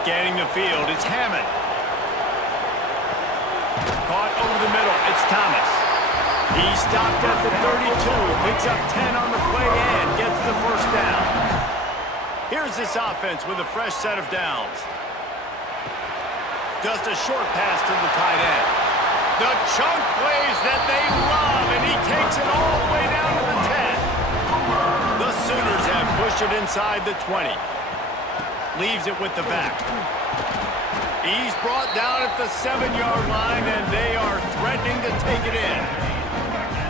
Scanning the field, it's Hammond. Caught over the middle, it's Thomas. He stopped at the 32, picks up 10 on the play and gets the first down. Here's this offense with a fresh set of downs. Just a short pass to the tight end. The chunk plays that they love, and he takes it all the way down to the 10. The Sooners have pushed it inside the 20. Leaves it with the back. He's brought down at the 7-yard line, and they are threatening to take it in.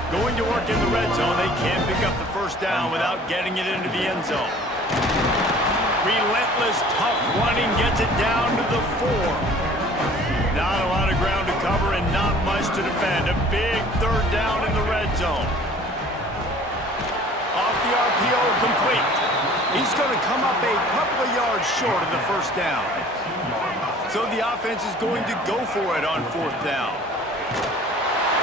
Going to work in the red zone, they can't pick up the first down without getting it into the end zone. Relentless, tough running gets it down to the 4. Not a lot of ground to cover and not much to defend. A big third down in the red zone. Off the RPO, complete. He's going to come up a couple of yards short of the first down. So the offense is going to go for it on 4th down.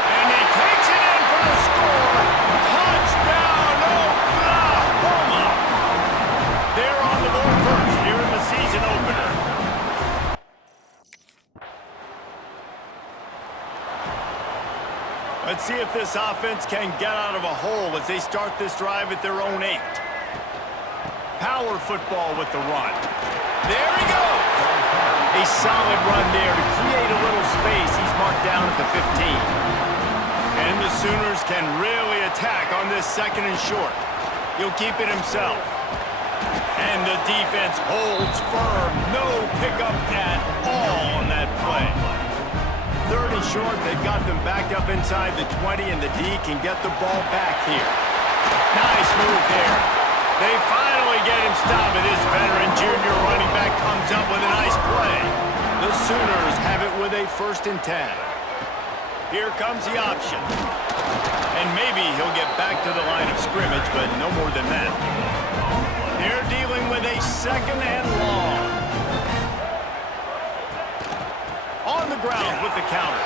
And he takes it in for the score. Touchdown, Oklahoma! They're on the board first here in the season opener. Let's see if this offense can get out of a hole as they start this drive at their own 8. Power football with the run. There he goes. A solid run there to create a little space. He's marked down at the 15. And the Sooners can really attack on this 2nd and short. He'll keep it himself. And the defense holds firm. No pickup at all on that play. 3rd and short, they've got them backed up inside the 20, and the D can get the ball back here. Nice move there. They finally get him stopped, and this veteran junior running back comes up with a nice play. The Sooners have it with a 1st and 10. Here comes the option. And maybe he'll get back to the line of scrimmage, but no more than that. They're dealing with a 2nd and long. On the ground with the counter.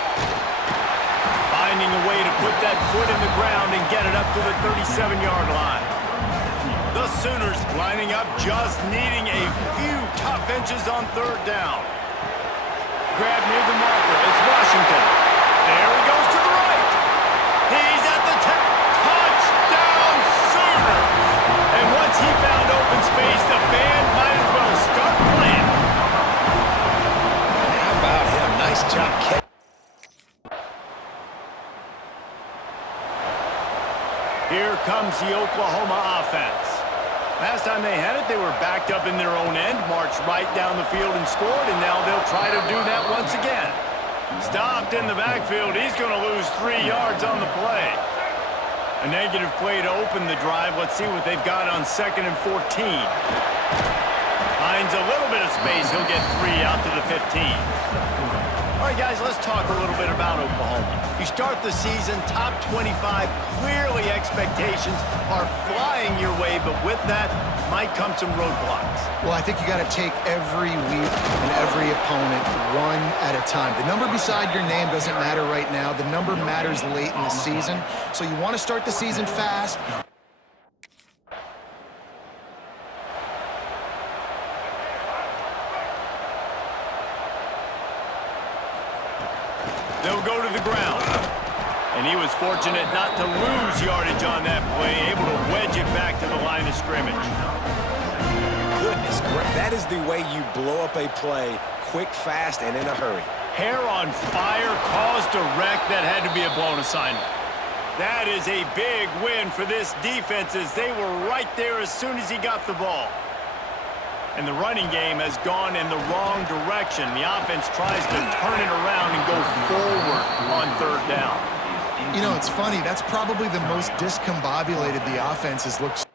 Finding a way to put that foot in the ground and get it up to the 37-yard line. The Sooners lining up, just needing a few tough inches on 3rd down. Grab near the marker. It's Washington. There he goes to the right. He's at the touchdown Sooners. And once he found open space, the band might as well start playing. How about him? Nice job catching. Here comes the Oklahoma offense. Last time they had it, they were backed up in their own end, marched right down the field and scored, and now they'll try to do that once again. Stopped in the backfield. He's going to lose 3 yards on the play. A negative play to open the drive. Let's see what they've got on 2nd and 14. Finds a little bit of space. He'll get 3 out to the 15. All right, guys, let's talk a little bit about Oklahoma. You start the season, top 25. Clearly, expectations are flying your way, but with that might come some roadblocks. Well, I think you got to take every week and every opponent one at a time. The number beside your name doesn't matter right now. The number matters late in the season. So you want to start the season fast. They'll go to the ground. And he was fortunate not to lose yardage on that play, able to wedge it back to the line of scrimmage. Goodness, that is the way you blow up a play, quick, fast, and in a hurry. Hair on fire, caused a wreck. That had to be a blown assignment. That is a big win for this defense as they were right there as soon as he got the ball. And the running game has gone in the wrong direction. The offense tries to turn it around and go forward on 3rd down. You know, it's funny. That's probably the most discombobulated the offense has looked.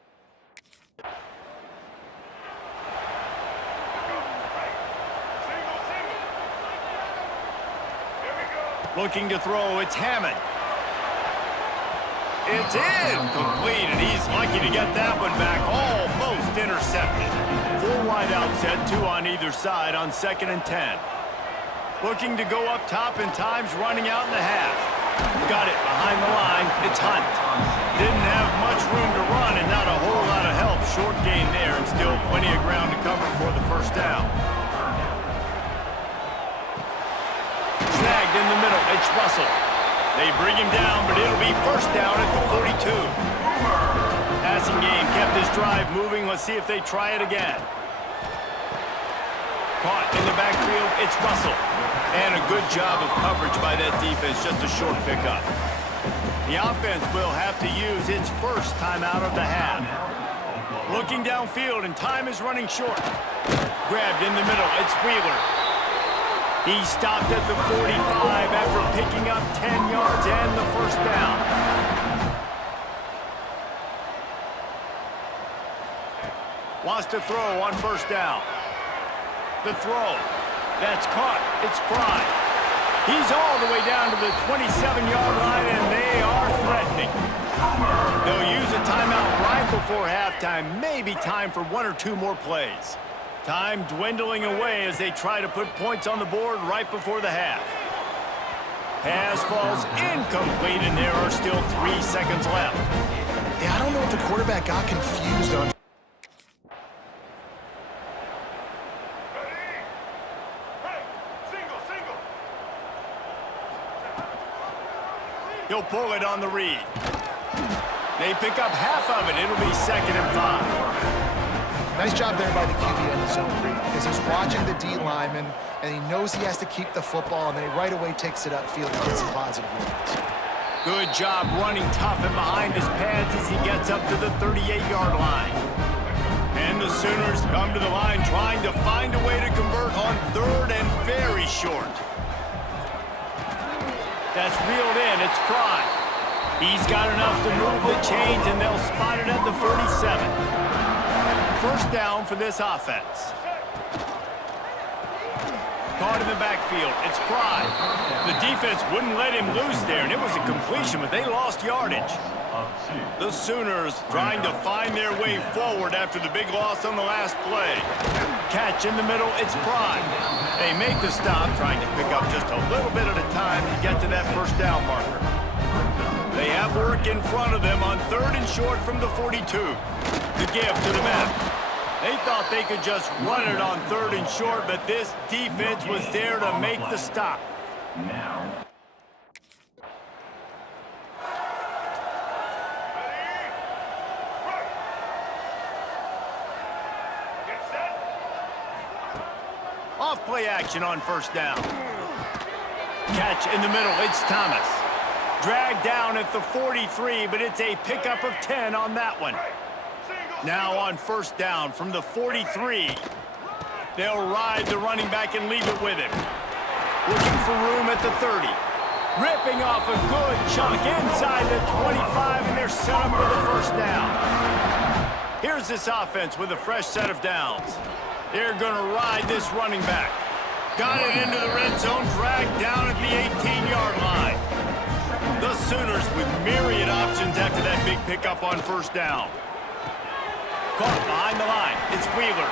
Looking to throw, it's Hammond. It's incomplete, and he's lucky to get that one back. Almost intercepted. 4 wide out set, 2 on either side on 2nd and 10. Looking to go up top, and time's running out in the half. Got it behind the line. It's Hunt. Didn't have much room to run and not a whole lot of help. Short gain there and still plenty of ground to cover for the first down. Snagged in the middle. It's Russell. They bring him down, but it'll be first down at the 42. Passing game kept this drive moving. Let's see if they try it again. Caught in the backfield. It's Russell. And a good job of coverage by that defense. Just a short pickup. The offense will have to use its first timeout of the half. Looking downfield, and time is running short. Grabbed in the middle. It's Wheeler. He stopped at the 45 after picking up 10 yards and the first down. Wants to throw on first down. The throw. That's caught. It's Pride. He's all the way down to the 27-yard line, and they are threatening. They'll use a timeout right before halftime. Maybe time for one or two more plays. Time dwindling away as they try to put points on the board right before the half. Pass falls incomplete, and there are still 3 seconds left. Yeah, I don't know if the quarterback got confused on... He'll pull it on the read. They pick up half of it. It'll be 2nd and 5. Nice job there by the QB on the zone read, because he's watching the D lineman, and he knows he has to keep the football, and then he right away takes it upfield and gets some positive yards. Good job running tough and behind his pads as he gets up to the 38-yard line. And the Sooners come to the line trying to find a way to convert on 3rd and very short. That's reeled in. It's Pride. He's got enough to move the chains, and they'll spot it at the 47. First down for this offense. Caught in the backfield. It's Pride. The defense wouldn't let him loose there, and it was a completion, but they lost yardage. The Sooners trying to find their way forward after the big loss on the last play. Catch in the middle. It's Pride. They make the stop, trying to pick up just a little bit at a time to get to that first down marker. They have work in front of them on 3rd and short from the 42. The give to the men. They thought they could just run it on 3rd and short, but this defense was there to make the stop. Now. Off play action on first down. Catch in the middle. It's Thomas. Dragged down at the 43, but it's a pickup of 10 on that one. Now on first down from the 43. They'll ride the running back and leave it with him. Looking for room at the 30. Ripping off a good chunk inside the 25, and they're set up for the first down. Here's this offense with a fresh set of downs. They're going to ride this running back. Got it into the red zone, dragged down at the 18-yard line. The Sooners with myriad options after that big pickup on first down. Caught behind the line. It's Wheeler.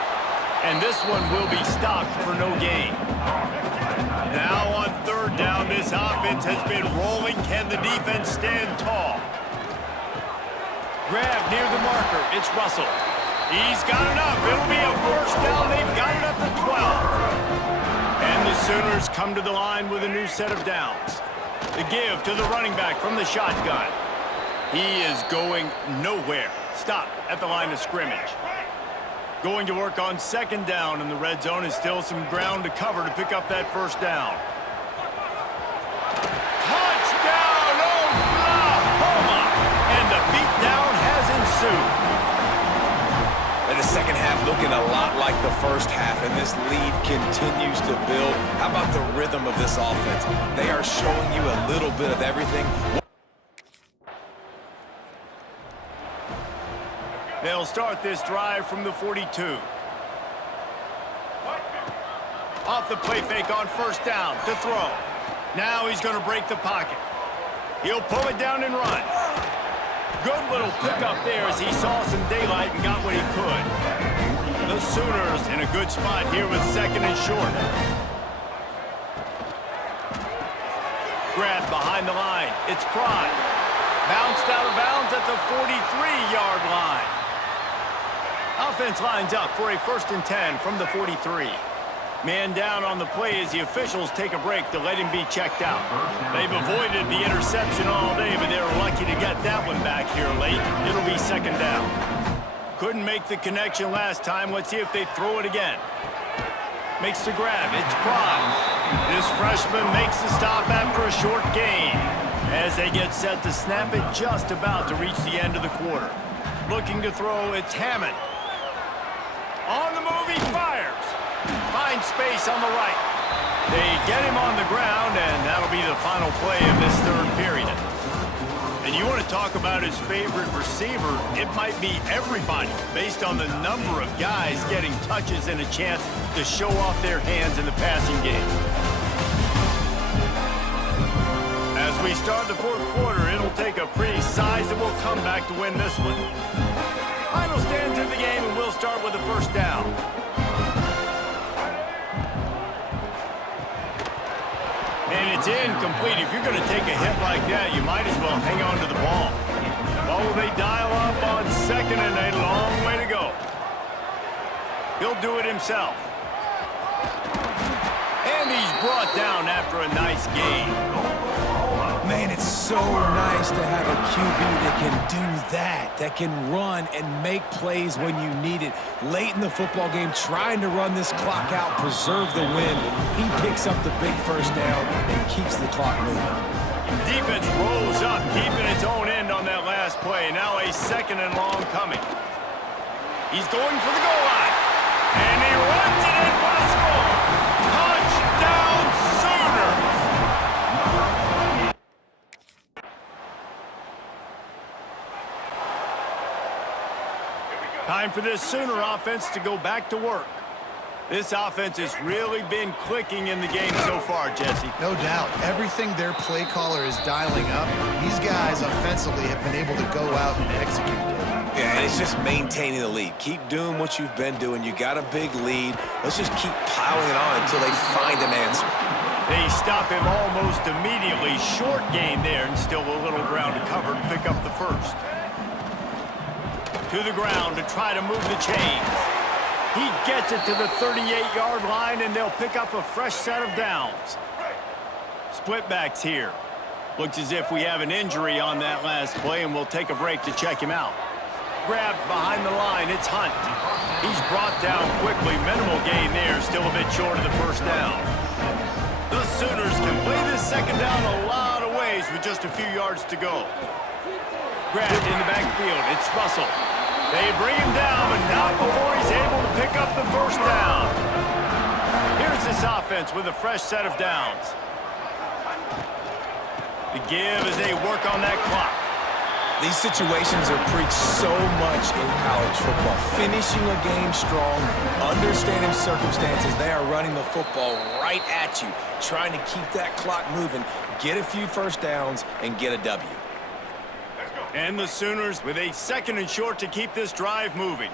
And this one will be stopped for no gain. Now on 3rd down, this offense has been rolling. Can the defense stand tall? Grab near the marker. It's Russell. He's got enough. It'll be a first down. They've got it up to 12. And the Sooners come to the line with a new set of downs. The give to the running back from the shotgun. He is going nowhere. Stop at the line of scrimmage. Going to work on 2nd down, and the red zone is still some ground to cover to pick up that first down. Touchdown, Oklahoma! And the beatdown has ensued. And the second half looking a lot like the first half, and this lead continues to build. How about the rhythm of this offense? They are showing you a little bit of everything. They'll start this drive from the 42. Off the play fake on first down to throw. Now he's going to break the pocket. He'll pull it down and run. Good little pickup there as he saw some daylight and got what he could. The Sooners in a good spot here with 2nd and short. Grab behind the line. It's Pride. Bounced out of bounds at the 43-yard line. Offense lines up for a 1st and 10 from the 43. Man down on the play as the officials take a break to let him be checked out. They've avoided the interception all day, but they're lucky to get that one back here late. It'll be 2nd down. Couldn't make the connection last time. Let's see if they throw it again. Makes the grab. It's Pride. This freshman makes the stop after a short gain as they get set to snap it just about to reach the end of the quarter. Looking to throw, it's Hammond. On the move, he fires. Finds space on the right. They get him on the ground, and that'll be the final play of this third period. And you want to talk about his favorite receiver, it might be everybody, based on the number of guys getting touches and a chance to show off their hands in the passing game. As we start the fourth quarter, it'll take a pretty sizable comeback to win this one. Final stand to the game, and we'll start with a first down. And it's incomplete. If you're going to take a hit like that, you might as well hang on to the ball. Well, will they dial up on second and a long way to go? He'll do it himself. And he's brought down after a nice gain. Man, it's so nice to have a QB that can do that can run and make plays when you need it. Late in the football game, trying to run this clock out, preserve the win. He picks up the big first down and keeps the clock moving. Defense rolls up deep in its own end on that last play. Now a second and long coming. He's going for the goal line. And he runs it in for the score. Touchdown Sooners! Time for this Sooner offense to go back to work. This offense has really been clicking in the game so far, Jesse. No doubt. Everything their play caller is dialing up, these guys offensively have been able to go out and execute it. Yeah, and it's just maintaining the lead. Keep doing what you've been doing. You got a big lead. Let's just keep piling it on until they find an answer. They stop him almost immediately. Short gain there, and still a little ground to cover to pick up the first. To the ground to try to move the chains. He gets it to the 38-yard line, and they'll pick up a fresh set of downs. Split backs here. Looks as if we have an injury on that last play, and we'll take a break to check him out. Grabbed behind the line, it's Hunt. He's brought down quickly. Minimal gain there, still a bit short of the first down. The Sooners can play this second down a lot of ways with just a few yards to go. Grabbed in the backfield, it's Russell. They bring him down, but not before he's able to pick up the first down. Here's this offense with a fresh set of downs. The give as they work on that clock. These situations are preached so much in college football. Finishing a game strong, understanding circumstances. They are running the football right at you, trying to keep that clock moving, get a few first downs, and get a W. And the Sooners with a second and short to keep this drive moving.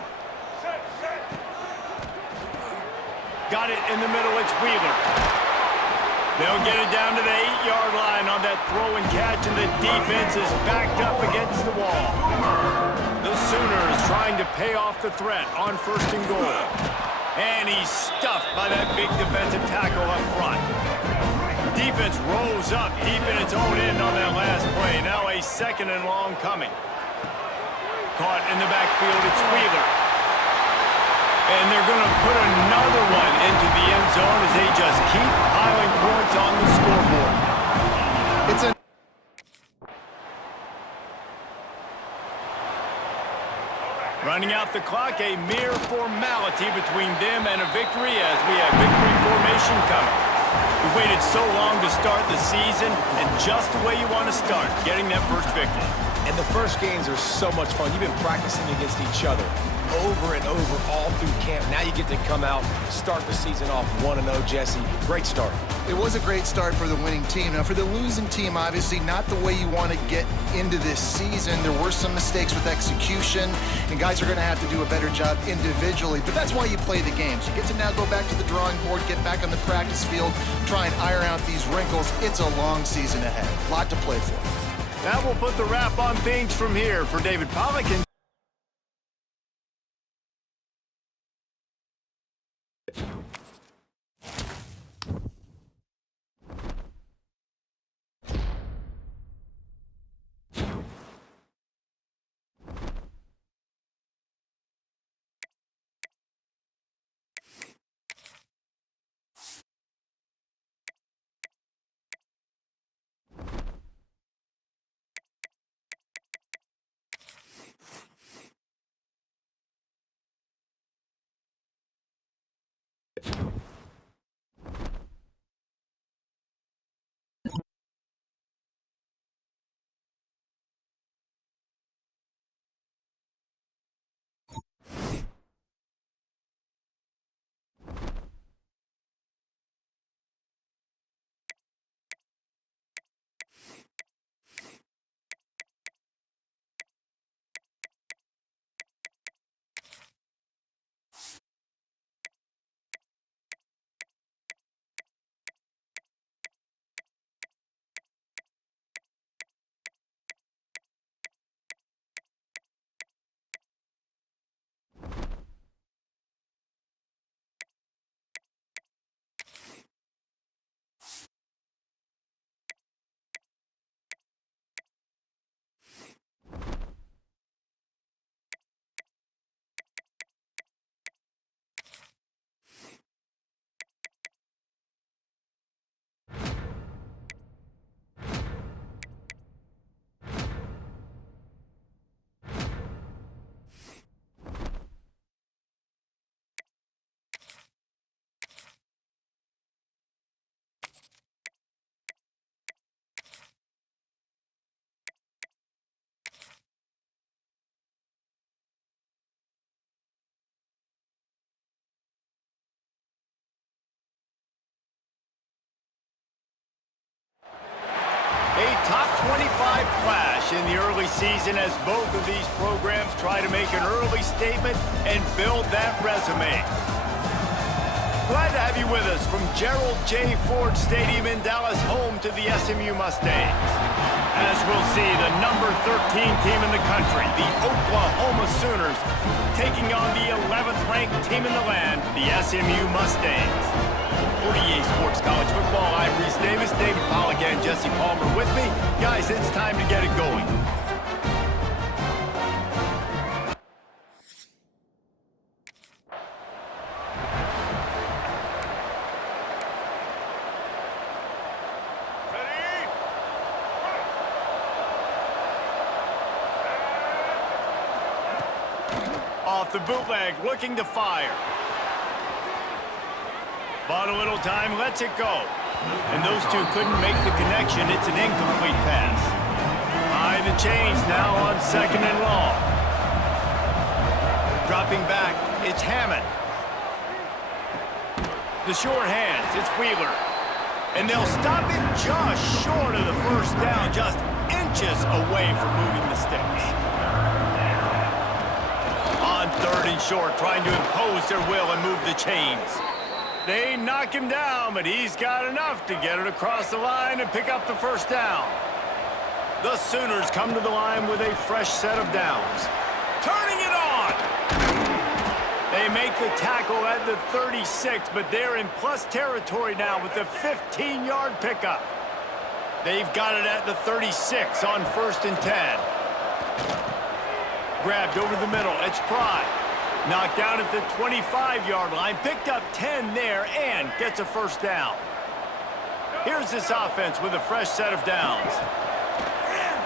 Got it in the middle, it's Wheeler. They'll get it down to the 8-yard line on that throw and catch, and the defense is backed up against the wall. The Sooners trying to pay off the threat on first and goal. And he's stuffed by that big defensive tackle up front. Defense rolls up deep in its own end on that last play. Now a second and long coming. Caught in the backfield, it's Wheeler. And they're going to put another one into the end zone as they just keep piling points on the scoreboard. It's a running out the clock, a mere formality between them and a victory as we have victory formation coming. We've waited so long to start the season, and just the way you want to start, getting that first victory. And the first games are so much fun. You've been practicing against each other over and over all through camp. Now you get to come out, start the season off 1-0, Jesse. Great start. It was a great start for the winning team. Now, for the losing team, obviously not the way you want to get into this season. There were some mistakes with execution, and guys are going to have to do a better job individually. But that's why you play the games. You get to now go back to the drawing board, get back on the practice field, try and iron out these wrinkles. It's a long season ahead. A lot to play for. That will put the wrap on things from here for David Pollack. in the early season as both of these programs try to make an early statement and build that resume. Glad to have you with us from Gerald J. Ford Stadium in Dallas, home to the SMU Mustangs. As we'll see, the number 13 team in the country, the Oklahoma Sooners, taking on the 11th ranked team in the land, the SMU Mustangs. For EA Sports College Football, I'm Reese Davis, David Pollock, and Jesse Palmer with me. Guys, it's time to get it going. Off the bootleg, looking to fire. Bought a little time, lets it go. And those two couldn't make the connection. It's an incomplete pass. High the chains now on 2nd and long. Dropping back, it's Hammond. The short hands, it's Wheeler. And they'll stop it just short of the first down, just inches away from moving the sticks. On 3rd and short, trying to impose their will and move the chains. They knock him down, but he's got enough to get it across the line and pick up the first down. The Sooners come to the line with a fresh set of downs. Turning it on! They make the tackle at the 36, but they're in plus territory now with the 15-yard pickup. They've got it at the 36 on 1st and 10. Grabbed over the middle, it's Pry. Knocked down at the 25-yard line, picked up 10 there, and gets a first down. Here's this offense with a fresh set of downs.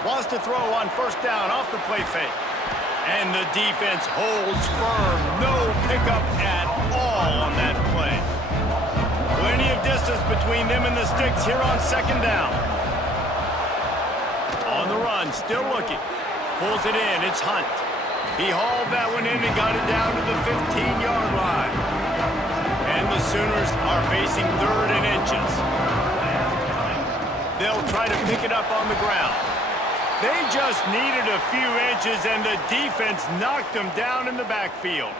Wants to throw on 1st down off the play fake. And the defense holds firm. No pickup at all on that play. Plenty of distance between them and the sticks here on 2nd down. On the run, still looking. Pulls it in, it's Hunt. He hauled that one in and got it down to the 15-yard line. And the Sooners are facing 3rd and inches. They'll try to pick it up on the ground. They just needed a few inches, and the defense knocked them down in the backfield.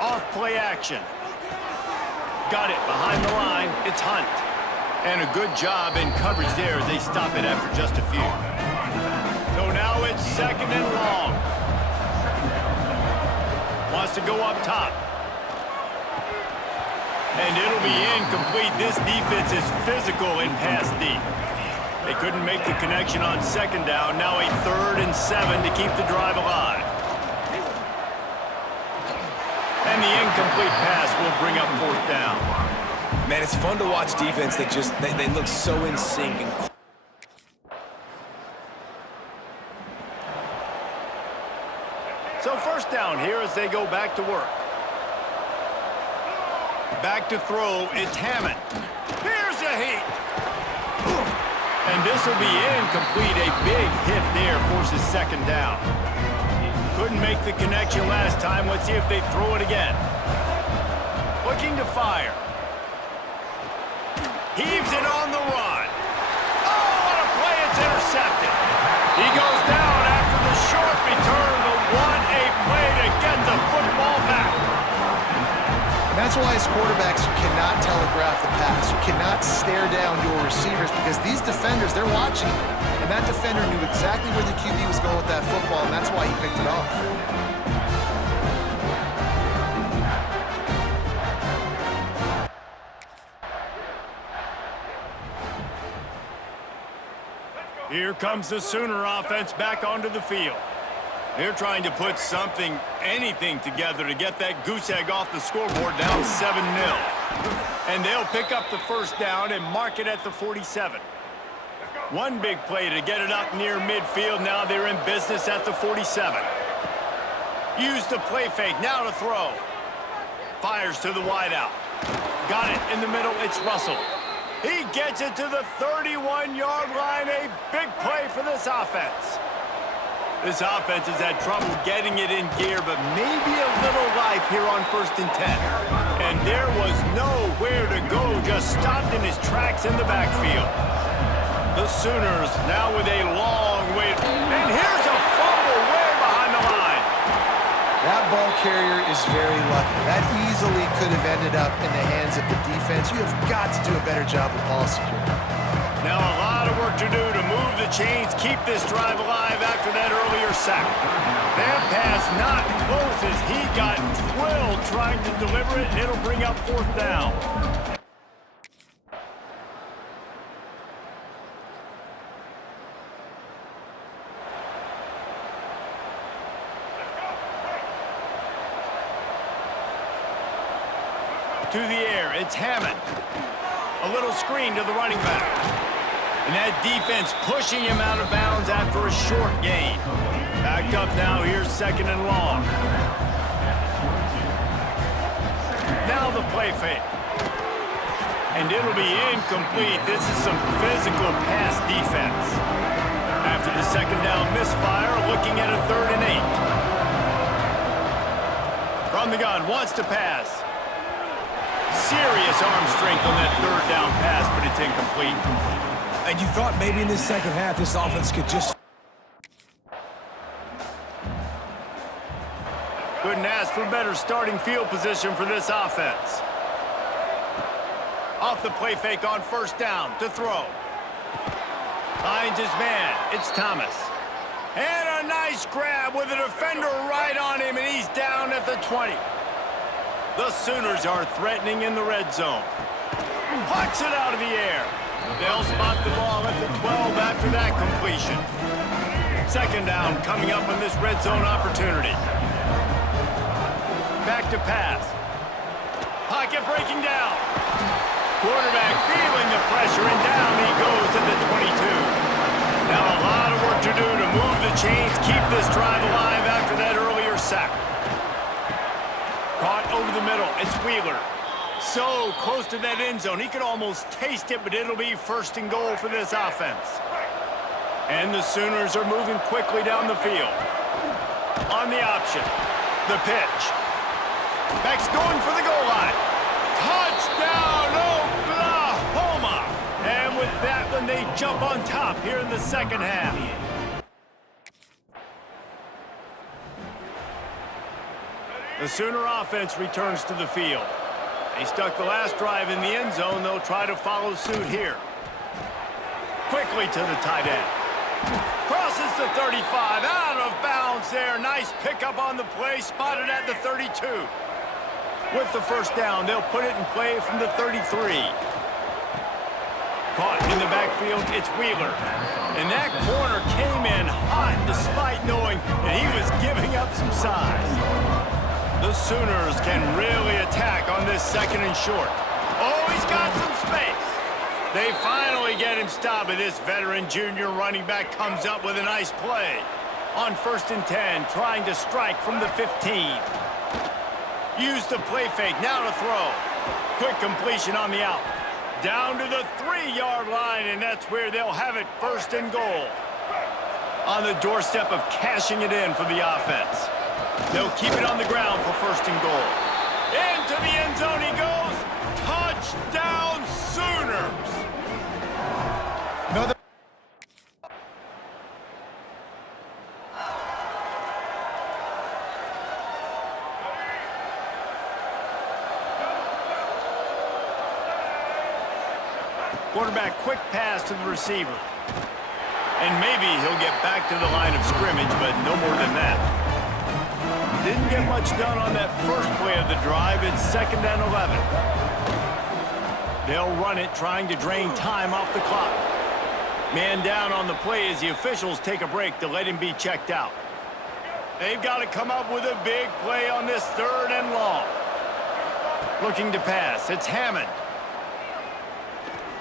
Off-play action. Got it behind the line. It's Hunt. And a good job in coverage there as they stop it after just a few. So now it's 2nd and long. Wants to go up top. And it'll be incomplete. This defense is physical in pass deep. They couldn't make the connection on 2nd down. Now a 3rd and 7 to keep the drive alive. And the incomplete pass will bring up 4th down. Man, it's fun to watch defense that just, they look so in sync. So 1st down here as they go back to work. Back to throw, it's Hammond. Here's a heat. And this will be incomplete. A big hit there forces 2nd down. Couldn't make the connection last time. Let's see if they throw it again. Looking to fire. Heaves it on the run. Oh, what a play. It's intercepted. He goes down after the short return. But what a play to get the football back. And that's why as quarterbacks, you cannot telegraph the pass. You cannot stare down your receivers because these defenders, they're watching you. And that defender knew exactly where the QB was going with that football, and that's why he picked it off. Here comes the Sooner offense back onto the field. They're trying to put something, anything together to get that goose egg off the scoreboard down 7-0. And they'll pick up the 1st down and mark it at the 47. One big play to get it up near midfield. Now they're in business at the 47. Use the play fake, now to throw. Fires to the wideout. Got it in the middle, it's Russell. He gets it to the 31-yard line. A big play for this offense. This offense has had trouble getting it in gear, but maybe a little life here on 1st and 10. And there was nowhere to go, just stopped in his tracks in the backfield. The Sooners now with a long wait. And here's a fumble way behind the line. That ball carrier is very lucky. That easily could have ended up in the hands of the defense. You have got to do a better job with ball security. Now a lot of work to do to move the chains, keep this drive alive after that earlier sack. That pass not close as he got drilled trying to deliver it, and it'll bring up 4th down. To the air, it's Hammond. A little screen to the running back. And that defense pushing him out of bounds after a short gain. Backed up now, here's 2nd and long. Now the play fake. And it'll be incomplete. This is some physical pass defense. After the 2nd down misfire, looking at a 3rd and 8. From the gun, wants to pass. Serious arm strength on that 3rd down pass, but it's incomplete. And you thought maybe in this second half this offense could just... Couldn't ask for better starting field position for this offense. Off the play fake on 1st down to throw. Finds his man. It's Thomas. And a nice grab with a defender right on him, and he's down at the 20. The Sooners are threatening in the red zone. Pucks it out of the air. They'll spot the ball at the 12 after that completion. 2nd down coming up on this red zone opportunity. Back to pass. Pocket breaking down. Quarterback feeling the pressure, and down he goes at the 22. Now a lot of work to do to move the chains, keep this drive alive after that earlier sack. Caught over the middle. It's Wheeler. So close to that end zone. He could almost taste it, but it'll be 1st and goal for this offense. And the Sooners are moving quickly down the field. On the option. The pitch. Beck's going for the goal line. Touchdown, Oklahoma! And with that one, they jump on top here in the 2nd half. The Sooner offense returns to the field. They stuck the last drive in the end zone. They'll try to follow suit here. Quickly to the tight end. Crosses the 35. Out of bounds there. Nice pickup on the play. Spotted at the 32. With the 1st down, they'll put it in play from the 33. Caught in the backfield, it's Wheeler. And that corner came in hot despite knowing that he was giving up some size. The Sooners can really attack on this 2nd and short. Oh, he's got some space. They finally get him stopped, but this veteran junior running back comes up with a nice play. On 1st and 10, trying to strike from the 15. Use the play fake, now to throw. Quick completion on the out. Down to the 3-yard line, and that's where they'll have it 1st and goal. On the doorstep of cashing it in for the offense. They'll keep it on the ground for 1st and goal. Into the end zone he goes. Touchdown, Sooners! Another. Quarterback, quick pass to the receiver. And maybe he'll get back to the line of scrimmage, but no more than that. Didn't get much done on that first play of the drive. It's 2nd and 11. They'll run it, trying to drain time off the clock. Man down on the play as the officials take a break to let him be checked out. They've got to come up with a big play on this 3rd and long. Looking to pass. It's Hammond.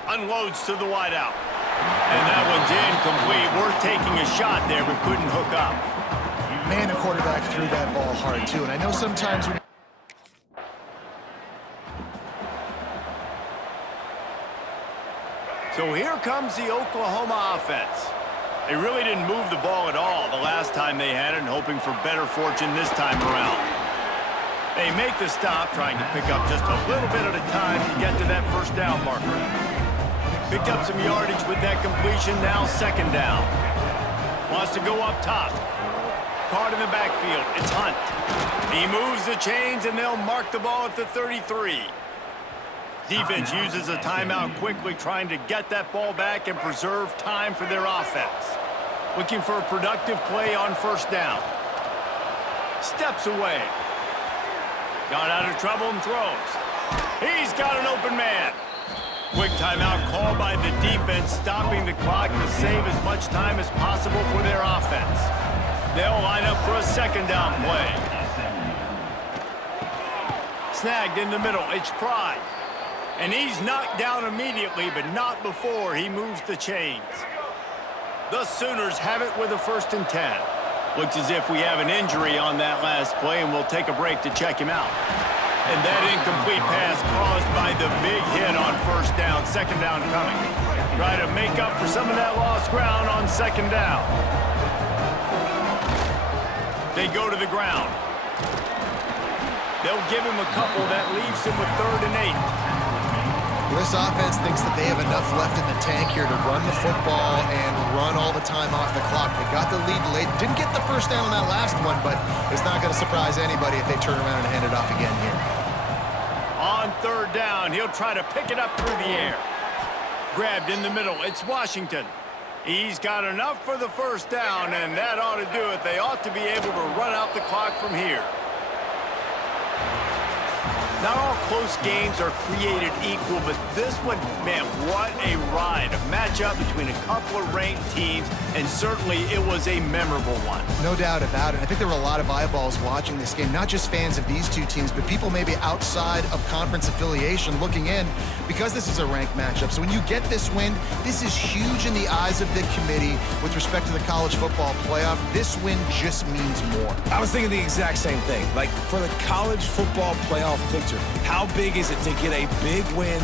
Unloads to the wideout. And that one's incomplete. Worth taking a shot there, but couldn't hook up. Man, the quarterback threw that ball hard, too. And I know sometimes when... So here comes the Oklahoma offense. They really didn't move the ball at all the last time they had it, and hoping for better fortune this time around. They make the stop, trying to pick up just a little bit at a time to get to that first down marker. Picked up some yardage with that completion, now second down. Wants to go up top. Caught in the backfield, it's Hunt. He moves the chains, and they'll mark the ball at the 33. Defense uses a timeout quickly, trying to get that ball back and preserve time for their offense. Looking for a productive play on first down. Steps away. Got out of trouble and throws. He's got an open man. Quick timeout call by the defense, stopping the clock to save as much time as possible for their offense. They'll line up for a second down play. Snagged in the middle, it's Pride. And he's knocked down immediately, but not before he moves the chains. The Sooners have it with a 1st and 10. Looks as if we have an injury on that last play, and we'll take a break to check him out. And that incomplete pass caused by the big hit on first down. Second down coming. Try to make up for some of that lost ground on second down. They go to the ground. They'll give him a couple. That leaves him with 3rd and 8. This offense thinks that they have enough left in the tank here to run the football and run all the time off the clock. They got the lead late. Didn't get the first down on that last one, but it's not going to surprise anybody if they turn around and hand it off again here. On 3rd down, he'll try to pick it up through the air. Grabbed in the middle, it's Washington. He's got enough for the first down, and that ought to do it. They ought to be able to run out the clock from here. Not all close games are created equal, but this one, man, what a ride. A matchup between a couple of ranked teams, and certainly it was a memorable one. No doubt about it. I think there were a lot of eyeballs watching this game, not just fans of these two teams, but people maybe outside of conference affiliation looking in, because this is a ranked matchup. So when you get this win, this is huge in the eyes of the committee with respect to the college football playoff. This win just means more. I was thinking the exact same thing. Like, for the college football playoff picture, how big is it to get a big win?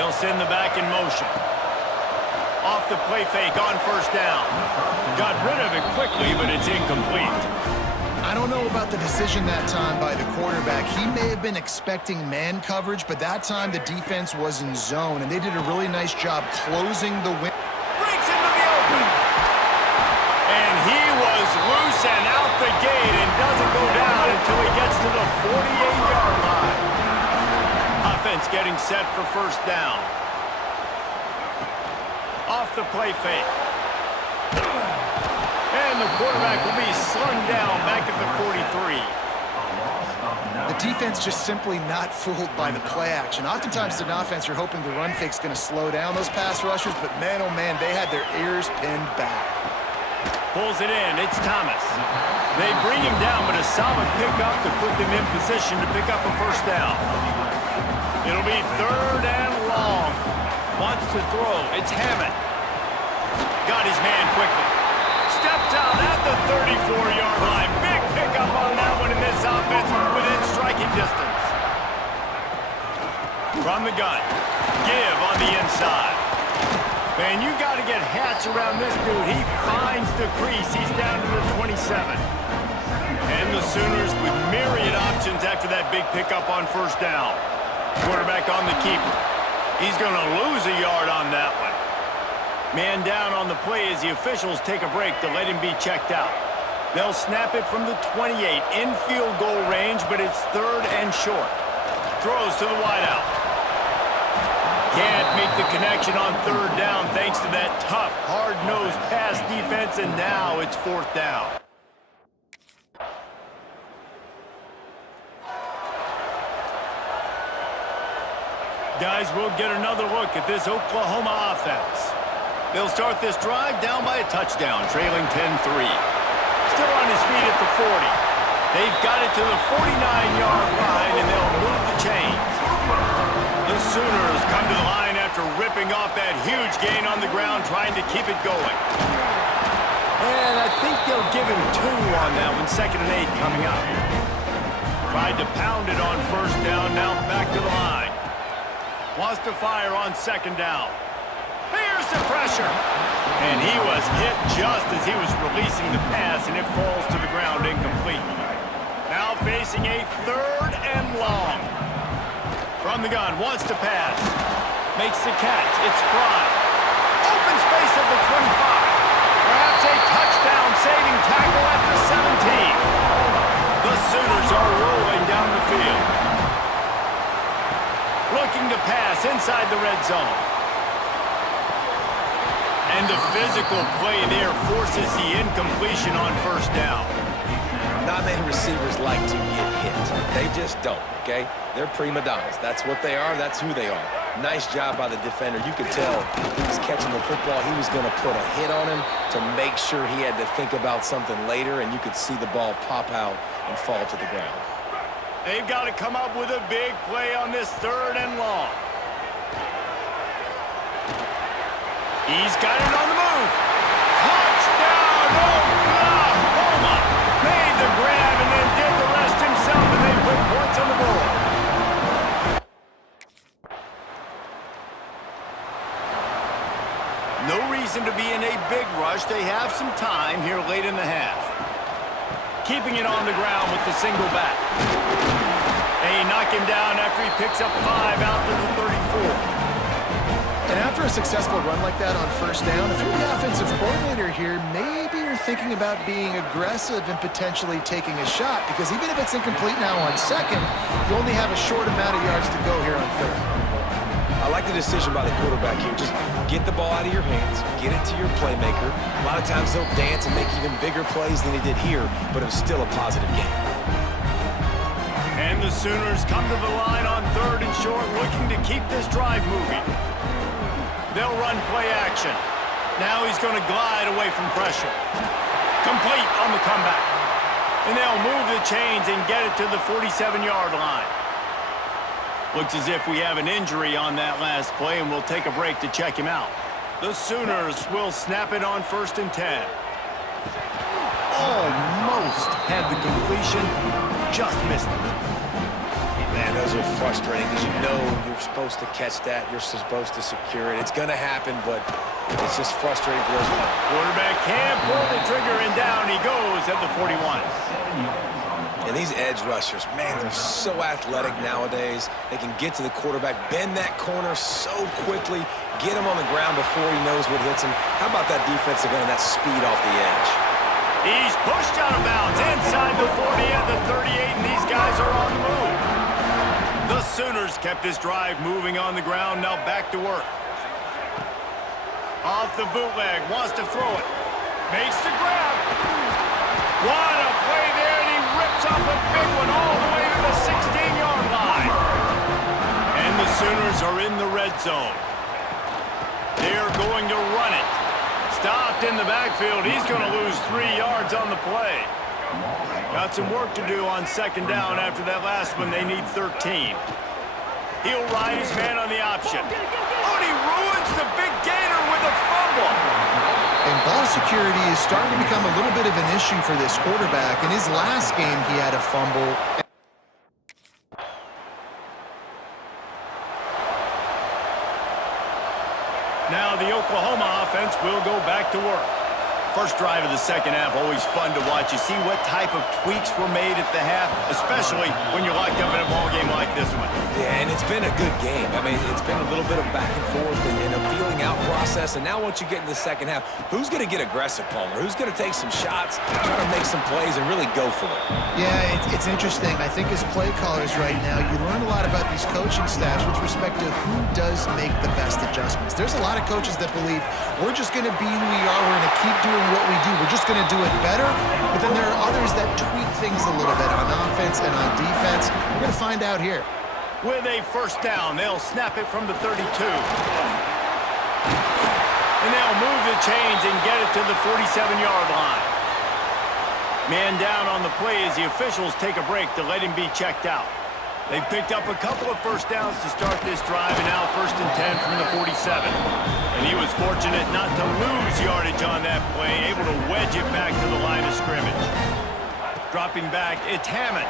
They'll send the back in motion. Off the play fake on first down. Got rid of it quickly, but it's incomplete. I don't know about the decision that time by the quarterback. He may have been expecting man coverage, but that time the defense was in zone, and they did a really nice job closing the win. Breaks into the open. And he was loose and out the gate and doesn't go down until he gets to the 48-yard line. Offense getting set for first down. Off the play fake. And the quarterback will be slung down back at the 43. The defense just simply not fooled by the play action. Oftentimes, an offense, you're hoping the run fake's going to slow down those pass rushers, but man, oh man, they had their ears pinned back. Pulls it in. It's Thomas. They bring him down, but a solid pickup to put them in position to pick up a first down. It'll be third and long. Wants to throw. It's Hammond. Got his man quickly. Steps out at the 34-yard line. Big pickup on that one in this offense within striking distance. From the gun. Give on the inside. Man, you got to get hats around this dude. He finds the crease. He's down to the 27. And the Sooners with myriad options after that big pickup on first down. Quarterback on the keeper. He's going to lose a yard on that one. Man down on the play as the officials take a break to let him be checked out. They'll snap it from the 28 in field goal range, but it's third and short. Throws to the wideout. Can't make the connection on third down thanks to that tough, hard-nosed pass defense, and now it's fourth down. Guys, we'll get another look at this Oklahoma offense. They'll start this drive down by a touchdown, trailing 10-3. Still on his feet at the 40. They've got it to the 49-yard line, and they'll move the chains. The Sooners come to the line after ripping off that huge gain on the ground, trying to keep it going. And I think they'll give him 2 on that one, 2nd and 8 coming up. Tried to pound it on first down, now back to the line. Wants to fire on 2nd down. Here's the pressure. And he was hit just as he was releasing the pass, and it falls to the ground incomplete. Now facing a 3rd and long. From the gun, wants to pass. Makes the catch. It's Fry. Open space at the 25. Perhaps a touchdown-saving tackle at the 17. The Sooners are rolling down the field. Looking to pass inside the red zone. And the physical play there forces the incompletion on first down. Not many receivers like to get hit. They just don't, okay? They're prima donnas. That's what they are. That's who they are. Nice job by the defender. You could tell he was catching the football. He was going to put a hit on him to make sure he had to think about something later, and you could see the ball pop out and fall to the ground. They've got to come up with a big play on this 3rd and long. He's got it on the move. Touchdown, Oklahoma! Made the grab and then did the rest himself, and they put points on the board. No reason to be in a big rush. They have some time here late in the half. Keeping it on the ground with the single back. They knock him down after he picks up 5 out to the 34. And after a successful run like that on first down, if you're the offensive coordinator here, maybe you're thinking about being aggressive and potentially taking a shot, because even if it's incomplete now on 2nd, you only have a short amount of yards to go here on 3rd. I like the decision by the quarterback here. Just get the ball out of your hands, get it to your playmaker. A lot of times they'll dance and make even bigger plays than he did here, but it was still a positive game. And the Sooners come to the line on 3rd and short, looking to keep this drive moving. They'll run play action. Now he's going to glide away from pressure. Complete on the comeback. And they'll move the chains and get it to the 47-yard line. Looks as if we have an injury on that last play, and we'll take a break to check him out. The Sooners will snap it on 1st and 10. Almost had the completion, just missed it. Man, those are frustrating because you know you're supposed to catch that. You're supposed to secure it. It's going to happen, but it's just frustrating for those. Quarterback can't pull the trigger, and down he goes at the 41. And these edge rushers, man, they're so athletic nowadays. They can get to the quarterback, bend that corner so quickly, get him on the ground before he knows what hits him. How about that defensive end, that speed off the edge? He's pushed out of bounds inside the 40 at the 38, and these guys are on the move. The Sooners kept this drive moving on the ground, now back to work. Off the bootleg, wants to throw it. Makes the grab. What a play there, and he rips off a big one all the way to the 16-yard line. And the Sooners are in the red zone. They're going to run it. Stopped in the backfield. He's going to lose 3 yards on the play. Got some work to do on second down after that last one. They need 13. He'll ride his man on the option. Oh, and he ruins the big gainer with a fumble. And ball security is starting to become a little bit of an issue for this quarterback. In his last game, he had a fumble. Now the Oklahoma offense will go back to work. First drive of the second half, always fun to watch. You see what type of tweaks were made at the half, especially when you're locked up in a ball game like this one. Yeah, and it's been a good game. I mean, it's been a little bit of back and forth and a feeling out process. And now once you get in the second half, who's going to get aggressive, Palmer? Who's going to take some shots, try to make some plays, and really go for it? Yeah, it's interesting. I think as play callers right now, you learn a lot about these coaching staffs with respect to who does make the best adjustments. There's a lot of coaches that believe we're just going to be who we are. We're going to keep doing what we do. We're just going to do it better. But then there are others that tweak things a little bit on offense and on defense. We're going to find out here. With a first down, they'll snap it from the 32. And they'll move the chains and get it to the 47-yard line. Man down on the play as the officials take a break to let him be checked out. They've picked up a couple of first downs to start this drive, and now 1st and 10 from the 47. And he was fortunate not to lose yardage on that play, able to wedge it back to the line of scrimmage. Dropping back, it's Hammond.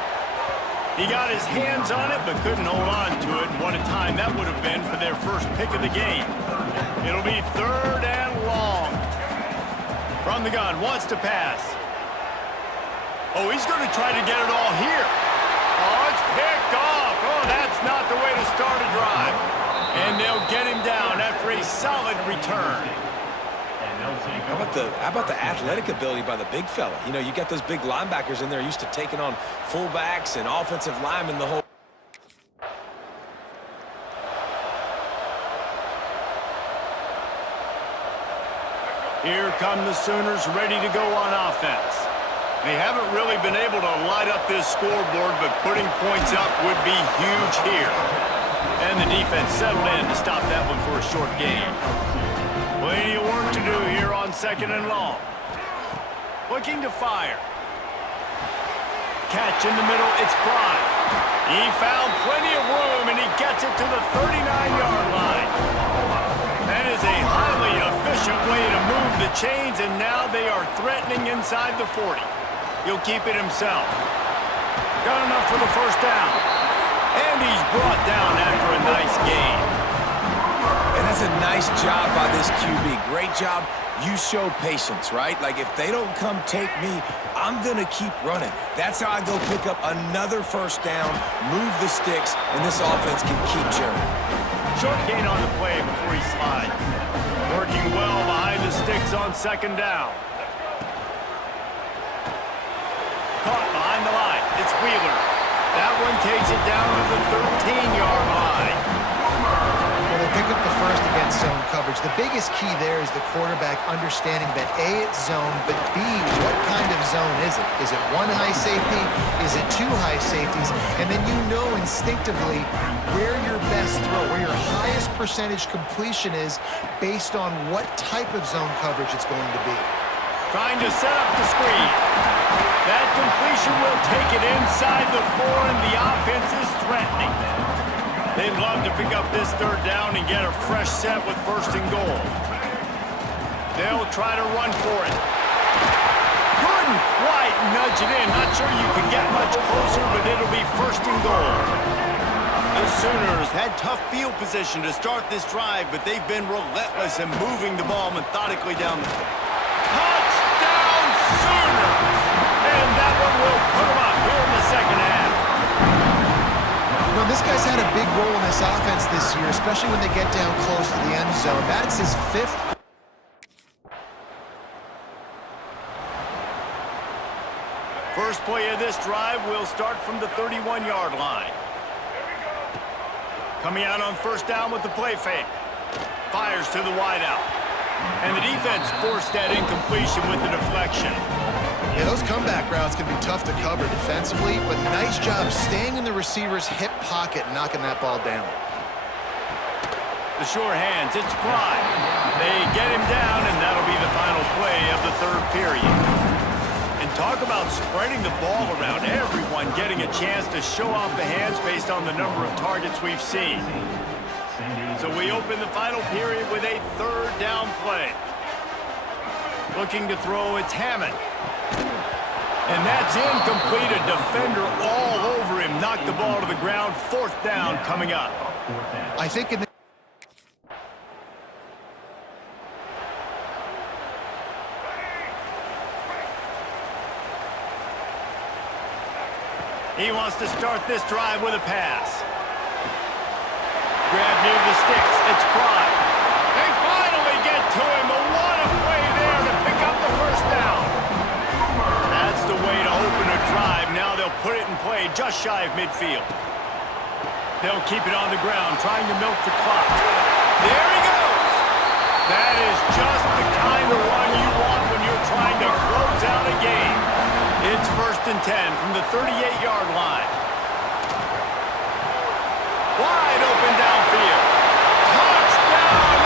He got his hands on it, but couldn't hold on to it. And what a time that would have been for their first pick of the game. It'll be 3rd and long. From the gun, wants to pass. Oh, he's going to try to get it all here. Oh, it's picked off. Oh, that's not the way to start a drive. And they'll get him down after a solid return. How about the athletic ability by the big fella? You know, you got those big linebackers in there used to taking on fullbacks and offensive linemen the whole. Here come the Sooners ready to go on offense. They haven't really been able to light up this scoreboard, but putting points up would be huge here. And the defense settled in to stop that one for a short gain. Plenty of work to do here on 2nd and long. Looking to fire. Catch in the middle, it's Prime. He found plenty of room, and he gets it to the 39-yard line. That is a highly efficient way to move the chains, and now they are threatening inside the 40. He'll keep it himself. Got enough for the first down. And he's brought down after a nice gain. And that's a nice job by this QB. Great job. You show patience, right? Like, if they don't come take me, I'm going to keep running. That's how I go pick up another first down, move the sticks, and this offense can keep churning. Short gain on the play before he slides. Working well behind the sticks on 2nd down. Caught behind the line. It's Wheeler. That one takes it down to the 13-yard line. Well, they pick up the first against zone coverage. The biggest key there is the quarterback understanding that A, it's zone, but B, what kind of zone is it? Is it one high safety? Is it two high safeties? And then you know instinctively where your best throw, where your highest percentage completion is based on what type of zone coverage it's going to be. Trying to set up the screen. That completion will take it inside the 4, and the offense is threatening. They'd love to pick up this 3rd down and get a fresh set with 1st and goal. They'll try to run for it. Couldn't quite nudge it in. Not sure you could get much closer, but it'll be 1st and goal. The Sooners had tough field position to start this drive, but they've been relentless in moving the ball methodically down the field. Touchdown Sooners! And that one will put them up here in the second half. You know, this guy's had a big role in this offense this year, especially when they get down close to the end zone. That's his 5th. First play of this drive will start from the 31-yard line. Coming out on first down with the play fake. Fires to the wideout. And the defense forced that incompletion with the deflection. Yeah, those comeback routes can be tough to cover defensively, but nice job staying in the receiver's hip pocket and knocking that ball down. The sure hands, it's Pride. They get him down, and that'll be the final play of the third period. And talk about spreading the ball around, everyone getting a chance to show off the hands based on the number of targets we've seen. So we open the final period with a third down play. Looking to throw, it's Hammond. And that's incomplete. A defender all over him. Knocked the ball to the ground. Fourth down coming up. I think in the He wants to start this drive with a pass. Grab near the sticks. It's Pride. They finally get to him. But what a play there to pick up the first down. That's the way to open a drive. Now they'll put it in play just shy of midfield. They'll keep it on the ground, trying to milk the clock. There he goes. That is just the kind of run you want when you're trying to close out a game. It's 1st and 10 from the 38-yard line. Wide open downfield. Touchdown,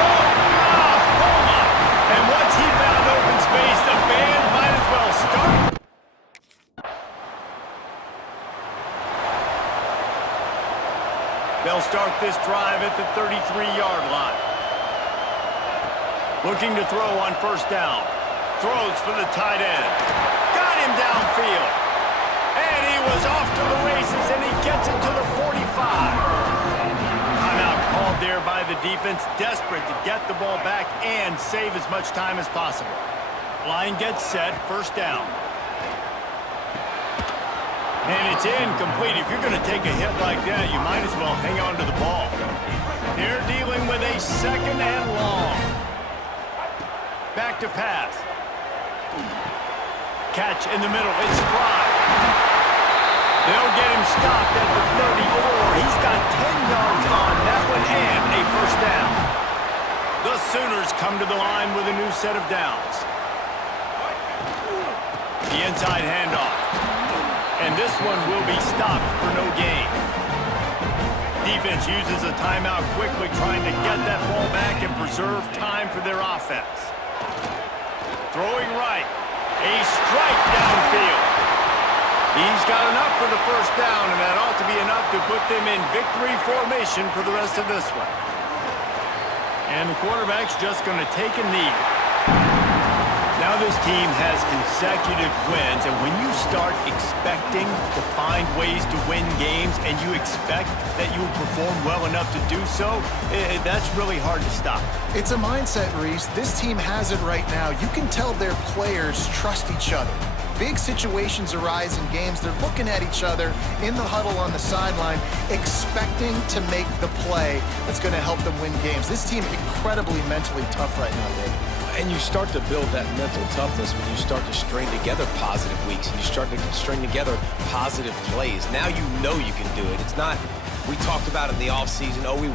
Oklahoma! And once he found open space, the band might as well start. They'll start this drive at the 33-yard line. Looking to throw on first down. Throws for the tight end. Got him downfield. And he was off to the races, and he gets it to the 45. Timeout called there by the defense, desperate to get the ball back and save as much time as possible. Line gets set, first down. And it's incomplete. If you're going to take a hit like that, you might as well hang on to the ball. They're dealing with a second and long. Back to pass. Catch in the middle. It's Pride. They'll get him stopped at the 34. He's got 10 yards on that one and a first down. The Sooners come to the line with a new set of downs. The inside handoff. And this one will be stopped for no gain. Defense uses a timeout quickly, trying to get that ball back and preserve time for their offense. Throwing right. A strike downfield. He's got enough for the first down, and that ought to be enough to put them in victory formation for the rest of this one. And the quarterback's just going to take a knee. Now this team has consecutive wins, and when you start expecting to find ways to win games and you expect that you will perform well enough to do so, that's really hard to stop. It's a mindset, Reese. This team has it right now. You can tell their players trust each other. Big situations arise in games. They're looking at each other in the huddle on the sideline, expecting to make the play that's going to help them win games. This team incredibly mentally tough right now, Dave. And you start to build that mental toughness when you start to string together positive weeks and you start to string together positive plays. Now you know you can do it. It's not, we talked about in the offseason, oh, we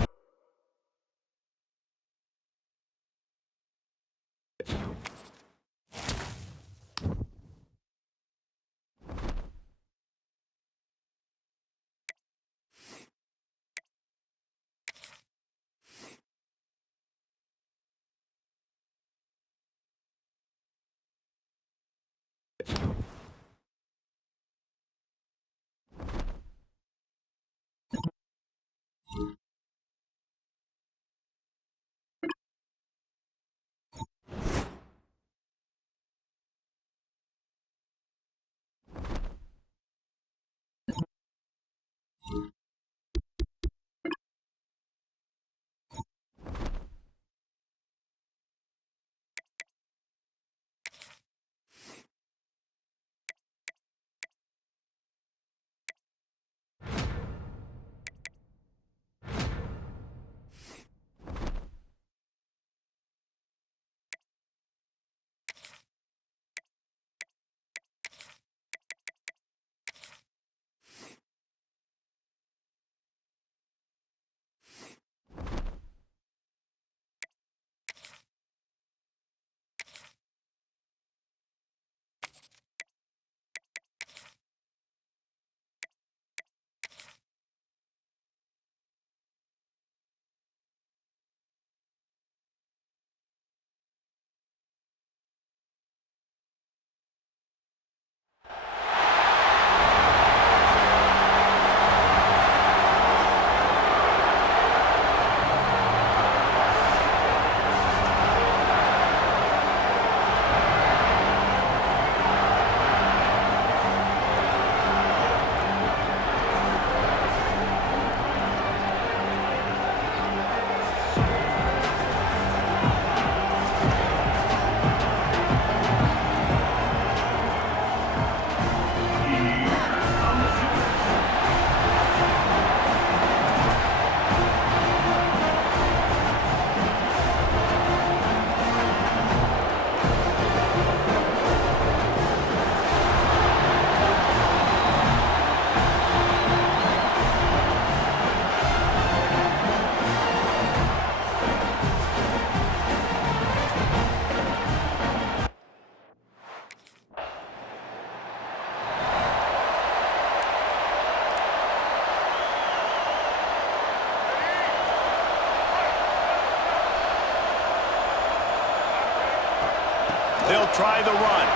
try the run.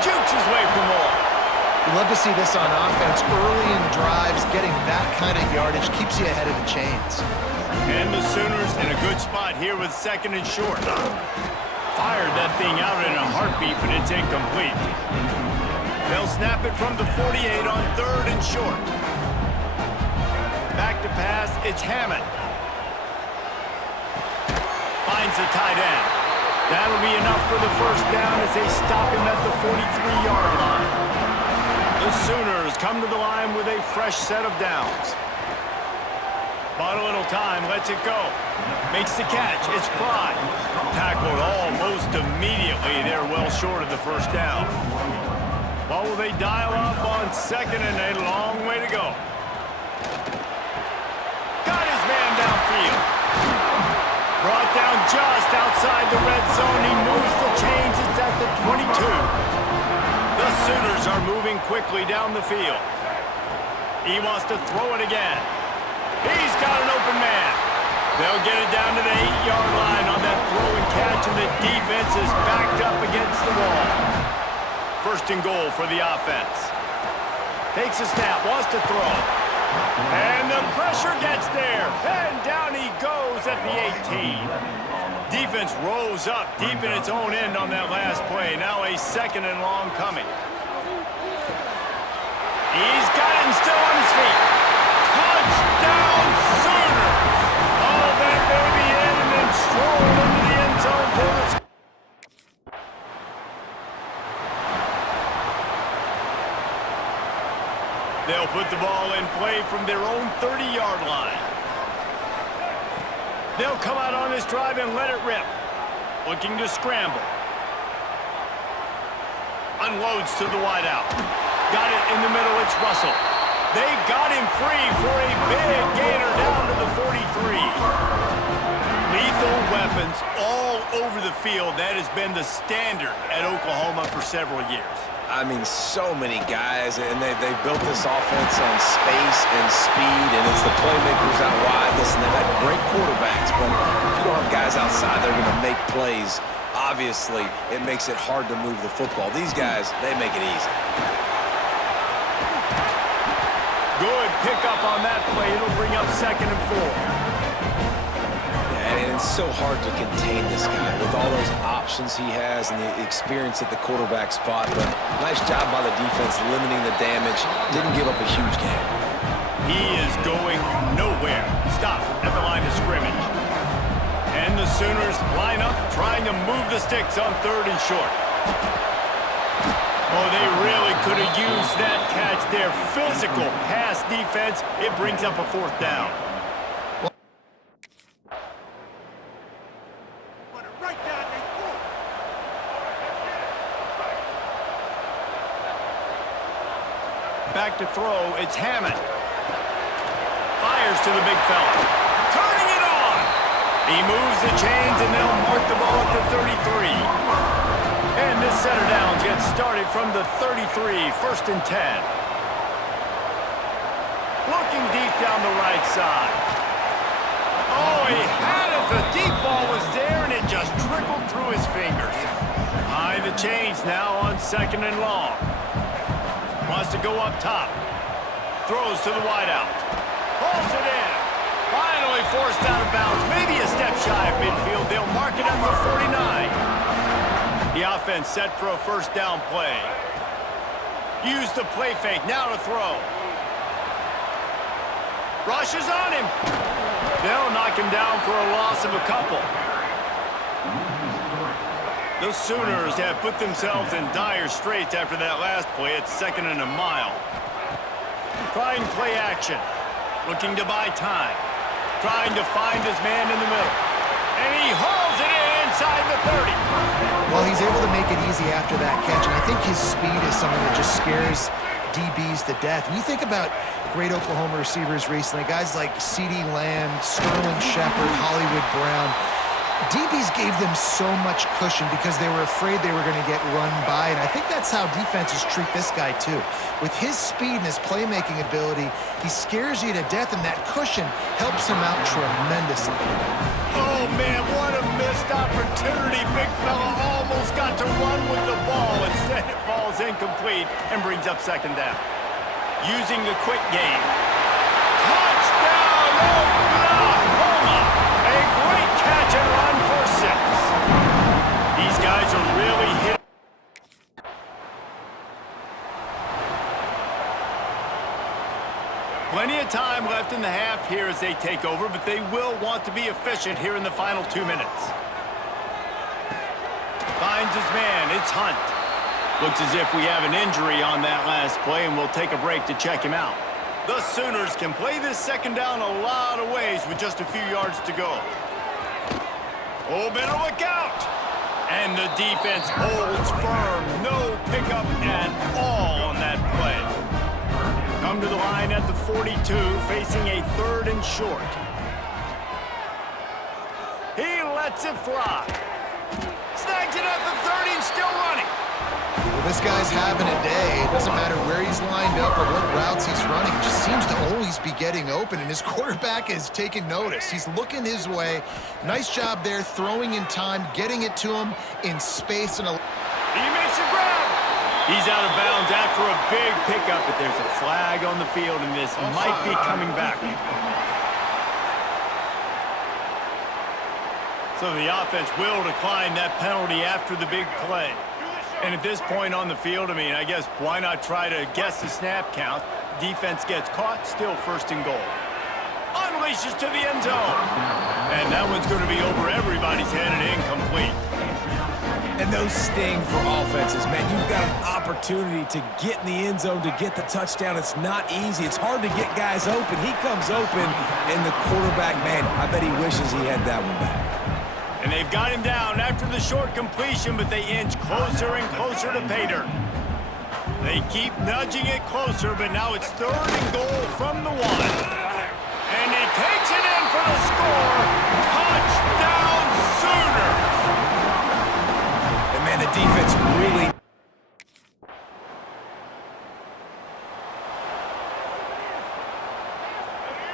Jukes his way for more. You love to see this on offense. Early in drives, getting that kind of yardage keeps you ahead of the chains. And the Sooners in a good spot here with 2nd and short. Fired that thing out in a heartbeat, but it's incomplete. They'll snap it from the 48 on 3rd and short. Back to pass, it's Hammond. Finds the tight end. That'll be enough for the first down as they stop him at the 43-yard line. The Sooners come to the line with a fresh set of downs. Bought a little time, lets it go. Makes the catch, it's Fry. Tackled almost immediately. They're well short of the first down. Well, will they dial up on 2nd and a long way to go? Got his man downfield. Brought down just outside the red zone. He moves the chains. It's at the 22. The Sooners are moving quickly down the field. He wants to throw it again. He's got an open man. They'll get it down to the 8-yard line on that throw and catch, and the defense is backed up against the wall. 1st and goal for the offense. Takes a snap, wants to throw. And the pressure gets there. And down he goes at the 18. Defense rose up deep in its own end on that last play. Now a 2nd and long coming. He's got it and still on his feet. Touchdown Sooners! All that baby in and then strolled into the end zone for the score. They'll put the ball in play from their own 30-yard line. They'll come out on this drive and let it rip. Looking to scramble. Unloads to the wideout. Got it in the middle, it's Russell. They got him free for a big gainer down to the 43. Lethal weapons all over the field. That has been the standard at Oklahoma for several years. I mean, so many guys, and they've built this offense on space and speed, and it's the playmakers out wide. Listen, they've got great quarterbacks, but if you don't have guys outside, they're going to make plays. Obviously, it makes it hard to move the football. These guys, they make it easy. Good pickup on that play. It'll bring up 2nd and 4. And it's so hard to contain this guy with all those options he has and the experience at the quarterback spot. But nice job by the defense limiting the damage. Didn't give up a huge game. He is going nowhere. Stop at the line of scrimmage. And the Sooners line up, trying to move the sticks on 3rd and short. Oh, they really could have used that catch there. Physical pass defense. It brings up a 4th down. Back to throw, it's Hammond. Fires to the big fella. Turning it on! He moves the chains and they'll mark the ball at the 33. And this set of downs gets started from the 33, 1st and 10. Looking deep down the right side. Oh, he had it. The deep ball was there and it just trickled through his fingers. High the chains now on 2nd and long. Wants to go up top. Throws to the wideout. Pulls it in. Finally forced out of bounds. Maybe a step shy of midfield. They'll mark it at the 49. The offense set for a 1st down play. Use the play fake. Now to throw. Rushes on him. They'll knock him down for a loss of a couple. The Sooners have put themselves in dire straits after that last play. It's 2nd and a mile. Trying play action. Looking to buy time. Trying to find his man in the middle. And he hauls it in inside the 30. Well, he's able to make it easy after that catch, and I think his speed is something that just scares DBs to death. And you think about great Oklahoma receivers recently, guys like CeeDee Lamb, Sterling Shepard, Hollywood Brown. DBs gave them so much cushion because they were afraid they were going to get run by, and I think that's how defenses treat this guy too. With his speed and his playmaking ability, he scares you to death, and that cushion helps him out tremendously. Oh, man, what a missed opportunity. Big fella almost got to run with the ball. Instead, it falls incomplete and brings up second down. Using the quick game. Touchdown, Oklahoma! A great catch and run for 6. These guys are really hit. Plenty of time left in the half here as they take over, but they will want to be efficient here in the final 2 minutes. Finds his man. It's Hunt. Looks as if we have an injury on that last play, and we'll take a break to check him out. The Sooners can play this second down a lot of ways with just a few yards to go. Oh, better look out! And the defense holds firm. No pickup at all on that play. Come to the line at the 42, facing a 3rd and short. He lets it fly. Snags it at the 30 and still running. Well, this guy's having a day. It doesn't matter where he's lined up or what routes he's running. He just seems to always be getting open, and his quarterback is taking notice. He's looking his way. Nice job there, throwing in time, getting it to him in space. And he makes a grab. He's out of bounds after a big pickup, but there's a flag on the field, and this might be coming back. So the offense will decline that penalty after the big play. And at this point on the field, I mean, I guess why not try to guess the snap count? Defense gets caught, still 1st and goal. Unleashes to the end zone. And that one's going to be over everybody's head and incomplete. And those sting for offenses, man. You've got an opportunity to get in the end zone, to get the touchdown. It's not easy. It's hard to get guys open. He comes open, and the quarterback, man, I bet he wishes he had that one back. And they've got him down after the short completion, but they inch closer and closer to pay dirt. They keep nudging it closer, but now it's 3rd and goal from the 1. And he takes it in for the score. Touchdown, Sooners! And, man, the defense really...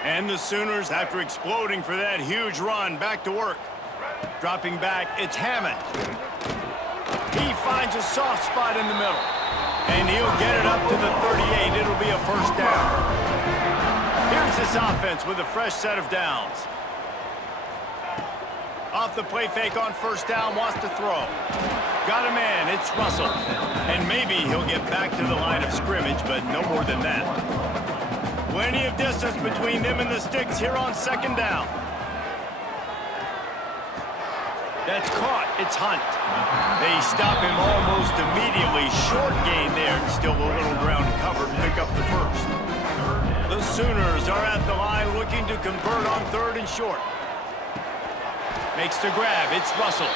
And the Sooners, after exploding for that huge run, back to work. Dropping back, it's Hammond. He finds a soft spot in the middle. And he'll get it up to the 38. It'll be a 1st down. Here's this offense with a fresh set of downs. Off the play fake on 1st down, wants to throw. Got a man, it's Russell. And maybe he'll get back to the line of scrimmage, but no more than that. Plenty of distance between them and the sticks here on 2nd down. That's caught. It's Hunt. They stop him almost immediately. Short gain there. Still a little ground to cover to pick up the 1st. The Sooners are at the line looking to convert on 3rd and short. Makes the grab. It's Russell.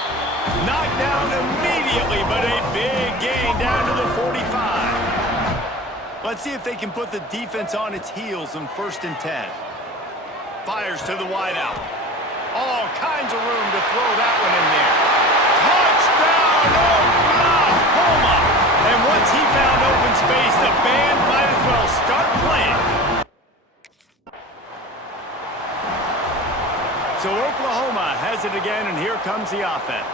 Knocked down immediately, but a big gain down to the 45. Let's see if they can put the defense on its heels in 1st and 10. Fires to the wideout. All kinds of room to throw that one in there. Touchdown, Oklahoma! And once he found open space, the band might as well start playing. So Oklahoma has it again, and here comes the offense.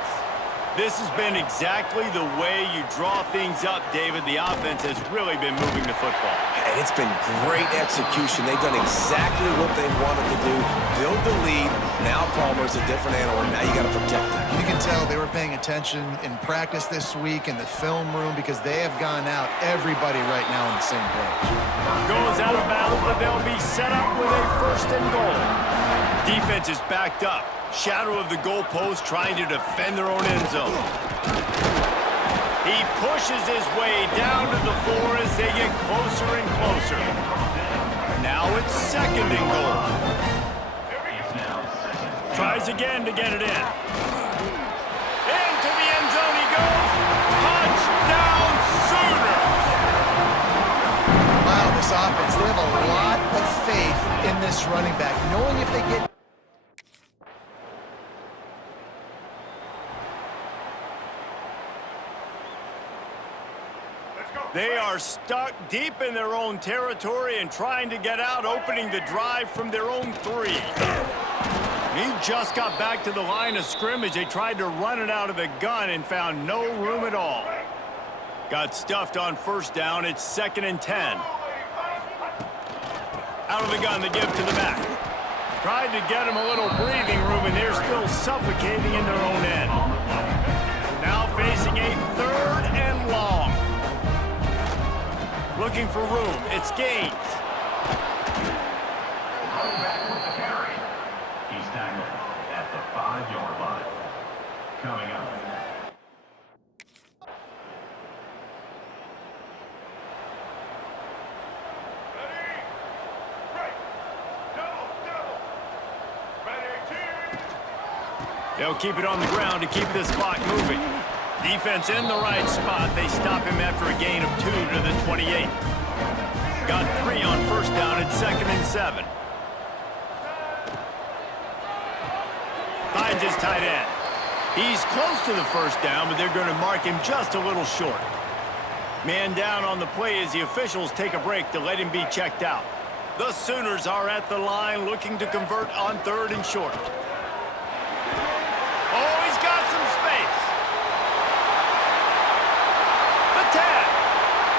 This has been exactly the way you draw things up, David. The offense has really been moving the football. And it's been great execution. They've done exactly what they wanted to do. Build the lead. Now Palmer's a different animal. Now you got to protect him. you can tell they were paying attention in practice this week in the film room because they have gone out, everybody right now on the same page. Goes out of bounds, but they'll be set up with a 1st and goal. Defense is backed up. Shadow of the goalpost trying to defend their own end zone. He pushes his way down to the floor as they get closer and closer. Now it's 2nd and goal. Tries again to get it in. Into the end zone he goes. Touchdown, Sooners! Wow, this offense, they have a lot of faith in this running back, knowing if they get... They are stuck deep in their own territory and trying to get out, opening the drive from their own 3. He just got back to the line of scrimmage. They tried to run it out of the gun and found no room at all. Got stuffed on first down. It's 2nd and 10. Out of the gun, they give to the back. Tried to get him a little breathing room, and they're still suffocating in their own end. Now facing a 3rd and long. Looking for room. It's Gaines. He's tackled at the 5-yard line. Coming up. They'll keep it on the ground to keep this clock moving. Defense in the right spot. They stop him after a gain of 2 to the 28. Got 3 on first down. It's 2nd and 7. Finds his tight end. He's close to the first down, but they're going to mark him just a little short. Man down on the play as the officials take a break to let him be checked out. The Sooners are at the line looking to convert on 3rd and short. Oh, he's got some space. The tag.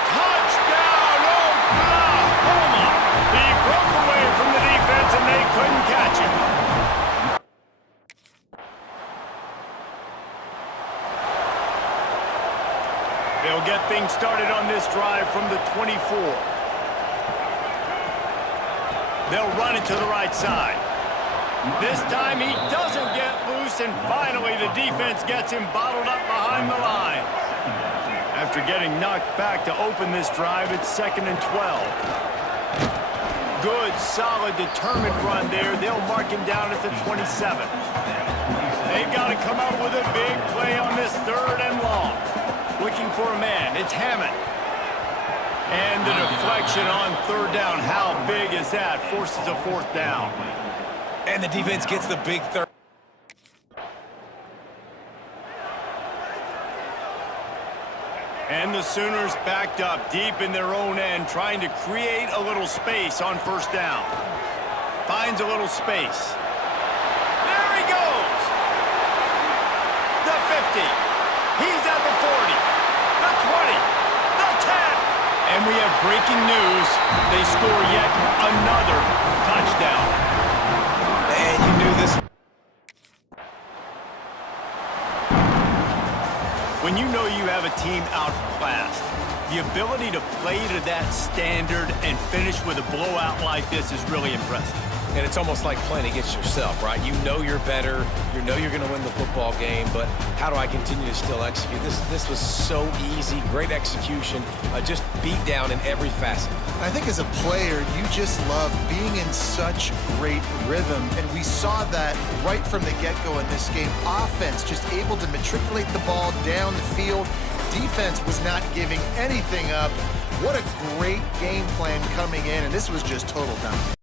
Touchdown, Oklahoma. He broke away from the defense and they couldn't catch him. They'll get things started on this drive from the 24. They'll run it to the right side. This time he doesn't get loose, and finally the defense gets him bottled up behind the line. After getting knocked back to open this drive, it's 2nd and 12. Good, solid, determined run there. They'll mark him down at the 27. They've got to come up with a big play on this 3rd and long. Looking for a man. It's Hammond. And the deflection on 3rd down. How big is that? Forces a 4th down. And the defense gets the big 3rd. And the Sooners backed up deep in their own end, trying to create a little space on first down. Finds a little space. There he goes! The 50. He's at the 40. The 20. The 10. And we have breaking news. They score yet another touchdown. And you knew this. When you know you have a team outclassed, the ability to play to that standard and finish with a blowout like this is really impressive. And it's almost like playing against yourself, right? You know you're better. You know you're going to win the football game, but how do I continue to still execute? This was so easy, great execution, just beat down in every facet. I think as a player, you just love being in such great rhythm, and we saw that right from the get-go in this game. Offense just able to matriculate the ball down the field. Defense was not giving anything up. What a great game plan coming in, and this was just total dominance.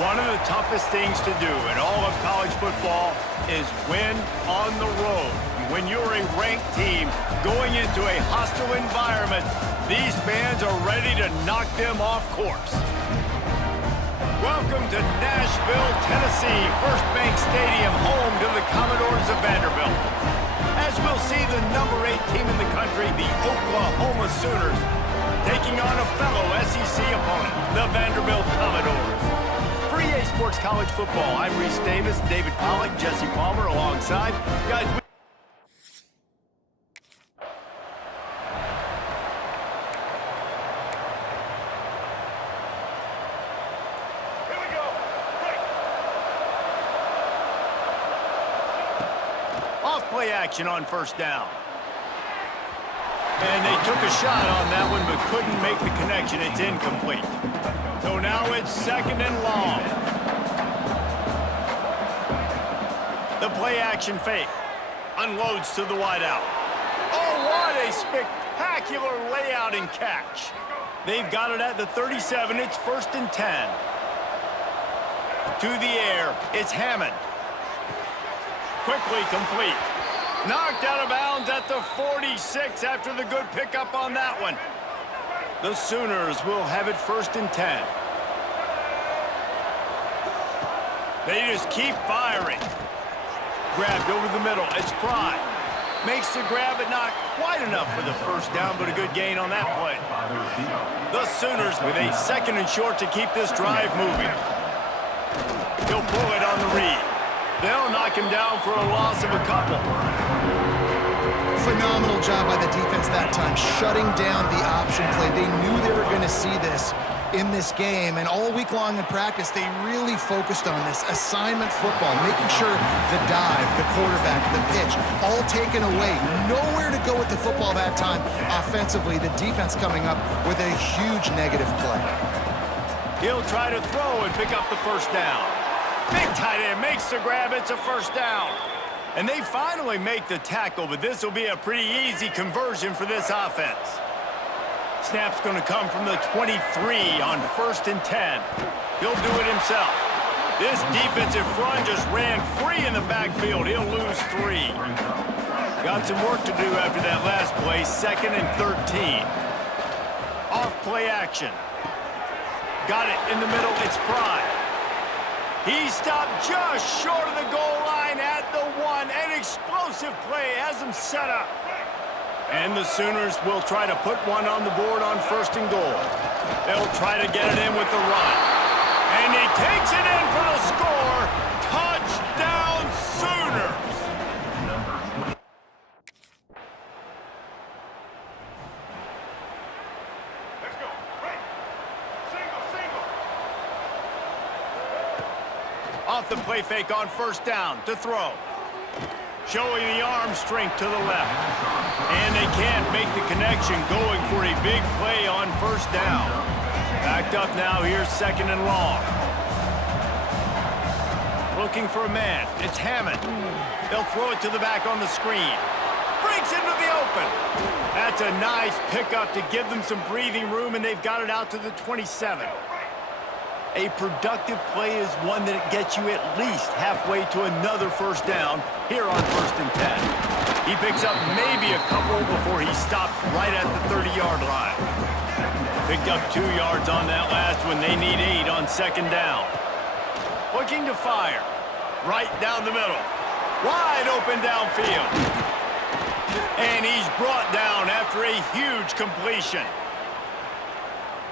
One of the toughest things to do in all of college football is win on the road. When you're a ranked team going into a hostile environment, these fans are ready to knock them off course. Welcome to Nashville, Tennessee, First Bank Stadium, home to the Commodores of Vanderbilt. As we'll see the number 8 team in the country, the Oklahoma Sooners, taking on a fellow SEC opponent, the Vanderbilt Commodores. For EA Sports College Football, I'm Reese Davis, David Pollack, Jesse Palmer alongside. Guys, play action on first down. And they took a shot on that one, but couldn't make the connection. It's incomplete. So now it's second and long. The play action fake. Unloads to the wideout. Oh, what a spectacular layout and catch. They've got it at the 37. It's first and 10. To the air. It's Hammond. Quickly complete. Knocked out of bounds at the 46 after the good pickup on that one. The Sooners will have it first and 10. They just keep firing. Grabbed over the middle. It's Fry. Makes the grab, but not quite enough for the first down, but a good gain on that play. The Sooners with a second and short to keep this drive moving. He'll pull it on the read. They'll knock him down for a loss of a couple. Phenomenal job by the defense that time, shutting down the option play. They knew they were going to see this in this game, and all week long in practice, they really focused on this assignment football, making sure the dive, the quarterback, the pitch, all taken away. Nowhere to go with the football that time offensively. The defense coming up with a huge negative play. He'll try to throw and pick up the first down. Big tight end makes the grab. It's a first down. And they finally make the tackle, but this will be a pretty easy conversion for this offense. Snap's going to come from the 23 on first and 10. He'll do it himself. This defensive front just ran free in the backfield. He'll lose 3. Got some work to do after that last play, second and 13. Off play action. Got it in the middle. It's Fry. He stopped just short of the goal line at the 1. An explosive play has him set up. And the Sooners will try to put one on the board on first and goal. They'll try to get it in with the run. And he takes it in for the score. Touchdown, Sooners! Let's go. Right. Single. Off the play fake on first down to throw. Showing the arm strength to the left. And they can't make the connection, going for a big play on first down. Backed up now, here's second and long. Looking for a man. It's Hammond. They'll throw it to the back on the screen. Breaks into the open. That's a nice pickup to give them some breathing room, and they've got it out to the 27. A productive play is one that gets you at least halfway to another first down here on first and 10. He picks up maybe a couple before he stopped right at the 30-yard line. Picked up 2 yards on that last one. They need 8 on second down. Looking to fire. Right down the middle. Wide open downfield. And he's brought down after a huge completion.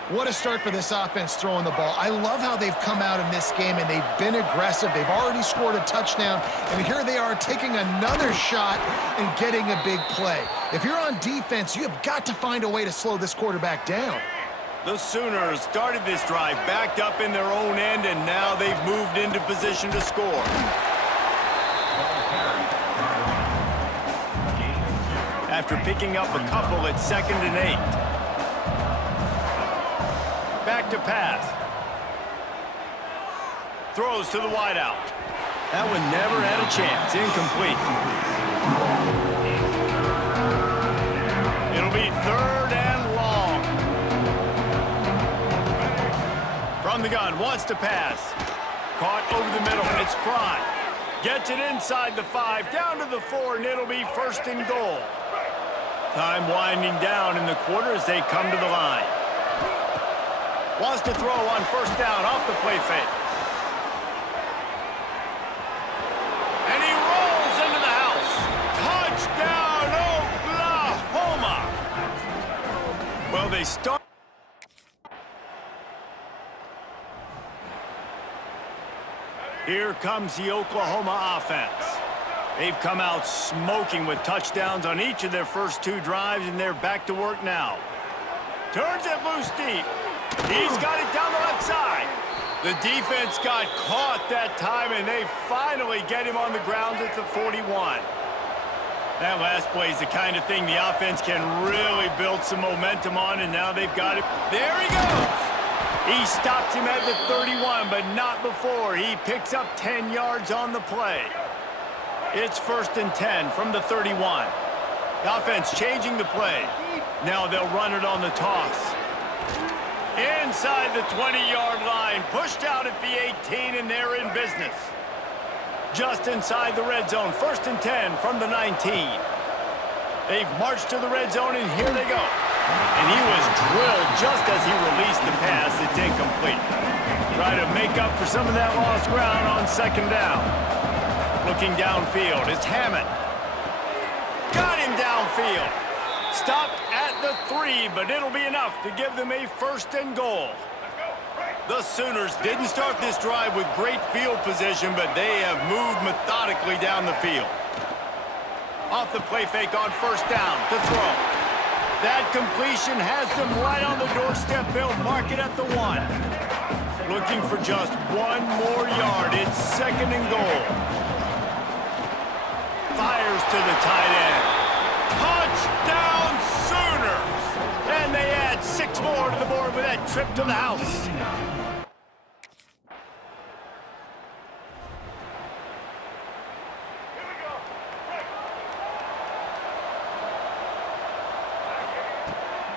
What a start for this offense throwing the ball. I love how they've come out in this game, and they've been aggressive. They've already scored a touchdown, and here they are taking another shot and getting a big play. If you're on defense, you have got to find a way to slow this quarterback down. The Sooners started this drive backed up in their own end, and now they've moved into position to score. After picking up a couple at second and 8. Back to pass. Throws to the wideout. That one never had a chance. Incomplete. It'll be third and long. From the gun, wants to pass. Caught over the middle. It's Prime. Gets it inside the 5, down to the 4, and it'll be first and goal. Time winding down in the quarter as they come to the line. Wants to throw on first down off the play fake. And he rolls into the house. Touchdown, Oklahoma! Well, they start. Here comes the Oklahoma offense. They've come out smoking with touchdowns on each of their first 2 drives, and they're back to work now. Turns it loose deep. He's got it down the left side. The defense got caught that time, and they finally get him on the ground at the 41. That last play is the kind of thing the offense can really build some momentum on, and now they've got it. There he goes. He stops him at the 31, but not before. He picks up 10 yards on the play. It's first and 10 from the 31. The offense changing the play. Now they'll run it on the toss. Inside the 20-yard line, pushed out at the 18, and they're in business. Just inside the red zone, first and 10 from the 19. They've marched to the red zone, and here they go. And he was drilled just as he released the pass. It's incomplete. Try to make up for some of that lost ground on second down. Looking downfield, it's Hammond. Got him downfield. Stopped at the 3, but it'll be enough to give them a first and goal. The Sooners didn't start this drive with great field position, but they have moved methodically down the field. Off the play fake on first down to throw. That completion has them right on the doorstep. They'll mark it at the 1. Looking for just 1 more yard. It's second and goal. Fires to the tight end. Touchdown Sooners! And they add 6 more to the board with that trip to the house.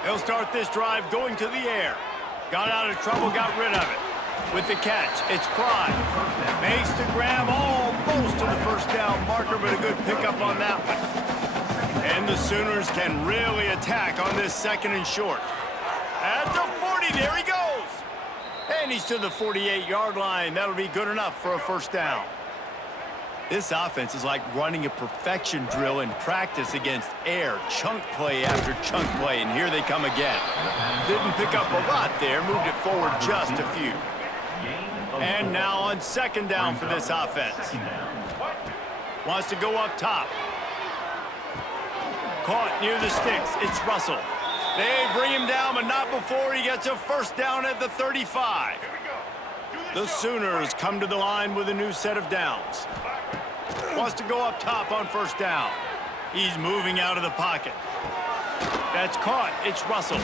They'll start this drive going to the air. Got out of trouble, got rid of it. With the catch, it's Prime. Makes the grab almost to the first down marker, but a good pickup on that one. And the Sooners can really attack on this second and short. At the 40, there he goes. And he's to the 48-yard line. That'll be good enough for a first down. This offense is like running a perfection drill in practice against air, chunk play after chunk play, and here they come again. Didn't pick up a lot there, moved it forward just a few. And now on second down for this offense. Wants to go up top. Caught near the sticks, it's Russell. They bring him down, but not before he gets a first down at the 35. The Sooners come to the line with a new set of downs. Wants to go up top on first down. He's moving out of the pocket. That's caught. It's Russell.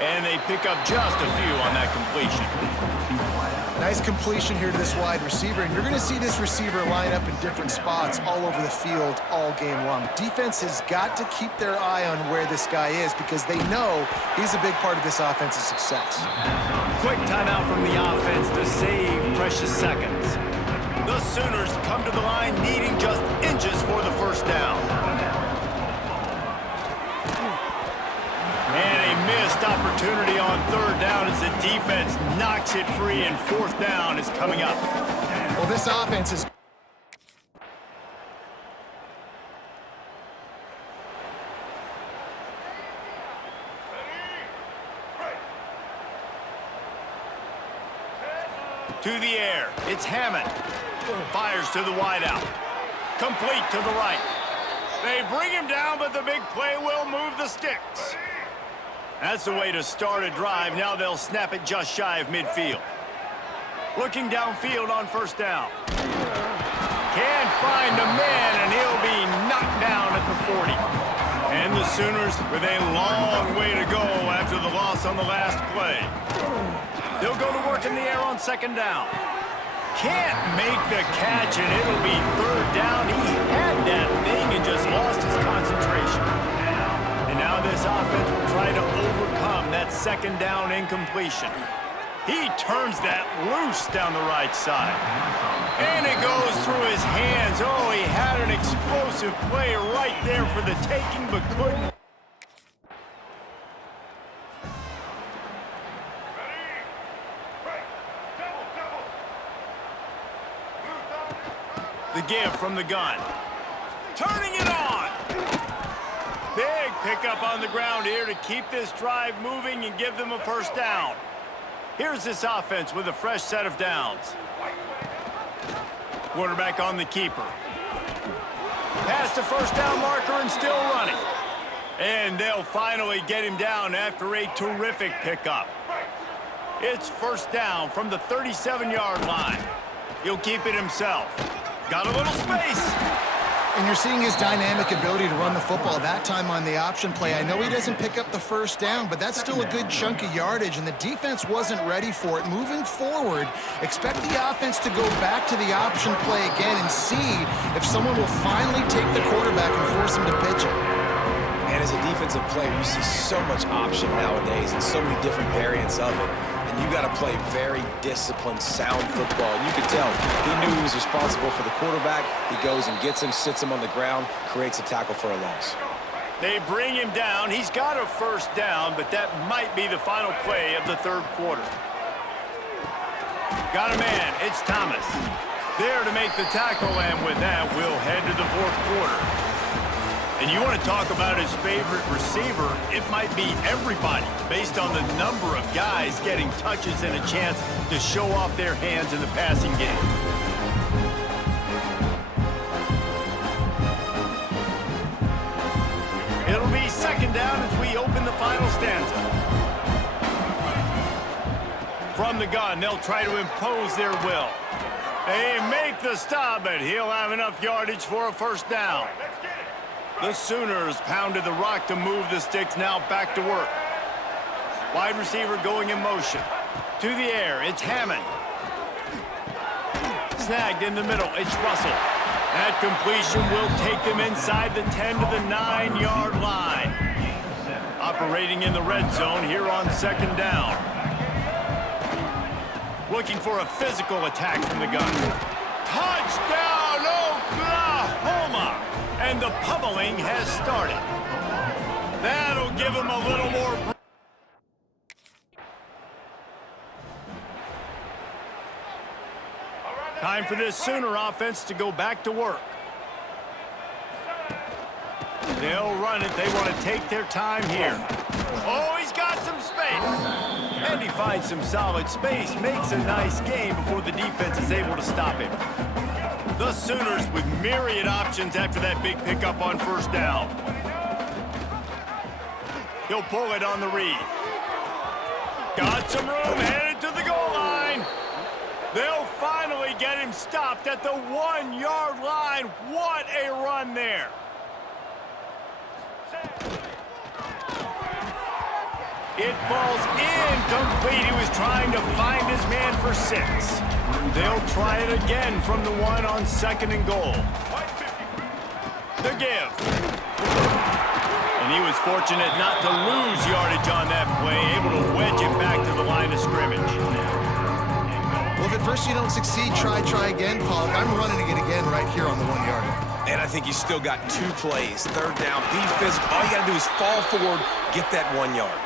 And they pick up just a few on that completion. Nice completion here to this wide receiver, and you're going to see this receiver line up in different spots all over the field all game long. Defense has got to keep their eye on where this guy is because they know he's a big part of this offense's success. Quick timeout from the offense to save precious seconds. The Sooners come to the line needing just inches for the first down. And a missed opportunity on third down as the defense knocks it free, and fourth down is coming up. Well, this offense is... To the air, it's Hammond. Fires to the wideout. Complete to the right. They bring him down, but the big play will move the sticks. That's the way to start a drive. Now they'll snap it just shy of midfield. Looking downfield on first down. Can't find a man, and he'll be knocked down at the 40. And the Sooners with a long way to go after the loss on the last play. They'll go to work in the air on second down. Can't make the catch, and it'll be third down. He had that thing and just lost his concentration. And now this offense will try to overcome that second down incompletion. He turns that loose down the right side. And it goes through his hands. Oh, he had an explosive play right there for the taking, but couldn't. The give from the gun. Turning it on. Big pickup on the ground here to keep this drive moving and give them a first down. Here's this offense with a fresh set of downs. Quarterback on the keeper. Past the first down marker and still running. And they'll finally get him down after a terrific pickup. It's first down from the 37-yard line. He'll keep it himself. Got a little space. And you're seeing his dynamic ability to run the football, that time on the option play. I know he doesn't pick up the first down, but that's still a good chunk of yardage, and the defense wasn't ready for it. Moving forward, expect the offense to go back to the option play again and see if someone will finally take the quarterback and force him to pitch it. And as a defensive player, you see so much option nowadays and so many different variants of it. And you got to play very disciplined, sound football. And you could tell he knew he was responsible for the quarterback. He goes and gets him, sits him on the ground, creates a tackle for a loss. They bring him down. He's got a first down, but that might be the final play of the third quarter. Got a man. It's Thomas. There to make the tackle, and with that, we'll head to the fourth quarter. And you want to talk about his favorite receiver, it might be everybody, based on the number of guys getting touches and a chance to show off their hands in the passing game. It'll be second down as we open the final stanza. From the gun, they'll try to impose their will. They make the stop, but he'll have enough yardage for a first down. The Sooners pounded the rock to move the sticks, now back to work. Wide receiver going in motion. To the air, it's Hammond. Snagged in the middle, it's Russell. That completion will take them inside the 10 to the 9-yard line. Operating in the red zone here on second down. Looking for a physical attack from the gun. Touchdown, Oklahoma! And the pummeling has started. That'll give him a little more. Time for this Sooner offense to go back to work. They'll run it. They want to take their time here. Oh, he's got some space. And he finds some solid space. Makes a nice game before the defense is able to stop him. The Sooners with myriad options after that big pickup on first down. He'll pull it on the read. Got some room, headed to the goal line. They'll finally get him stopped at the 1-yard line. What a run there. It falls incomplete. He was trying to find his man for 6. They'll try it again from the 1 on second and goal. The give. And he was fortunate not to lose yardage on that play, able to wedge it back to the line of scrimmage. Well, if at first you don't succeed, try again, Paul. I'm running it again right here on the 1-yard line. And I think you still got 2 plays. Third down, be physical. All you got to do is fall forward, get that 1 yard.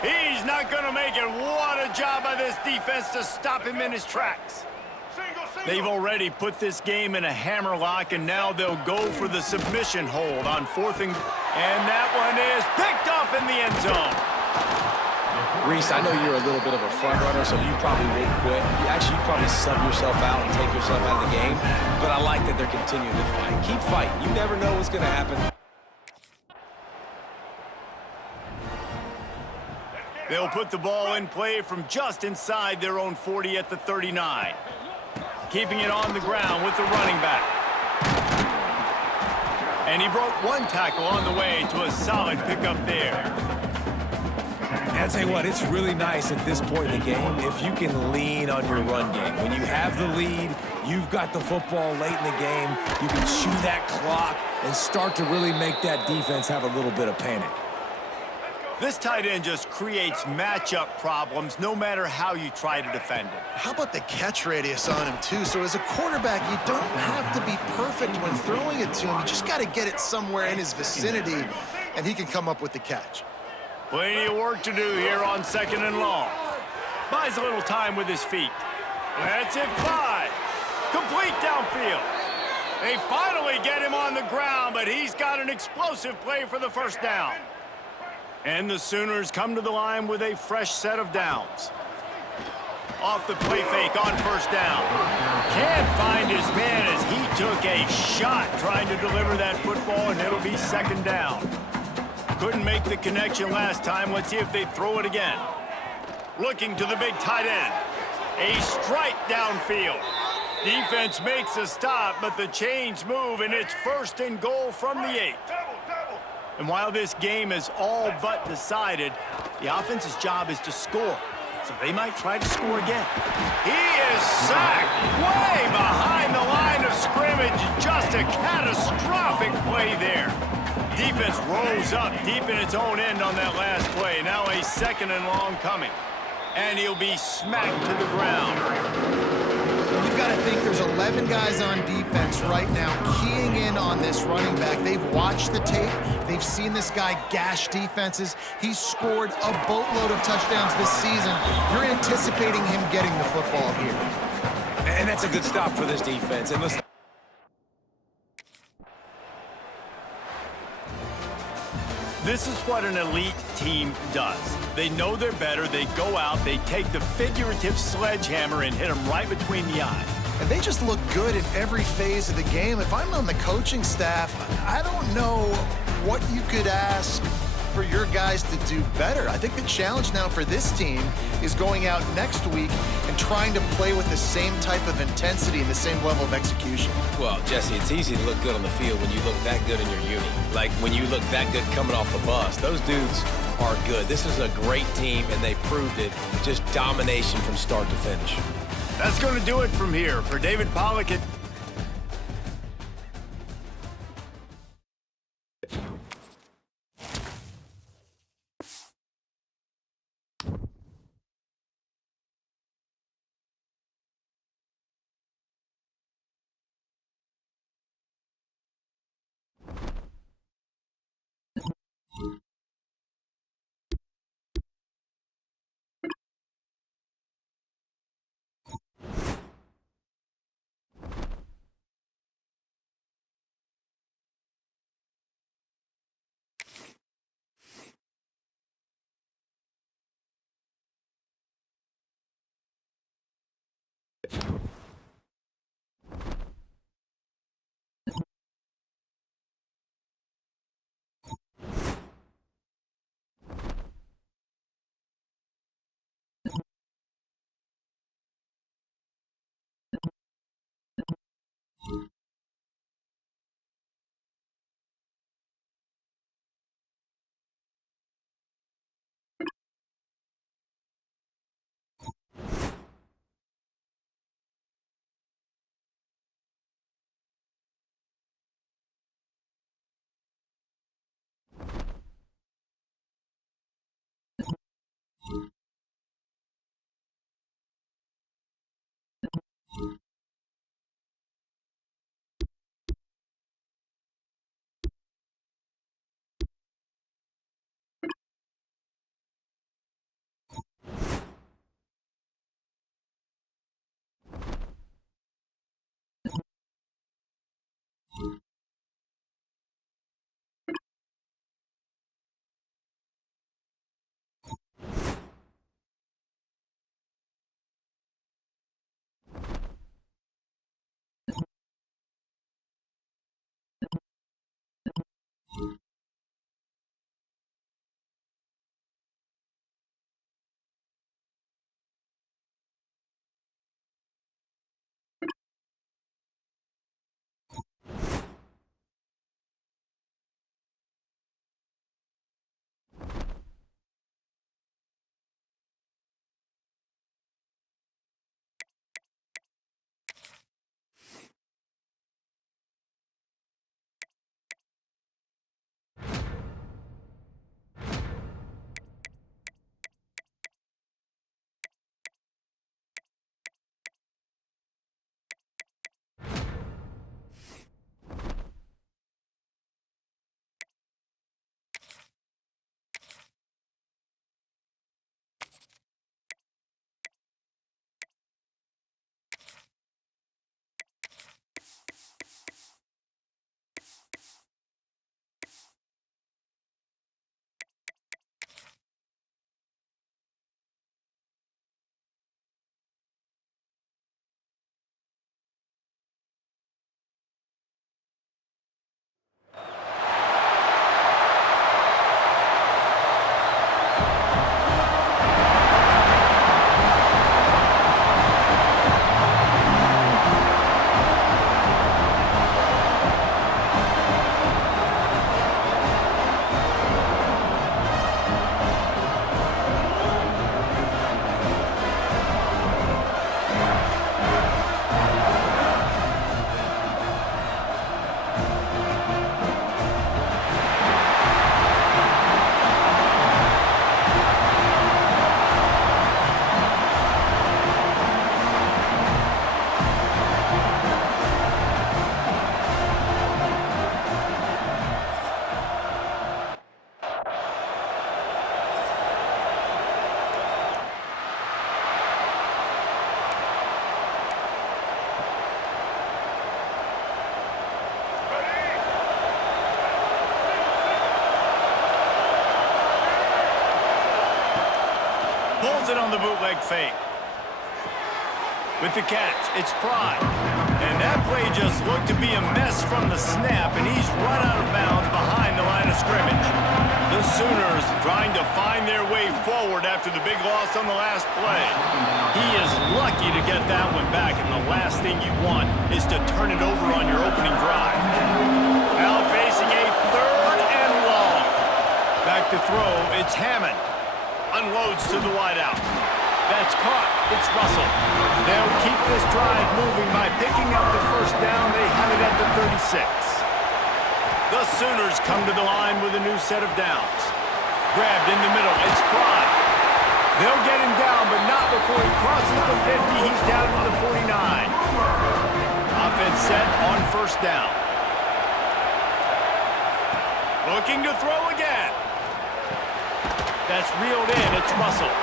He's not going to make it. What a job by this defense to stop him in his tracks. They've already put this game in a hammerlock, and now they'll go for the submission hold on 4th and that one is picked off in the end zone. Reese, I know you're a little bit of a front runner, so you probably won't quit. You'd probably sub yourself out and take yourself out of the game. But I like that they're continuing to fight. Keep fighting. You never know what's going to happen. They'll put the ball in play from just inside their own 40 at the 39. Keeping it on the ground with the running back. And he broke 1 tackle on the way to a solid pickup there. And I'll tell you what, it's really nice at this point in the game if you can lean on your run game. When you have the lead, you've got the football late in the game, you can chew that clock and start to really make that defense have a little bit of panic. This tight end just creates matchup problems no matter how you try to defend it. How about the catch radius on him, too? So as a quarterback, you don't have to be perfect when throwing it to him. You just got to get it somewhere in his vicinity, and he can come up with the catch. Plenty of work to do here on 2nd and long. Buys a little time with his feet. That's it, 5. Complete downfield. They finally get him on the ground, but he's got an explosive play for the first down. And the Sooners come to the line with a fresh set of downs. Off the play fake on first down. Can't find his man as he took a shot trying to deliver that football, and it'll be 2nd down. Couldn't make the connection last time. Let's see if they throw it again. Looking to the big tight end. A strike downfield. Defense makes a stop, but the chains move, and it's 1st and goal from the 8. And while this game is all but decided, the offense's job is to score. So they might try to score again. He is sacked way behind the line of scrimmage. Just a catastrophic play there. Defense rolls up deep in its own end on that last play. Now a 2nd and long coming. And he'll be smacked to the ground. You've got to think there's 11 guys on defense right now keying in on this running back. They've watched the tape. They've seen this guy gash defenses. He's scored a boatload of touchdowns this season. You're anticipating him getting the football here. And that's a good stop for this defense. And listen, this is what an elite team does. They know they're better. They go out, they take the figurative sledgehammer and hit them right between the eyes. And they just look good in every phase of the game. If I'm on the coaching staff, I don't know what you could ask for your guys to do better. I think the challenge now for this team is going out next week and trying to play with the same type of intensity and the same level of execution. well, Jesse, it's easy to look good on the field when you look that good in your uni. Like when you look that good coming off the bus. Those dudes are good. This is a great team, and they proved it. Just domination from start to finish. That's going to do it from here. For David Pollack at it on the bootleg fake. With the catch, it's Pride. And that play just looked to be a mess from the snap, and he's run out of bounds behind the line of scrimmage. The Sooners trying to find their way forward after the big loss on the last play. He is lucky to get that one back, and the last thing you want is to turn it over on your opening drive. Now facing a 3rd and long. Back to throw, it's Hammond. Unloads to the wideout. That's caught. It's Russell. They'll keep this drive moving by picking up the first down. They have it at the 36. The Sooners come to the line with a new set of downs. Grabbed in the middle. It's Pride. They'll get him down, but not before he crosses the 50. He's down to the 49. Offense set on first down. Looking to throw again. That's reeled in. It's Russell.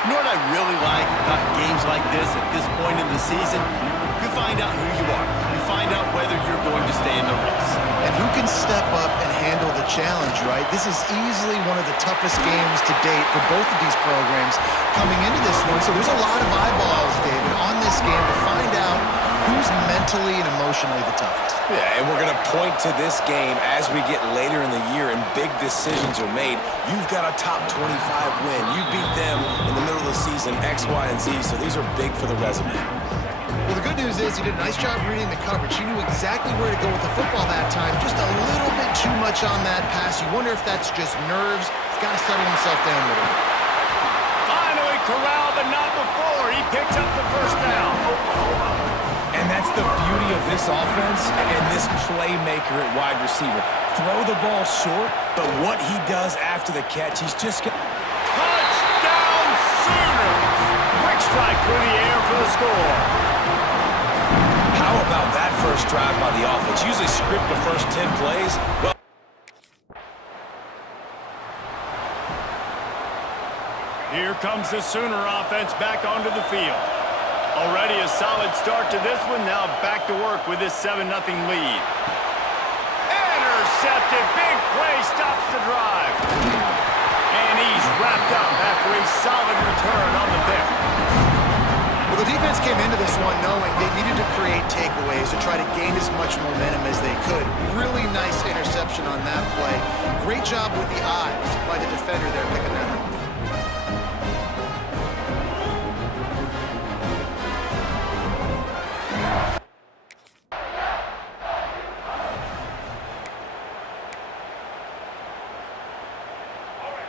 You know what I really like about games like this at this point in the season? You find out who you are. You find out whether you're going to stay in the race. And who can step up and handle the challenge, right? This is easily one of the toughest games to date for both of these programs coming into this one. So there's a lot of eyeballs, David, on this game to find out who's mentally and emotionally the toughest. Yeah, and we're going to point to this game as we get later in the year and big decisions are made. You've got a top 25 win. You beat them in the middle of the season, X, Y, and Z, so these are big for the resume. Well, the good news is he did a nice job reading the coverage. He knew exactly where to go with the football that time. Just a little bit too much on that pass. You wonder if that's just nerves. He's got to settle himself down a little bit. Finally corralled, but not before. He picks up the first down. And that's the beauty of this offense and this playmaker at wide receiver. Throw the ball short, but what he does after the catch, he's just going to... Touchdown Sooners! Quick strike through the air for the score. How about that first drive by the offense? Usually script the first 10 plays. Well, here comes the Sooner offense back onto the field. Already a solid start to this one. Now back to work with this 7-0 lead. Intercepted. Big play stops the drive. And he's wrapped up after a solid return on the pick. Well, the defense came into this one knowing they needed to create takeaways to try to gain as much momentum as they could. Really nice interception on that play. Great job with the eyes by the defender there picking that up.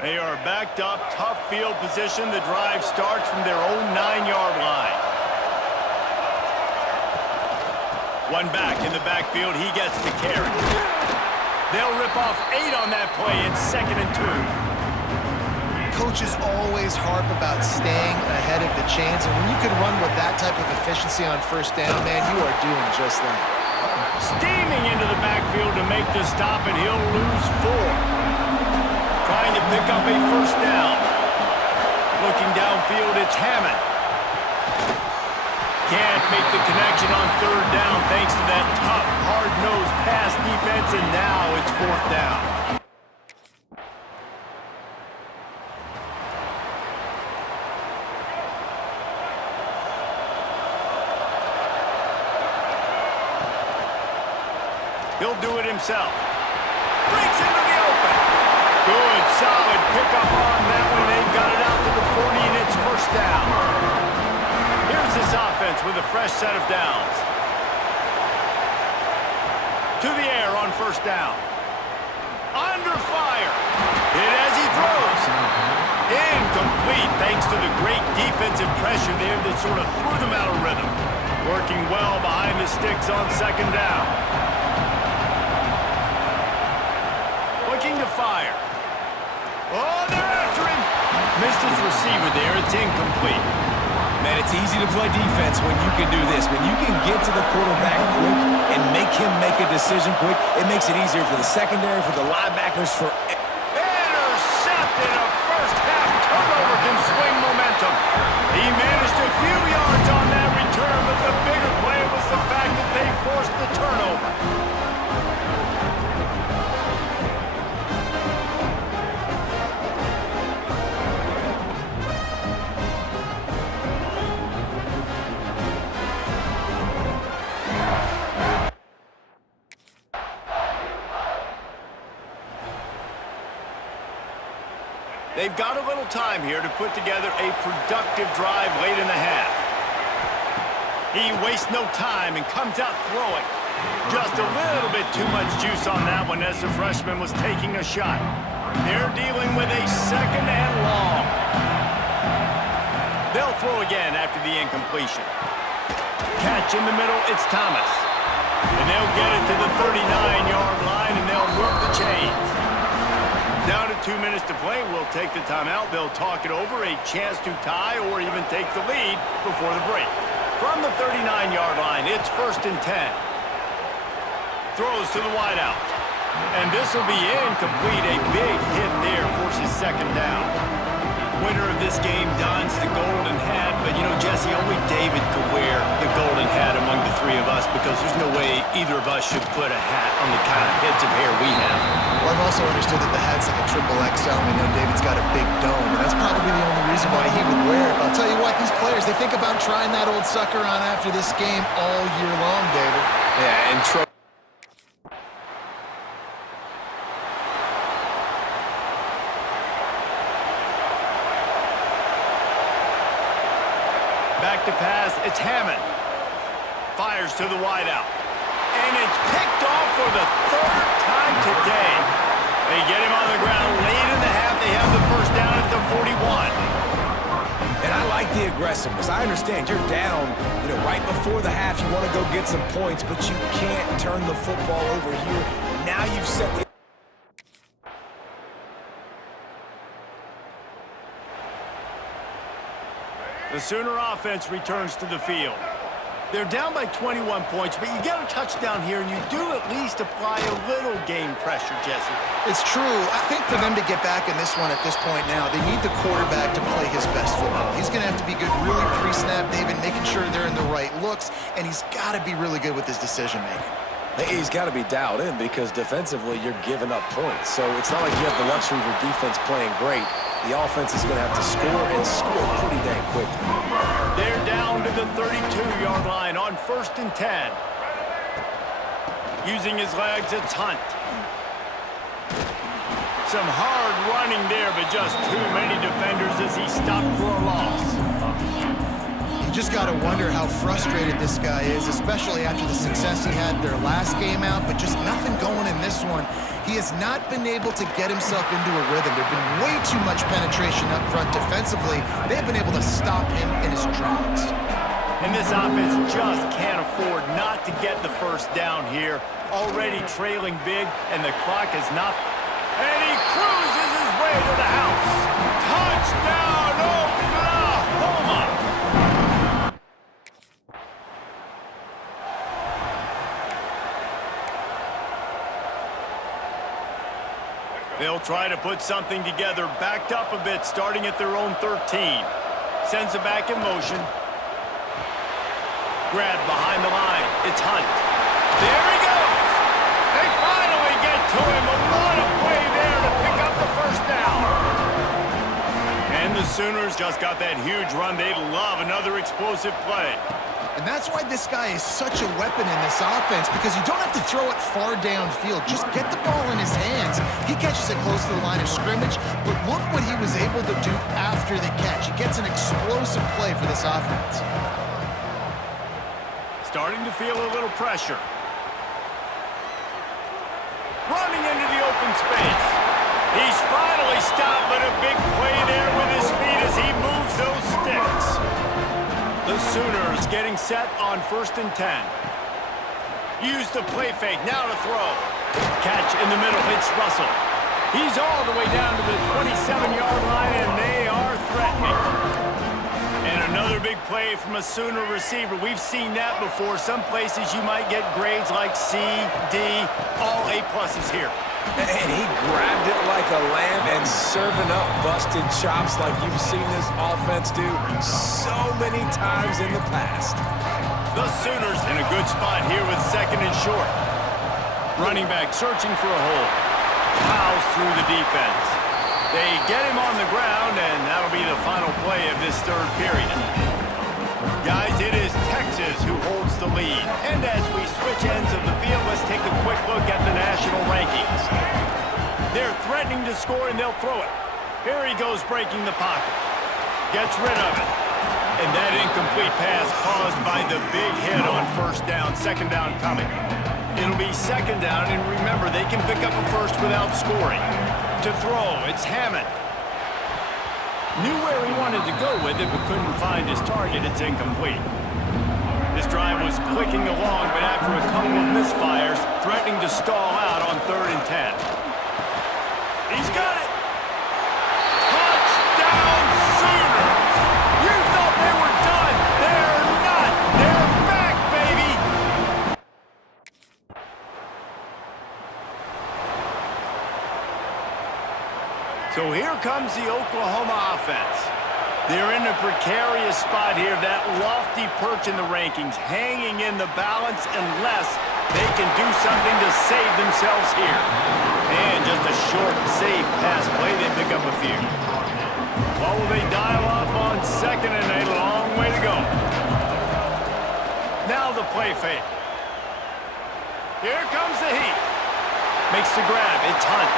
They are backed up, tough field position. The drive starts from their own 9-yard line. One back in the backfield. He gets the carry. They'll rip off 8 on that play. It's 2nd and 2. Coaches always harp about staying ahead of the chains, and when you can run with that type of efficiency on first down, man, you are doing just that. Steaming into the backfield to make the stop, and he'll lose 4. Trying to pick up a first down. Looking downfield, it's Hammond. Can't make the connection on 3rd down thanks to that tough, hard-nosed pass defense, and now it's 4th down. He'll do it himself. Breaks into the open. Good, solid pickup on that one. They've got it out to the 40, and it's 1st down. Here's this offense with a fresh set of downs. To the air on 1st down. Under fire. Hit as he throws. Incomplete thanks to the great defensive pressure there that sort of threw them out of rhythm. Working well behind the sticks on 2nd down. Looking to fire. Oh, they're after him. Missed his receiver there. It's incomplete. man, it's easy to play defense when you can do this. When you can get to the quarterback quick and make him make a decision quick, it makes it easier for the secondary, for the linebackers, for... Intercepted. A first-half turnover can swing momentum. He managed a few yards on that return, but the bigger play was the fact that they forced the turnover. They've got a little time here to put together a productive drive late in the half. He wastes no time and comes out throwing. Just a little bit too much juice on that one as the freshman was taking a shot. They're dealing with a second and long. They'll throw again after the incompletion. Catch in the middle, it's Thomas. And they'll get it to the 39-yard line, and they'll move the chains. Down to 2 minutes to play, we'll take the timeout. They'll talk it over, a chance to tie or even take the lead before the break. From the 39-yard line, it's 1st and 10. Throws to the wideout. And this will be incomplete. A big hit there forces second down. Winner of this game dons the golden hat, but you know, Jesse, only David could wear the golden hat among the three of us because there's no way either of us should put a hat on the kind of heads of hair we have. Well, I've also understood that the hat's like a triple XL. We know David's got a big dome, and that's probably the only reason why he would wear it. But I'll tell you what, these players, they think about trying that old sucker on after this game all year long, David. Yeah, and Back to pass, it's Hammond. Fires to the wideout. And it's picked off for the 3rd time today. They get him on the ground late in the half. They have the first down at the 41. And I like the aggressiveness. I understand you're down, right before the half. You want to go get some points, but you can't turn the football over here. Now you've set the... The Sooner offense returns to the field. They're down by 21 points, but you get a touchdown here, and you do at least apply a little game pressure, Jesse. It's true. I think for them to get back in this one at this point now, they need the quarterback to play his best football. He's going to have to be good really pre-snap, David, making sure they're in the right looks, and he's got to be really good with his decision-making. He's got to be dialed in because defensively you're giving up points. So it's not like you have the luxury of your defense playing great. The offense is going to have to score and score pretty dang quickly. They're down to the 32-yard line on 1st and 10. Using his legs, it's Hunt. Some hard running there, but just too many defenders as he stopped for a loss. You just got to wonder how frustrated this guy is, especially after the success he had their last game out, but just nothing going in this one. He has not been able to get himself into a rhythm. There's been way too much penetration up front defensively. They've been able to stop him in his tracks. And this offense just can't afford not to get the first down here. Already trailing big, and the clock is not... And he cruises his way to the house. Touchdown, Oklahoma! They'll try to put something together, backed up a bit, starting at their own 13. Sends it back in motion. Grab behind the line. It's Hunt. There he goes! They finally get to him, but what a play there to pick up the first down. And the Sooners just got that huge run. They love another explosive play. And that's why this guy is such a weapon in this offense, because you don't have to throw it far downfield. Just get the ball in his hands. He catches it close to the line of scrimmage, but look what he was able to do after the catch. He gets an explosive play for this offense. Starting to feel a little pressure. Running into the open space. He's finally stopped, but a big play there with his feet as he moves those sticks. The Sooners getting set on 1st and 10. Use the play fake, now to throw. Catch in the middle, it's Russell. He's all the way down to the 27-yard line, and they are threatening. And another big play from a Sooner receiver. We've seen that before. Some places you might get grades like C, D, all A+ here. And he grabbed it like a lamb and serving up busted chops like you've seen this offense do so many times in the past. The Sooners in a good spot here with 2nd and short. Running back searching for a hole. Plows through the defense. They get him on the ground, and that'll be the final play of this 3rd period. Guys, it is Texas who holds the lead. And as we switch ends of the field, let's take a quick look at the national rankings. They're threatening to score, and they'll throw it. Here he goes breaking the pocket. Gets rid of it. And that incomplete pass caused by the big hit on first down, second down coming. It'll be second down, and remember, they can pick up a first without scoring. To throw, it's Hammond. Knew where he wanted to go with it, but couldn't find his target. It's incomplete. This drive was clicking along, but after a couple of misfires, threatening to stall out on 3rd and 10. He's got it! Touchdown Sooners! You thought they were done! They're not! They're back, baby! So here comes the Oklahoma offense. They're in a precarious spot here, that lofty perch in the rankings, hanging in the balance unless they can do something to save themselves here. And just a short, safe pass play, they pick up a few. What will they dial up on second and a long way to go? Now the play fake. Here comes the heat. Makes the grab, it's Hunt.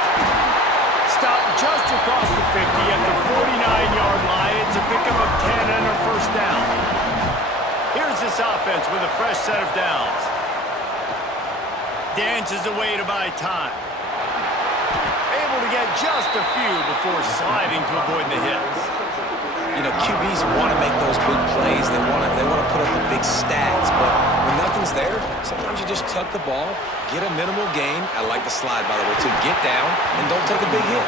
Stopped just across the 50 at the 49-yard line. It's a pickup of 10 and a first down. Here's this offense with a fresh set of downs. Dances away to buy time. Able to get just a few before sliding to avoid the hits. You know, QBs want to make those big plays. They want to put up the big stats, but when nothing's there, sometimes you just tuck the ball, get a minimal gain. I like the slide, by the way, to get down and don't take a big hit.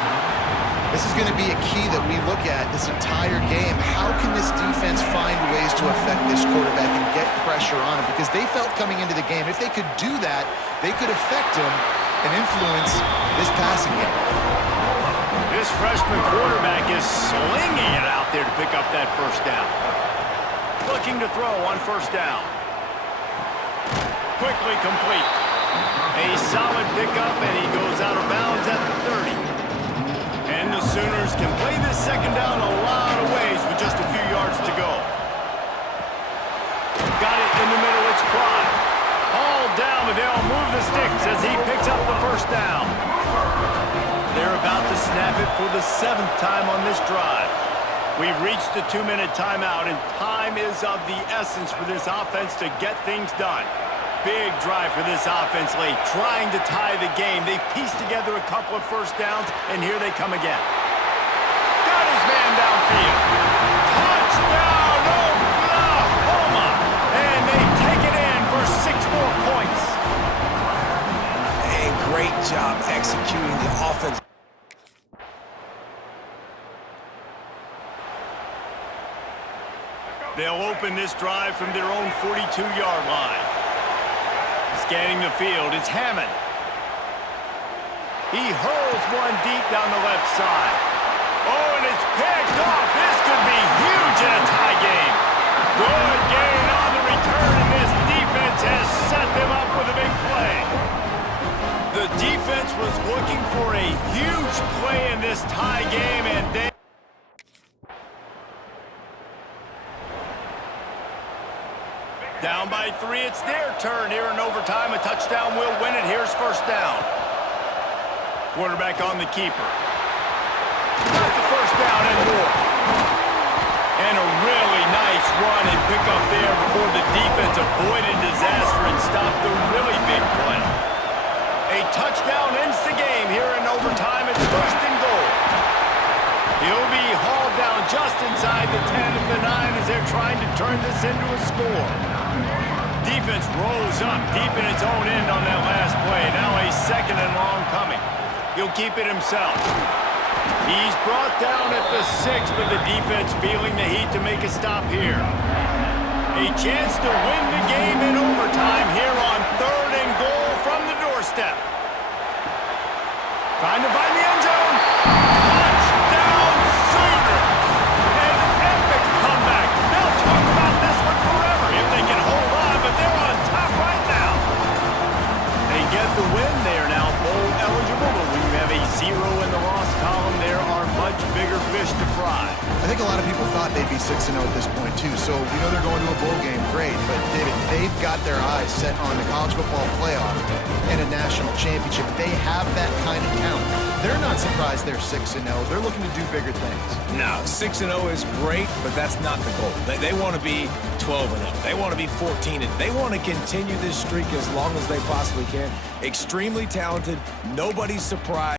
This is going to be a key that we look at this entire game. How can this defense find ways to affect this quarterback and get pressure on him? Because they felt coming into the game, if they could do that, they could affect him and influence this passing game. This freshman quarterback is slinging it out there to pick up that first down. Looking to throw on first down. Quickly complete. A solid pickup, and he goes out of bounds at the 30. And the Sooners can play this second down a lot of ways with just a few yards to go. Got it in the middle, it's Pride. Hauled down, but they'll move the sticks as he picks up the first down. They're about to snap it for the 7th time on this drive. We've reached the 2-minute timeout, and time is of the essence for this offense to get things done. Big drive for this offense late, trying to tie the game. They've pieced together a couple of first downs, and here they come again. Got his man downfield. Touchdown, Oklahoma! And they take it in for 6 more points. And great job executing the offense. They'll open this drive from their own 42-yard line. Scanning the field, it's Hammond. He hurls one deep down the left side. Oh, and it's picked off. This could be huge in a tie game. Good gain on the return, and this defense has set them up with a big play. The defense was looking for a huge play in this tie game, and they... Down by 3, it's their turn here in overtime. A touchdown will win it. Here's first down. Quarterback on the keeper. Got the first down and more. And a really nice run and pick up there before the defense avoided disaster and stopped the really big play. A touchdown ends the game here in overtime. It's first and goal. He'll be hauled down just inside the 10 at the 9 as they're trying to turn this into a score. Defense rose up deep in its own end on that last play. Now a second and long coming. He'll keep it himself. He's brought down at the 6, but the defense feeling the heat to make a stop here. A chance to win the game in overtime here on 3rd and goal from the doorstep. Trying to find the end zone. Touchdown Sooner! An epic comeback. They'll talk about this one forever if they can hold on, but they're on top right now. They get the win. They are now bowl eligible, but when you have a 0 in the loss column, there are much bigger fish to fry. I think a lot of people thought they'd be 6-0 at this point, too. So, you know, they're going to a bowl game, great. But, David, they've got their eyes set on the college football playoff and a national championship. They have that kind of talent. They're not surprised they're 6-0. They're looking to do bigger things. No, 6-0 is great, but that's not the goal. They want to be 12-0. They want to be 14-0. They want to continue this streak as long as they possibly can. Extremely talented. Nobody's surprised.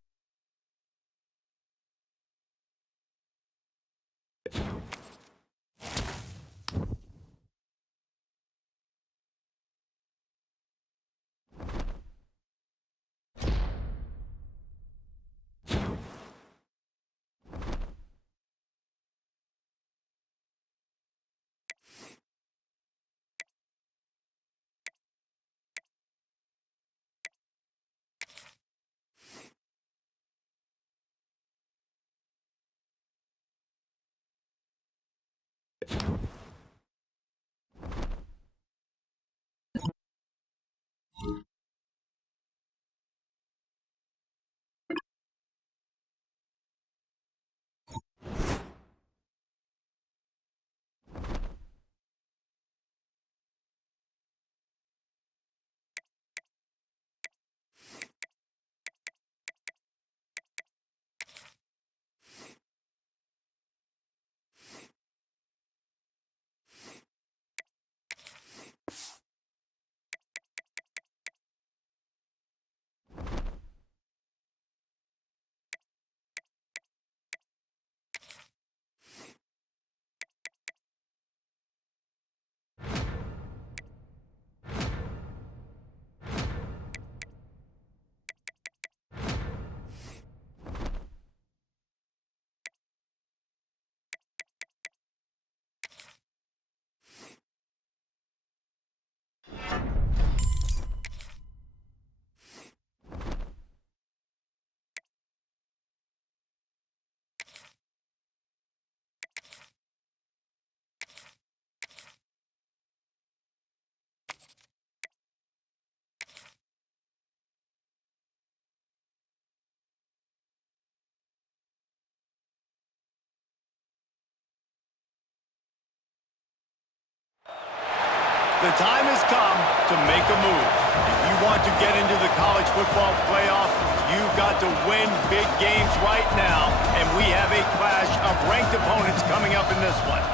The time has come to make a move. If you want to get into the college football playoff, you've got to win big games right now, and we have a clash of ranked opponents coming up in this one.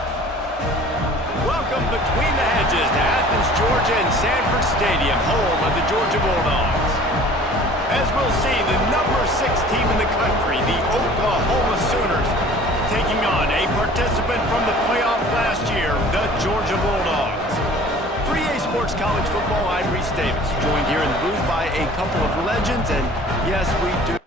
Welcome between the hedges to Athens, Georgia and Sanford Stadium, home of the Georgia Bulldogs. As we'll see, the number 6 team in the country, the Oklahoma Sooners, taking on a participant from the playoff last year, the Georgia Bulldogs. For EA Sports College Football, I'm Reese Davis, joined here in the booth by a couple of legends, and yes, we do.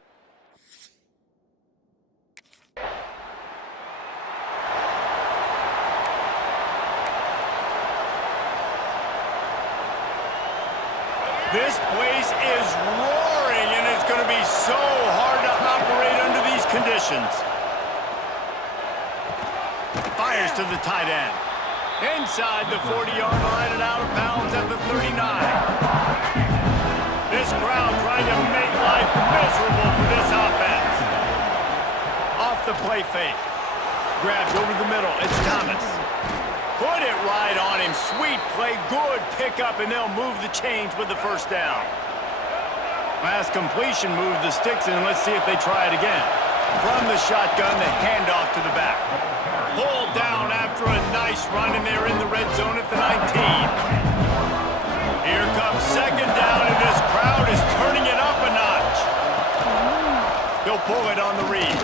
This place is roaring, and it's going to be so hard to operate under these conditions. Fires to the tight end. Inside the 40-yard line and out of bounds at the 39. This crowd trying to make life miserable for this offense. Off the play fake. Grabbed over the middle. It's Thomas. Put it right on him. Sweet play. Good pickup, and they'll move the chains with the first down. Pass completion, move the sticks, and let's see if they try it again. From the shotgun, the handoff to the back. Pulled down after a nice run, and they're in the red zone at the 19. Here comes second down, and this crowd is turning it up a notch. He'll pull it on the read.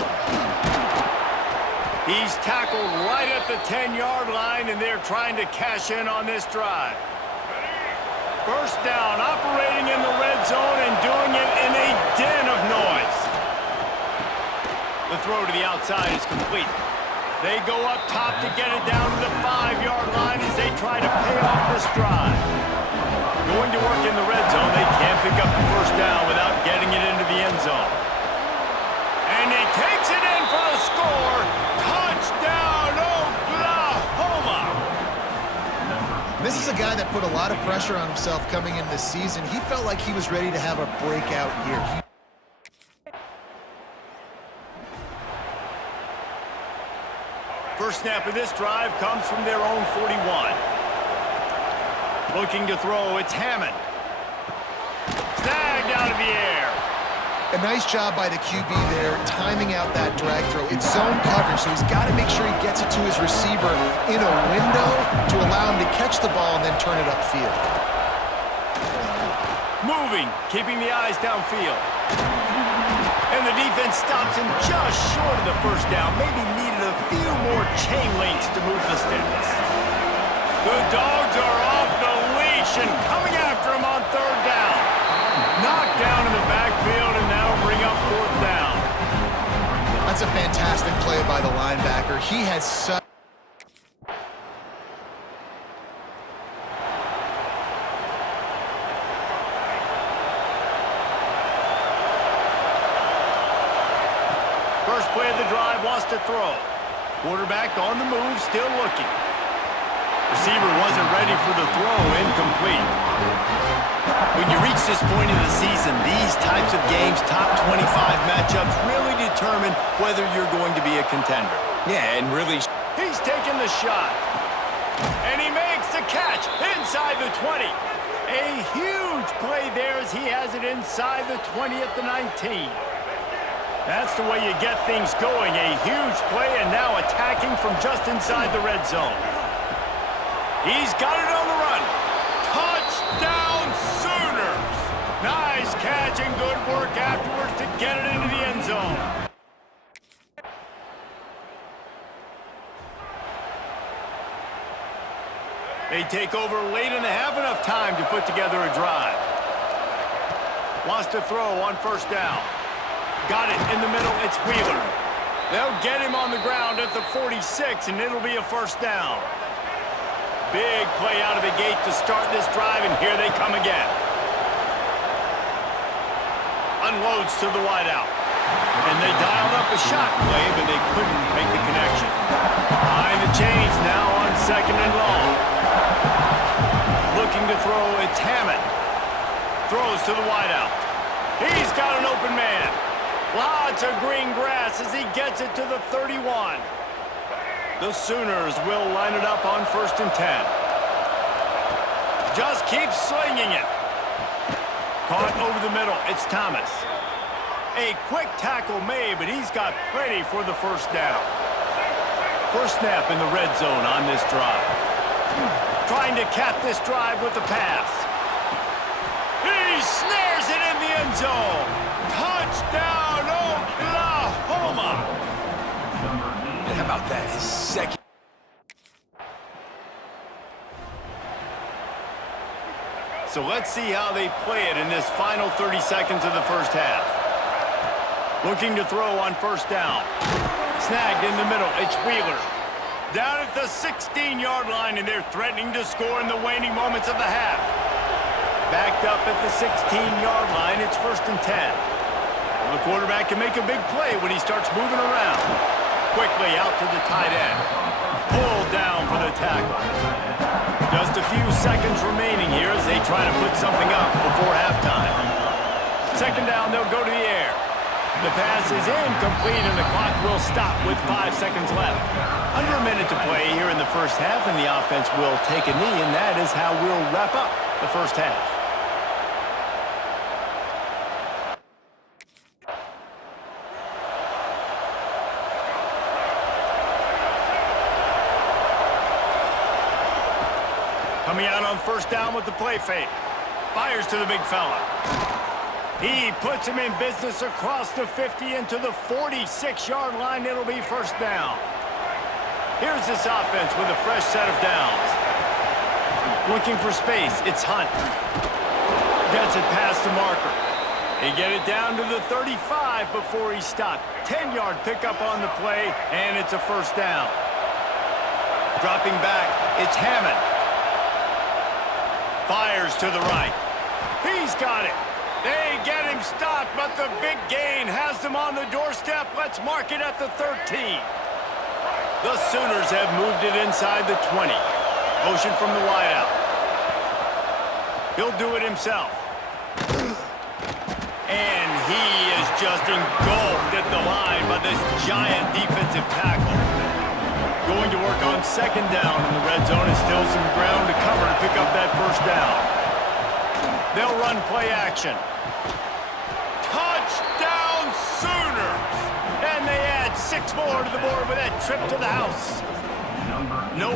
He's tackled right at the 10-yard line, and they're trying to cash in on this drive. First down, operating in the red zone and doing it in a den of noise. The throw to the outside is complete. They go up top to get it down to the 5-yard line as they try to pay off this drive. Going to work in the red zone, they can't pick up the first down without getting it into the end zone. And he takes it in for the score. Touchdown, Oklahoma! This is a guy that put a lot of pressure on himself coming into this season. He felt like he was ready to have a breakout year. First snap of this drive comes from their own 41. Looking to throw, it's Hammond. Snagged out of the air. A nice job by the QB there, timing out that drag throw. It's zone coverage, so he's got to make sure he gets it to his receiver in a window to allow him to catch the ball and then turn it upfield. Moving, keeping the eyes downfield. And the defense stops him just short of the first down. Maybe needed a few more chain links to move the sticks. The Dogs are off the leash and coming after him on third down. Knocked down in the backfield, and that'll bring up fourth down. That's a fantastic play by the linebacker. He has such... First play of the drive, wants to throw. Quarterback on the move, still looking. Receiver wasn't ready for the throw, incomplete. When you reach this point in the season, these types of games, top 25 matchups, really determine whether you're going to be a contender. Yeah, and really... He's taking the shot. And he makes the catch inside the 20. A huge play there as he has it inside the 20 at the 19. That's the way you get things going. A huge play and now attacking from just inside the red zone. He's got it on the run. Touchdown Sooners! Nice catch and good work afterwards to get it into the end zone. They take over late and have enough time to put together a drive. Wants to throw on first down. Got it in the middle, it's Wheeler. They'll get him on the ground at the 46, and it'll be a first down. Big play out of the gate to start this drive, and here they come again. Unloads to the wideout. And they dialed up a shot play, but they couldn't make the connection. Behind the chains now on second and long. Looking to throw, it's Hammond. Throws to the wideout. He's got an open man. Lots of green grass as he gets it to the 31. The Sooners will line it up on 1st and 10. Just keeps slinging it. Caught over the middle, it's Thomas. A quick tackle made, but he's got plenty for the first down. First snap in the red zone on this drive. Trying to cap this drive with the pass. He snares it in the end zone. Touchdown, Oklahoma! And how about that? His second... So let's see how they play it in this final 30 seconds of the first half. Looking to throw on first down. Snagged in the middle, it's Wheeler. Down at the 16-yard line, and they're threatening to score in the waning moments of the half. Backed up at the 16-yard line, it's 1st and 10. Well, the quarterback can make a big play when he starts moving around. Quickly out to the tight end. Pulled down for the tackle. Just a few seconds remaining here as they try to put something up before halftime. Second down, they'll go to the air. The pass is incomplete, and the clock will stop with 5 seconds left. Under a minute to play here in the first half, and the offense will take a knee, and that is how we'll wrap up the first half. Coming out on first down with the play fake. Fires to the big fella. He puts him in business across the 50 into the 46-yard line. It'll be first down. Here's this offense with a fresh set of downs. Looking for space, it's Hunt. Gets it past the marker. They get it down to the 35 before he stopped. 10-yard pickup on the play, and it's a first down. Dropping back, it's Hammond. Fires to the right. He's got it. They get him stopped, but the big gain has them on the doorstep. Let's mark it at the 13. The Sooners have moved it inside the 20. Motion from the wideout. He'll do it himself. And he is just engulfed at the line by this giant defensive tackle. Going to work on second down in the red zone, and still some ground to cover to pick up that first down. They'll run play action. Touchdown Sooners! And they add 6 more to the board with that trip to the house. No.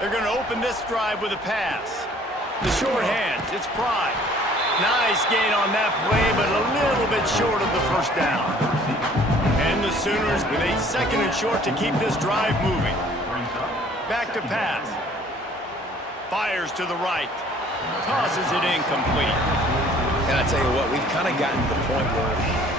They're going to open this drive with a pass. The short hands, it's Pride. Nice gain on that play, but a little bit short of the first down. And the Sooners with a 2nd and short to keep this drive moving. Back to pass. Fires to the right. Tosses it incomplete. And I tell you what, we've kind of gotten to the point where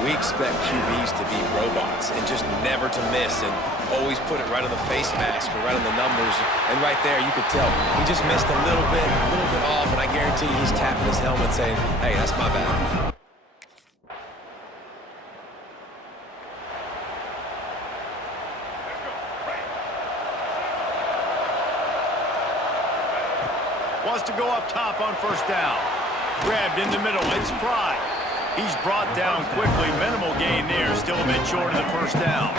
we expect QBs to be robots and just never to miss and always put it right on the face mask or right on the numbers. And right there, you could tell he just missed a little bit off, and I guarantee he's tapping his helmet saying, hey, that's my bad. Wants to go up top on first down. Grabbed in the middle, it's Pride. He's brought down quickly, minimal gain there, still a bit short of the first down.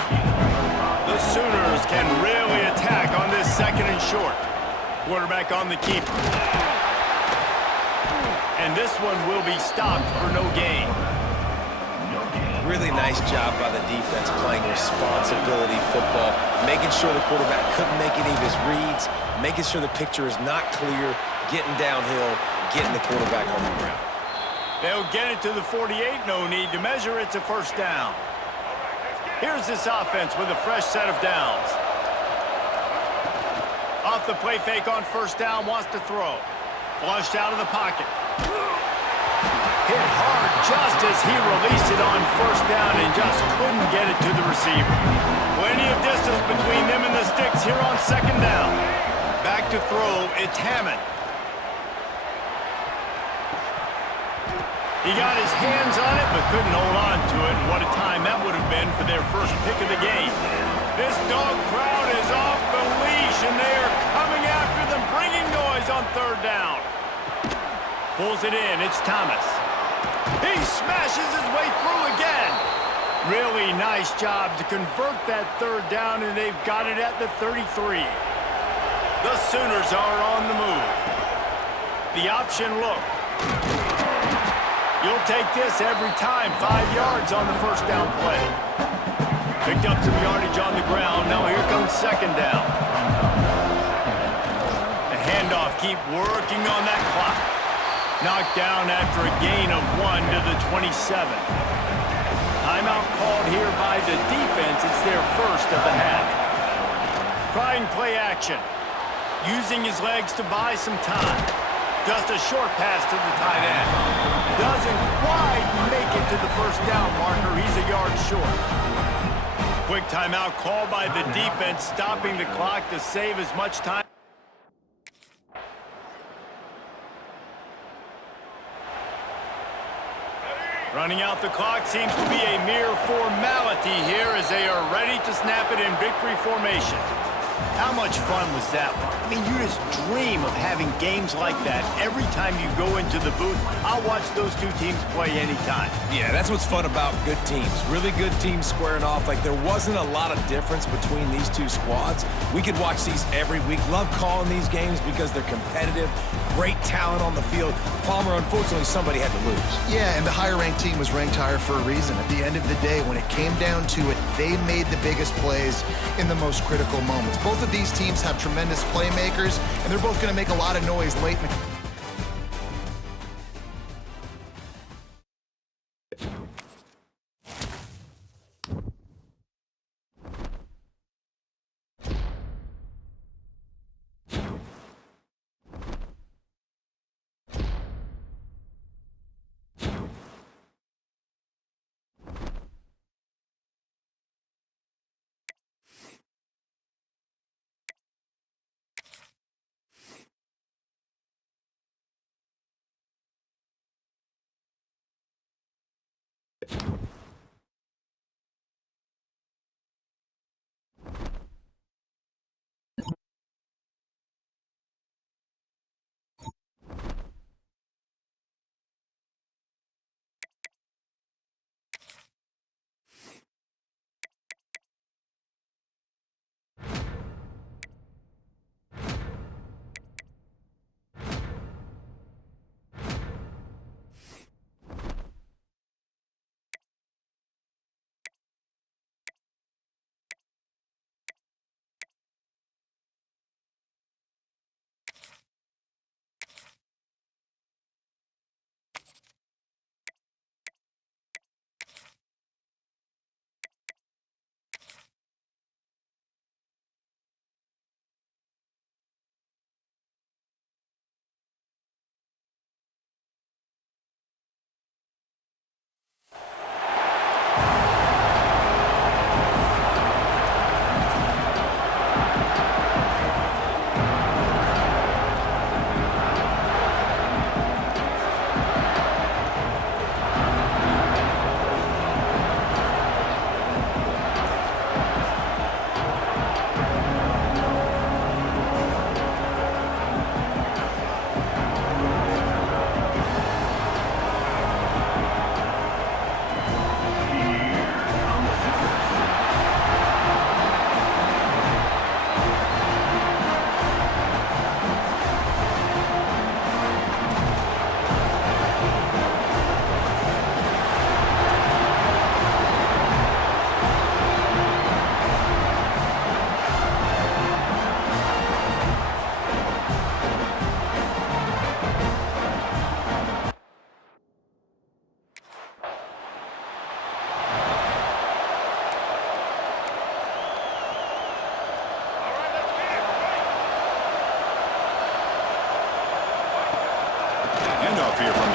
The Sooners can really attack on this 2nd and short. Quarterback on the keeper. And this one will be stopped for no gain. Really nice job by the defense playing responsibility football, making sure the quarterback couldn't make any of his reads, making sure the picture is not clear, getting downhill, getting the quarterback on the ground. They'll get it to the 48, no need to measure, it's a first down. Here's this offense with a fresh set of downs. Off the play fake on first down, wants to throw. Flushed out of the pocket. Hit hard just as he released it on first down and just couldn't get it to the receiver. Plenty of distance between them and the sticks here on 2nd down. Back to throw, it's Hammond. He got his hands on it, but couldn't hold on to it. And what a time that would have been for their first pick of the game. This dog crowd is off the leash, and they are coming after them, bringing noise on 3rd down. Pulls it in, it's Thomas. He smashes his way through again. Really nice job to convert that 3rd down, and they've got it at the 33. The Sooners are on the move. The option look. You'll take this every time. 5 yards on the first down play. Picked up some yardage on the ground. Now here comes 2nd down. The handoff, keep working on that clock. Knocked down after a gain of 1 to the 27. Timeout called here by the defense. It's their first of the half. Trying play action. Using his legs to buy some time. Just a short pass to the tight end. Doesn't quite make it to the first down marker. He's a yard short. Quick timeout called by the defense, stopping the clock to save as much time. Running out the clock seems to be a mere formality here as they are ready to snap it in victory formation. How much fun was that one? I mean, you just dream of having games like that every time you go into the booth. I'll watch those two teams play anytime. Yeah, that's what's fun about good teams. Really good teams squaring off. Like, there wasn't a lot of difference between these two squads. We could watch these every week. Love calling these games because they're competitive. Great talent on the field. Palmer, unfortunately, somebody had to lose. Yeah, and the higher-ranked team was ranked higher for a reason. At the end of the day, when it came down to it, they made the biggest plays in the most critical moments. Both of these teams have tremendous playmakers, and they're both going to make a lot of noise late in the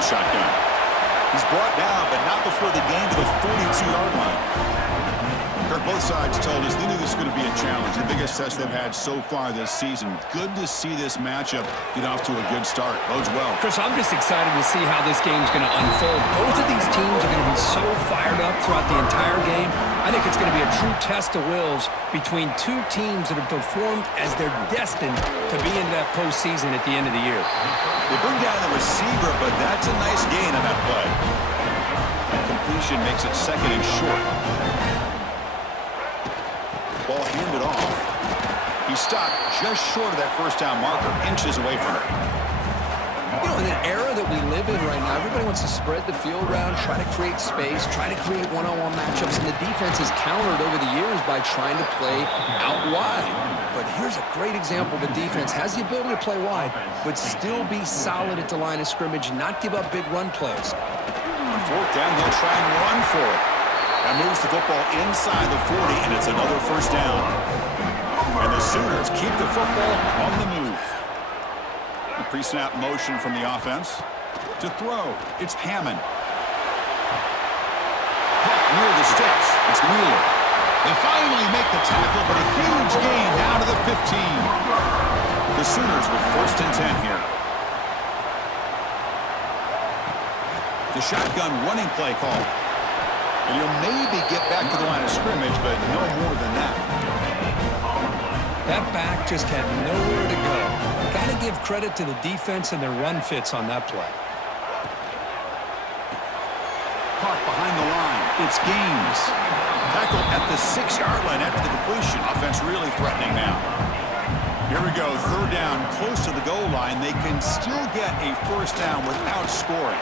shotgun. He's brought down, but not before they gain to the 42-yard line. Kirk, both sides told us they knew this was going to be a challenge, the biggest test they've had so far this season. Good to see this matchup get off to a good start. Bodes well. Chris, I'm just excited to see how this game's going to unfold. Both of these teams are going to be so fired up throughout the entire game. I think it's going to be a true test of wills between two teams that have performed as they're destined to be into that postseason at the end of the year. They bring down the receiver, but that's a nice gain on that play. That completion makes it second and short. Ball handed off. He stopped just short of that first down marker, inches away from it. You know, in an era that we live in right now, everybody wants to spread the field around, try to create space, try to create one-on-one matchups, and the defense has countered over the years by trying to play out wide. But here's a great example of a defense has the ability to play wide, but still be solid at the line of scrimmage, not give up big run plays. On fourth down, they'll try and run for it. That moves the football inside the 40, and it's another first down. And the Sooners keep the football on the move. The pre-snap motion from the offense. To throw, it's Hammond. Caught near the sticks, it's Wheeler. They finally make the tackle, but a huge gain down to the 15. The Sooners with first and 10 here. The shotgun running play call. And you'll maybe get back to the line of scrimmage, but no more than that. That back just had nowhere to go. Got to give credit to the defense and their run fits on that play. Caught behind the line. It's Gaines. Tackle at the 6-yard line after the completion. Offense really threatening now. Here we go. Third down, close to the goal line. They can still get a first down without scoring.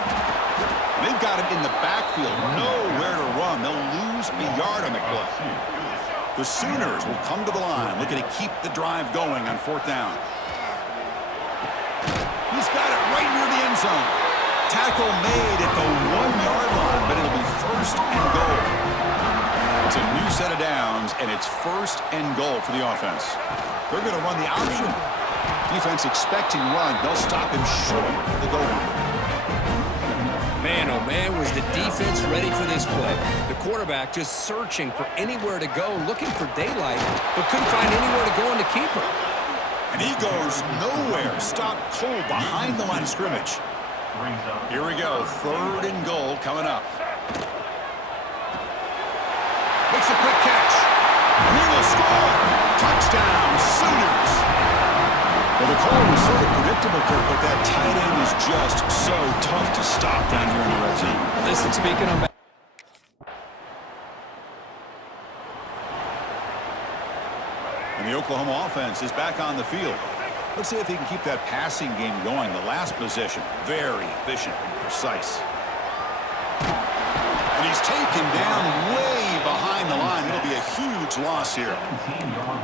They've got him in the backfield. Nowhere to run. They'll lose a yard on the play. The Sooners will come to the line, looking to keep the drive going on fourth down. He's got it right near the end zone. Tackle made at the 1-yard line, but it'll be first and goal. It's a new set of downs, and it's first and goal for the offense. They're going to run the option. Defense expecting run. They'll stop him short of the goal line. Man, oh man, was the defense ready for this play. The quarterback just searching for anywhere to go, looking for daylight, but couldn't find anywhere to go in the keeper. And he goes nowhere. Stop cold behind the line of scrimmage. Here we go. Third and goal coming up. Makes a quick catch. And he will score. Touchdown, Sooners. Well, the call was sort of predictable, Kirk, but that tight end is just so tough to stop down here in the red zone. Listen, speaking of... And the Oklahoma offense is back on the field. Let's see if he can keep that passing game going. The last possession, very efficient and precise. And he's taken down way behind the line. It'll be a huge loss here.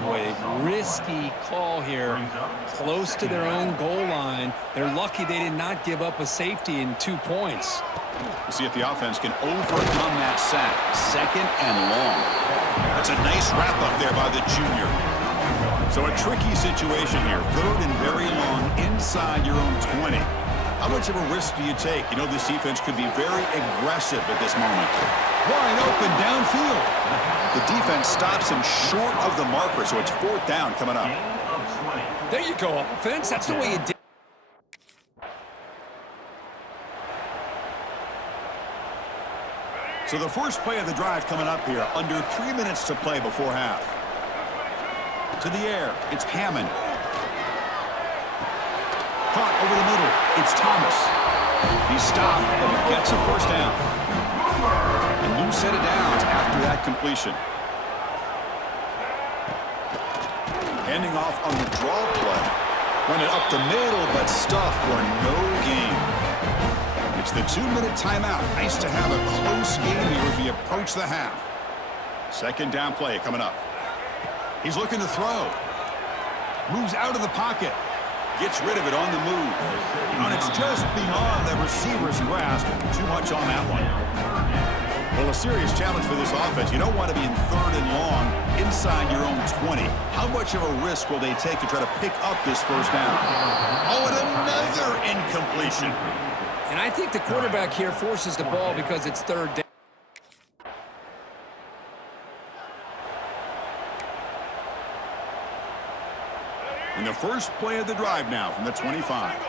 A risky call here, close to their own goal line. They're lucky they did not give up a safety in 2 points. We'll see if the offense can overcome that sack. Second and long. That's a nice wrap-up there by the junior. So a tricky situation here. Third and very long inside your own 20. How much of a risk do you take? You know, this defense could be very aggressive at this moment. Wide open downfield. The defense stops him short of the marker, so it's fourth down coming up. There you go, offense. That's the way you did. So the first play of the drive coming up here. Under 3 minutes to play before half. To the air. It's Hammond. Caught over the middle. It's Thomas. He's stopped, but he gets a first down. A new set of downs after that completion. Handing off on the draw play. Run it up the middle, but stuffed for no gain. It's the 2-minute timeout. Nice to have a close game here as we approach the half. Second down play coming up. He's looking to throw. Moves out of the pocket. Gets rid of it on the move. And it's just beyond the receiver's grasp. Too much on that one. Well, a serious challenge for this offense. You don't want to be in third and long inside your own 20. How much of a risk will they take to try to pick up this first down? Oh, and another incompletion. And I think the quarterback here forces the ball because it's third down. In the first play of the drive now from the 25.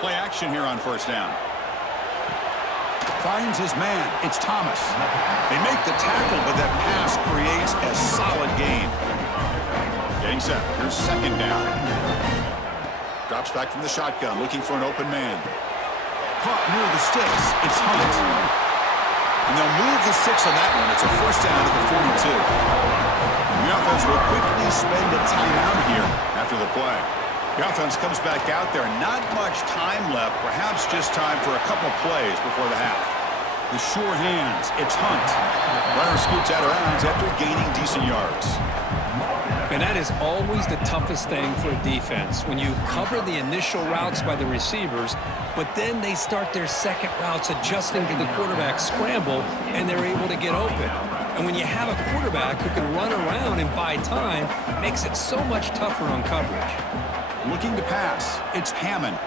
Play action here on first down. Finds his man. It's Thomas. They make the tackle, but that pass creates a solid gain. Getting set. Here's second down. Drops back from the shotgun, looking for an open man. Caught near the sticks. It's Hunt. And they'll move the sticks on that one. It's a first down at the 42. The offense will quickly spend a timeout here after the play. The offense comes back out there. Not much time left. Perhaps just time for a couple plays before the half. The sure hands. It's Hunt. Runner scoots out of bounds after gaining decent yards. And that is always the toughest thing for a defense. When you cover the initial routes by the receivers, but then they start their second routes adjusting to the quarterback scramble, and they're able to get open. And when you have a quarterback who can run around and buy time, it makes it so much tougher on coverage. Looking to pass. It's Hammond.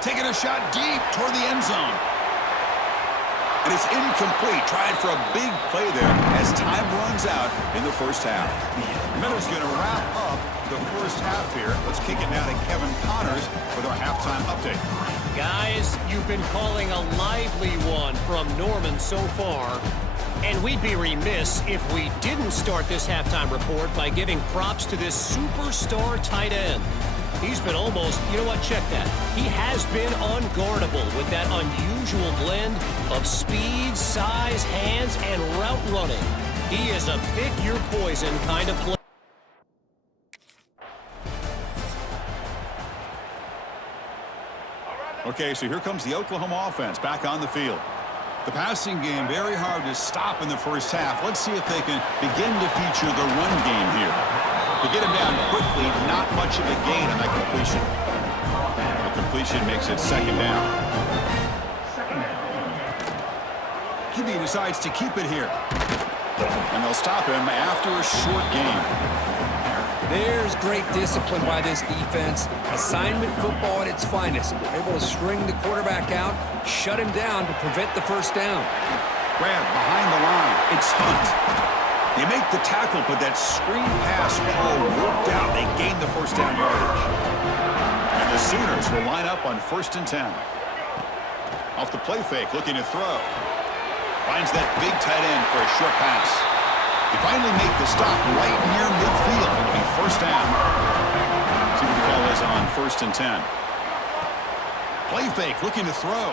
Taking a shot deep toward the end zone. And it's incomplete. Tried for a big play there as time runs out in the first half. Miller's going to wrap up the first half here. Let's kick it now to Kevin Connors with our halftime update. Guys, you've been calling a lively one from Norman so far. And we'd be remiss if we didn't start this halftime report by giving props to this superstar tight end. He's been almost, you know what, check that. He has been unguardable with that unusual blend of speed, size, hands, and route running. He is a pick-your-poison kind of player. Okay, so here comes the Oklahoma offense back on the field. The passing game very hard to stop in the first half. Let's see if they can begin to feature the run game here. To get him down quickly, not much of a gain on that completion. The completion makes it second down. QB decides to keep it here. And they'll stop him after a short gain. There's great discipline by this defense. Assignment football at its finest. They're able to string the quarterback out, shut him down to prevent the first down. Grab behind the line. It's Hunt. They make the tackle, but that screen pass call worked out. They gained the first down yardage. And the Sooners will line up on 1st and 10. Off the play fake, looking to throw. Finds that big tight end for a short pass. They finally make the stop right near midfield. It'll be first down. See what the call is on 1st and 10. Play fake, looking to throw.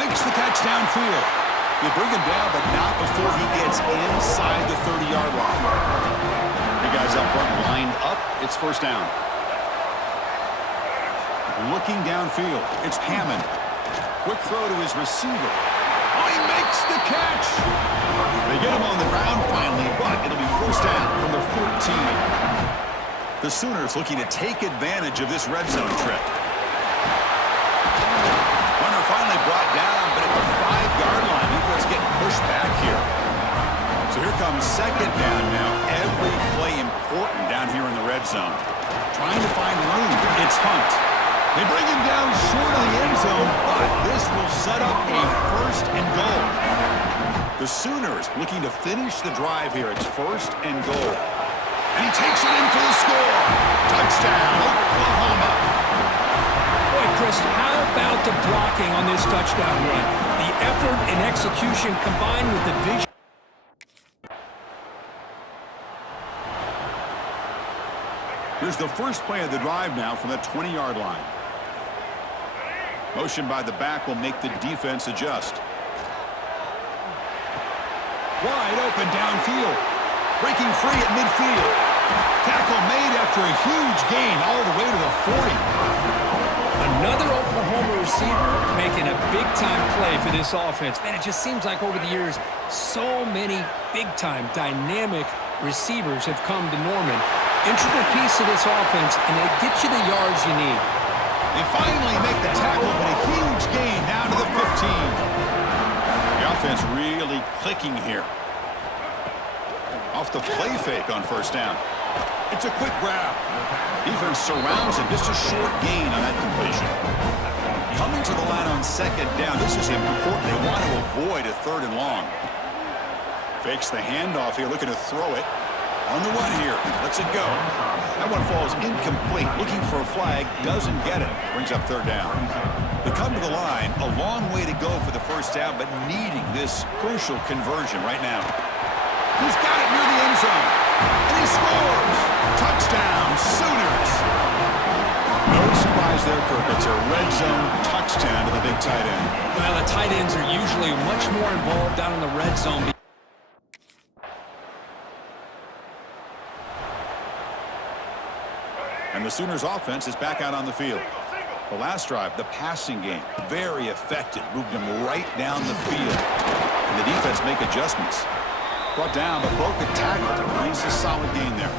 Makes the catch downfield. They bring him down, but not before he gets inside the 30-yard line. The guys up front lined up. It's first down. Looking downfield. It's Hammond. Quick throw to his receiver. Oh, he makes the catch. They get him on the ground finally, but it'll be first down from the 14. The Sooners looking to take advantage of this red zone trip. Runner finally brought down, but at the 5-yard line, defense getting pushed back here. So here comes second down now. Every play important down here in the red zone. Trying to find room. It's Hunt. They bring him down short of the end zone, but this will set up a 1st and goal. The Sooners looking to finish the drive here. It's 1st and goal. And he takes it in for the score. Touchdown, Oklahoma. Boy, Chris, how about the blocking on this touchdown run? The effort and execution combined with the vision. Here's the first play of the drive now from the 20-yard line. Motion by the back will make the defense adjust. Wide open downfield. Breaking free at midfield. Tackle made after a huge gain all the way to the 40. Another Oklahoma receiver making a big-time play for this offense. Man, it just seems like over the years, so many big-time, dynamic receivers have come to Norman. Integral piece of this offense, and they get you the yards you need. They finally make the tackle, but a huge gain down to the 15. The offense really clicking here. Off the play fake on first down. It's a quick grab. Defense surrounds him. Just a short gain on that completion. Coming to the line on second down. This is important. They want to avoid a 3rd and long. Fakes the handoff here, looking to throw it. On the run here. Lets it go. That one falls incomplete. Looking for a flag. Doesn't get it. Brings up 3rd down. They come to the line. A long way to go for the first down, but needing this crucial conversion right now. He's got it near the end zone. And he scores. Touchdown, Sooners. No surprise there, Kirk. It's a red zone touchdown to the big tight end. Well, the tight ends are usually much more involved down in the red zone. And the Sooners offense is back out on the field. The last drive, the passing game, very effective. Moved them right down the field. And the defense make adjustments. Brought down, but broke a tackle. Brings a solid gain there.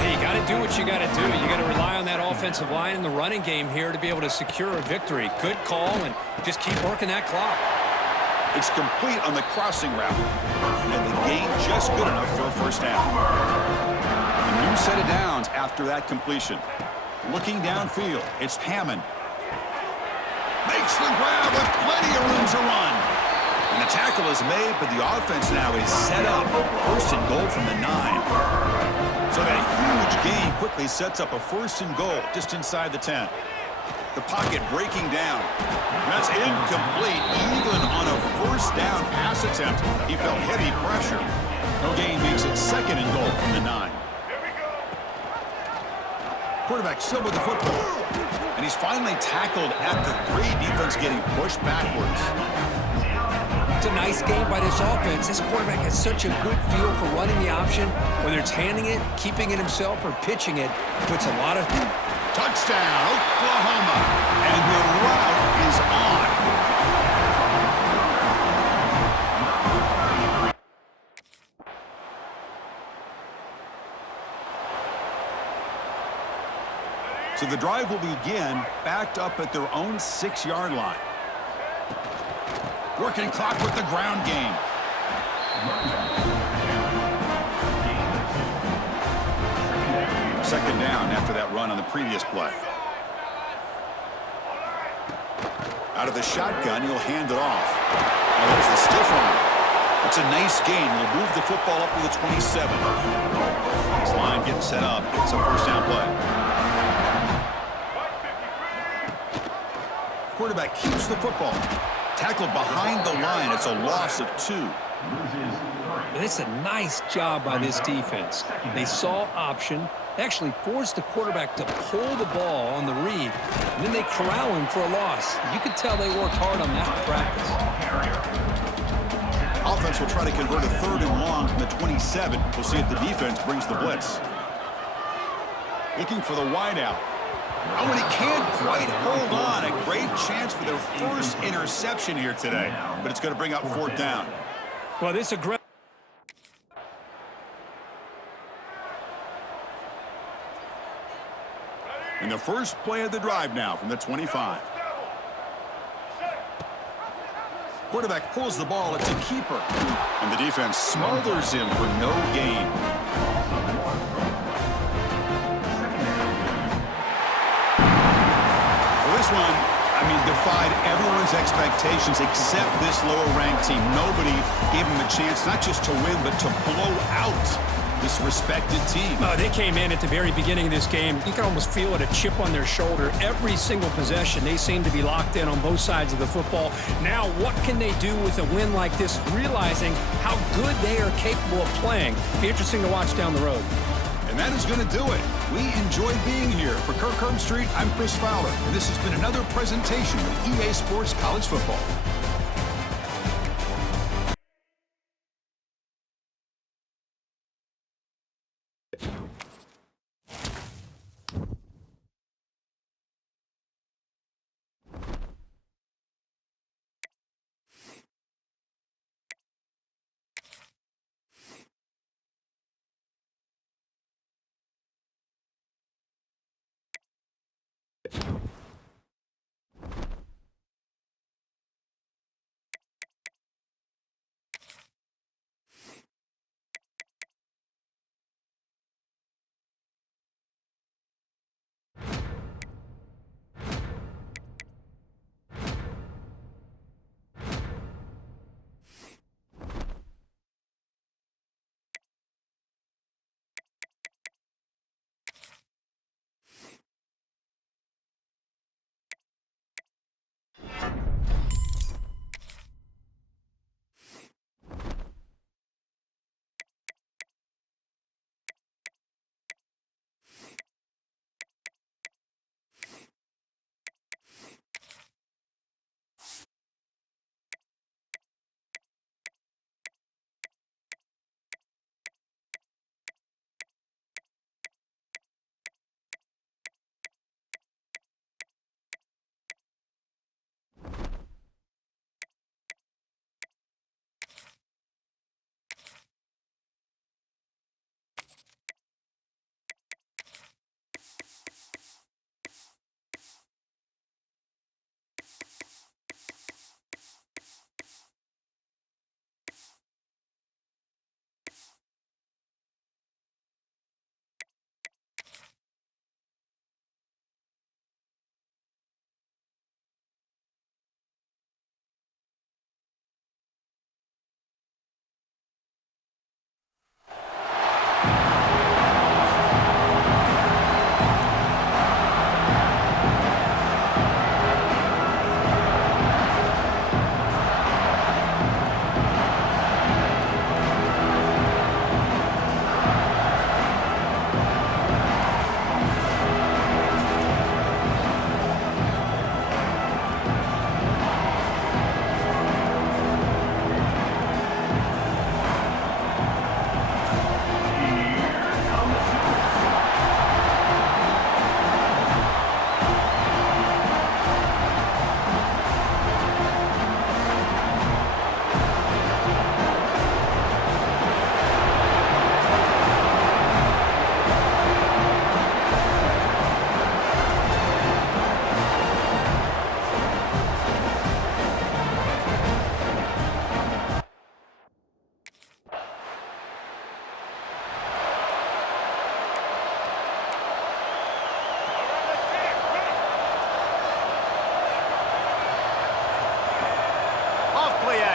Hey, you got to do what you got to do. You got to rely on that offensive line in the running game here to be able to secure a victory. Good call, and just keep working that clock. It's complete on the crossing route. And the gain just good enough for a first down. A new set of downs after that completion. Looking downfield, it's Hammond. Makes the grab with plenty of room to run. And the tackle is made, but the offense now is set up. 1st and goal from the 9. So that huge gain quickly sets up a 1st and goal just inside the 10. The pocket breaking down. That's incomplete. Even on a 1st down pass attempt, he felt heavy pressure. No gain makes it 2nd and goal from the 9. Quarterback still with the football. And he's finally tackled at the 3. Defense getting pushed backwards. It's a nice game by this offense. This quarterback has such a good feel for running the option. Whether it's handing it, keeping it himself, or pitching it, puts a lot of... Touchdown, Oklahoma. And the route is on. So the drive will begin backed up at their own 6-yard line. Working clock with the ground game. Second down after that run on the previous play. Out of the shotgun, he'll hand it off. Now there's the stiff arm. It's a nice gain. We'll move the football up to the 27. This line getting set up. It's a 1st down play. Quarterback keeps the football. Tackled behind the line. It's a loss of 2. It's a nice job by this defense. They saw option, actually forced the quarterback to pull the ball on the read, and then they corral him for a loss. You could tell they worked hard on that in practice. Offense will try to convert a 3rd and long from the 27. We'll see if the defense brings the blitz. Looking for the wideout. Oh, and he can't quite hold on. A great chance for their 1st interception here today. But it's going to bring up 4th down. Well, this aggressive. And the first play of the drive now from the 25. Quarterback pulls the ball. It's a keeper. And the defense smothers him for no gain. This one, defied everyone's expectations except this lower-ranked team. Nobody gave them a chance not just to win, but to blow out this respected team. They came in at the very beginning of this game. You can almost feel it, a chip on their shoulder. Every single possession, they seem to be locked in on both sides of the football. Now, what can they do with a win like this, realizing how good they are capable of playing? Be interesting to watch down the road. And that is going to do it. We enjoyed being here. For Kirk Herbstreit, I'm Chris Fowler, and this has been another presentation of EA Sports College Football.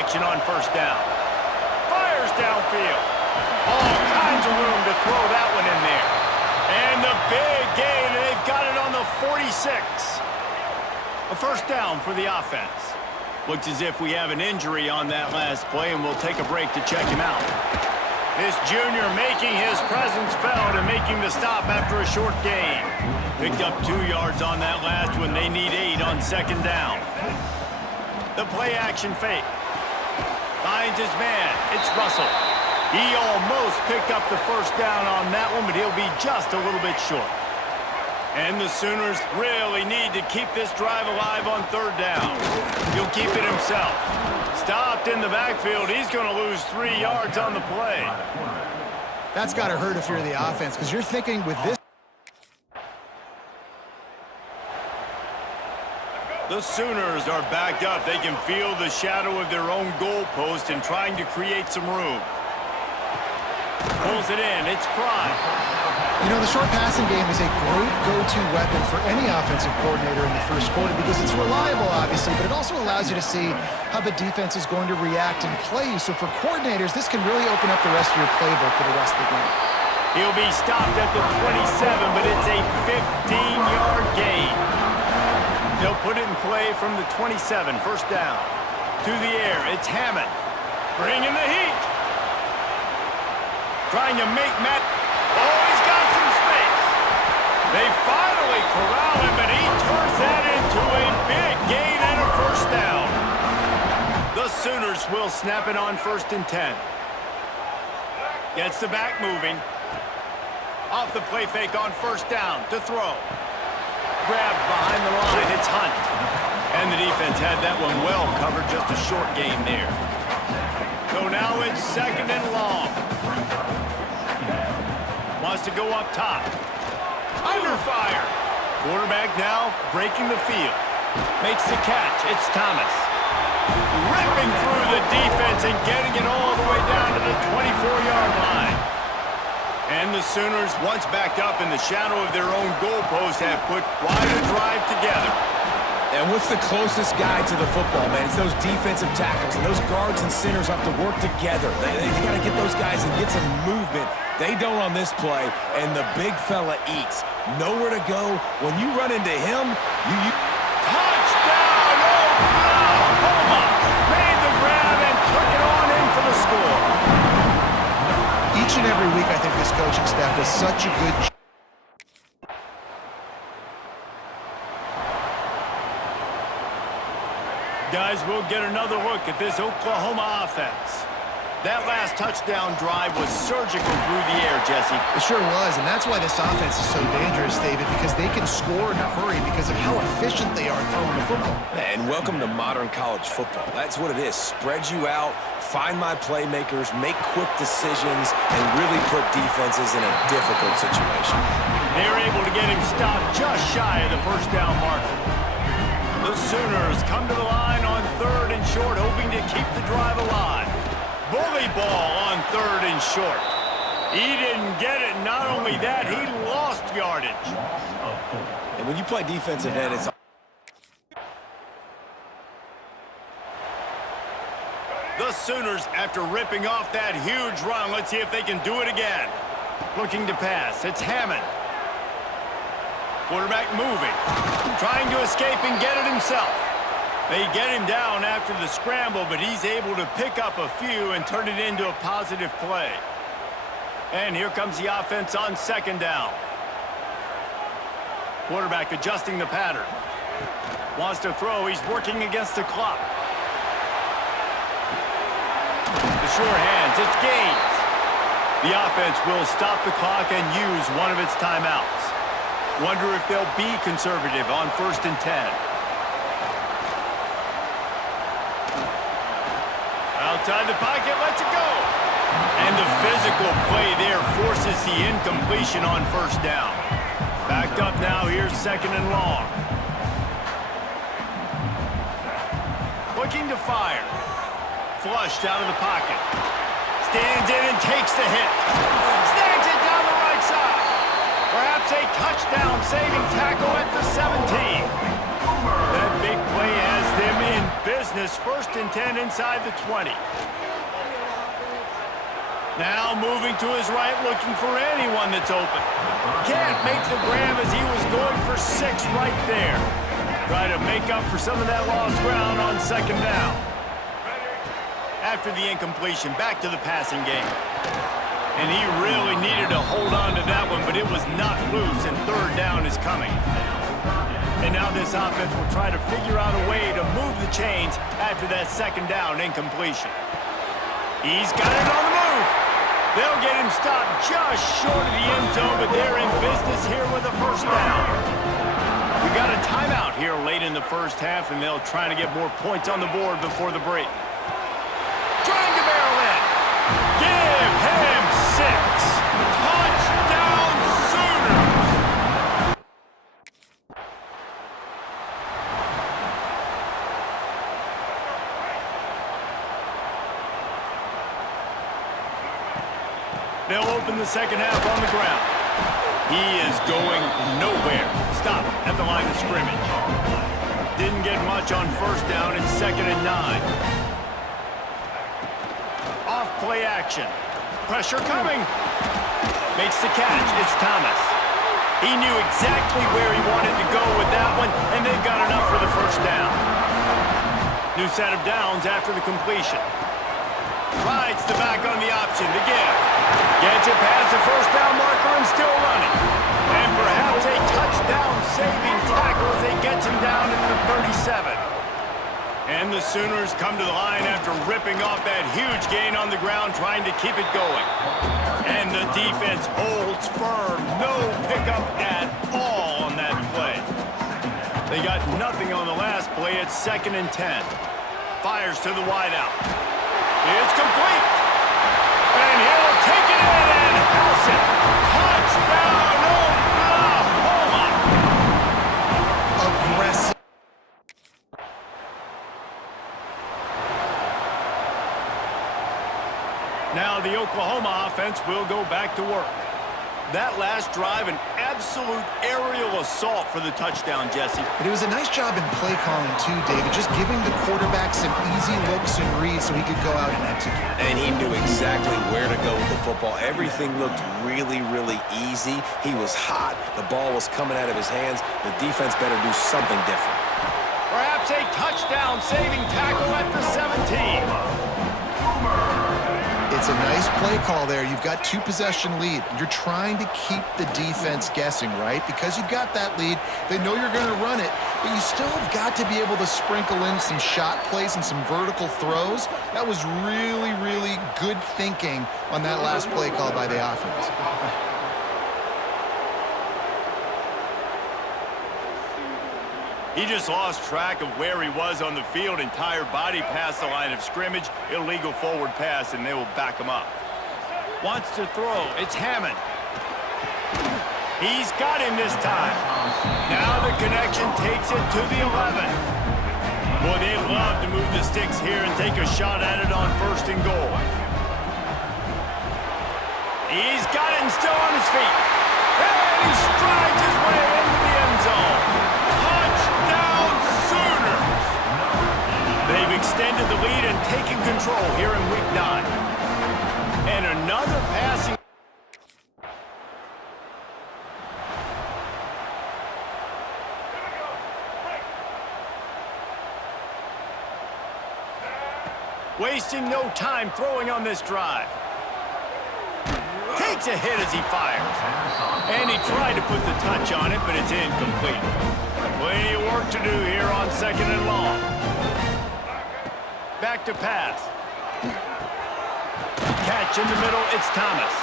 action on first down. Fires downfield. All kinds of room to throw that one in there. And the big gain, and they've got it on the 46. A first down for the offense. Looks as if we have an injury on that last play, and we'll take a break to check him out. This junior making his presence felt and making the stop after a short gain. Picked up 2 yards on that last one. They need 8 on second down. The play action fake. Finds his man. It's Russell. He almost picked up the first down on that one, but he'll be just a little bit short. And the Sooners really need to keep this drive alive on third down. He'll keep it himself. Stopped in the backfield. He's going to lose 3 yards on the play. That's got to hurt if you're the offense, because you're thinking with this. The Sooners are backed up. They can feel the shadow of their own goalpost and trying to create some room. Pulls it in. It's Prime. You know, the short passing game is a great go-to weapon for any offensive coordinator in the first quarter because it's reliable, obviously, but it also allows you to see how the defense is going to react and play you. So for coordinators, this can really open up the rest of your playbook for the rest of the game. He'll be stopped at the 27, but it's a 15-yard gain. They'll put it in play from the 27, first down. To the air, it's Hammond. Bringing the heat. Trying to make Matt. Oh, he's got some space. They finally corral him, but he turns that into a big gain and a first down. The Sooners will snap it on 1st and 10. Gets the back moving. Off the play fake on first down to throw. Grabbed behind the line, it's Hunt. And the defense had that one well covered, just a short gain there. So now it's 2nd and long. Wants to go up top. Under fire. Quarterback now breaking the field. Makes the catch. It's Thomas. Ripping through the defense and getting it all the way down to the 24-yard line. And the Sooners, once backed up in the shadow of their own goalpost, have put quite a drive together. And what's the closest guy to the football, man? It's those defensive tackles, and those guards and centers have to work together. They got to get those guys and get some movement. They don't on this play, and the big fella eats. Nowhere to go. When you run into him, you... Touchdown, Oklahoma! Made the grab and took it on in for the score. Each and every week, I think this coaching staff does such a good job. Guys, we'll get another look at this Oklahoma offense. That last touchdown drive was surgical through the air, Jesse. It sure was, and that's why this offense is so dangerous, David, because they can score in a hurry because of how efficient they are throwing the football. And welcome to modern college football. That's what it is. Spread you out, find my playmakers, make quick decisions, and really put defenses in a difficult situation. They're able to get him stopped just shy of the first down marker. The Sooners come to the line on 3rd and short, hoping to keep the drive alive. Bully ball on 3rd and short. He didn't get it. Not only that, he lost yardage. And when you play defensive end, it's... The Sooners, after ripping off that huge run, let's see if they can do it again. Looking to pass. It's Hammond. Quarterback moving. Trying to escape and get it himself. They get him down after the scramble, but he's able to pick up a few and turn it into a positive play. And here comes the offense on 2nd down. Quarterback adjusting the pattern. Wants to throw. He's working against the clock. The sure hands. It's Gaines. The offense will stop the clock and use one of its timeouts. Wonder if they'll be conservative on 1st and 10. Outside the pocket, lets it go. And the physical play there forces the incompletion on 1st down. Backed up now, here's 2nd and long. Looking to fire. Flushed out of the pocket. Stands in and takes the hit. Snags it down the right side. Perhaps a touchdown-saving tackle at the 17. That big play has them in business this 1st and 10 inside the 20. Now moving to his right, looking for anyone that's open. Can't make the grab as he was going for 6 right there. Try to make up for some of that lost ground on 2nd down. After the incompletion, back to the passing game. And he really needed to hold on to that one, but it was not loose, and 3rd down is coming. And now this offense will try to figure out a way to move the chains after that 2nd down incompletion. He's got it on the move. They'll get him stopped just short of the end zone, but they're in business here with a 1st down. We got a timeout here late in the 1st half, and they'll try to get more points on the board before the break. Trying to barrel in. Give him 6. Touchdown Sooners! They'll open the 2nd half on the ground. He is going nowhere. Stop at the line of scrimmage. Didn't get much on 1st down. It's 2nd and 9. Off play action. Pressure coming. Makes the catch. It's Thomas. He knew exactly where he wanted to go with that one, and they've got enough for the 1st down. New set of downs after the completion. Rides the back on the option to give. Gets it past the 1st down marker and still running. And perhaps a touchdown-saving tackle as they get him down into the 37. And the Sooners come to the line after ripping off that huge gain on the ground, trying to keep it going. And the defense holds firm. No pickup at all on that play. They got nothing on the last play. It's 2nd and 10. Fires to the wideout. It's complete. And he'll take it in and house it. Touchdown, Oklahoma. Aggressive. Now the Oklahoma offense will go back to work. That last drive, an absolute aerial assault for the touchdown, Jesse. But it was a nice job in play calling too, David, just giving the quarterback some easy looks and reads so he could go out and execute. And he knew exactly where to go with the football. Everything looked really, really easy. He was hot. The ball was coming out of his hands. The defense better do something different. Perhaps a touchdown-saving tackle at the 17. It's a nice play call there. You've got 2-possession lead. You're trying to keep the defense guessing, right? Because you've got that lead, they know you're going to run it, but you still have got to be able to sprinkle in some shot plays and some vertical throws. That was really, really good thinking on that last play call by the offense. He just lost track of where he was on the field. Entire body past the line of scrimmage. Illegal forward pass, and they will back him up. Wants to throw. It's Hammond. He's got him this time. Now the connection takes it to the 11. Boy, they love to move the sticks here and take a shot at it on 1st and goal. He's got it and still on his feet. And he strides his way into the end zone. Touchdown Sooners! They've extended the lead and taken control here in Week 9. And another passing. Wasting no time throwing on this drive. Takes a hit as he fires. And he tried to put the touch on it, but it's incomplete. Plenty of work to do here on 2nd and long. Back to pass. Catch in the middle, it's Thomas.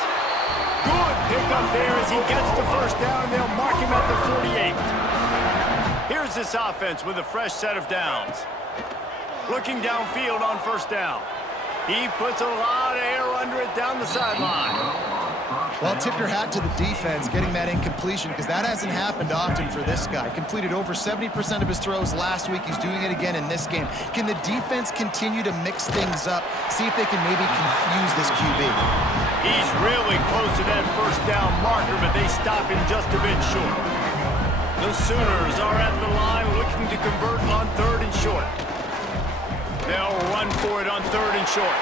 Good pickup there as he gets the 1st down, and they'll mark him at the 48. Here's this offense with a fresh set of downs. Looking downfield on 1st down. He puts a lot of air under it down the sideline. Well, tip your hat to the defense getting that incompletion, because that hasn't happened often for this guy. Completed over 70% of his throws last week. He's doing it again in this game. Can the defense continue to mix things up? See if they can maybe confuse this QB. He's really close to that 1st down marker, but they stop him just a bit short. The Sooners are at the line looking to convert on 3rd and short. for it on 3rd and short.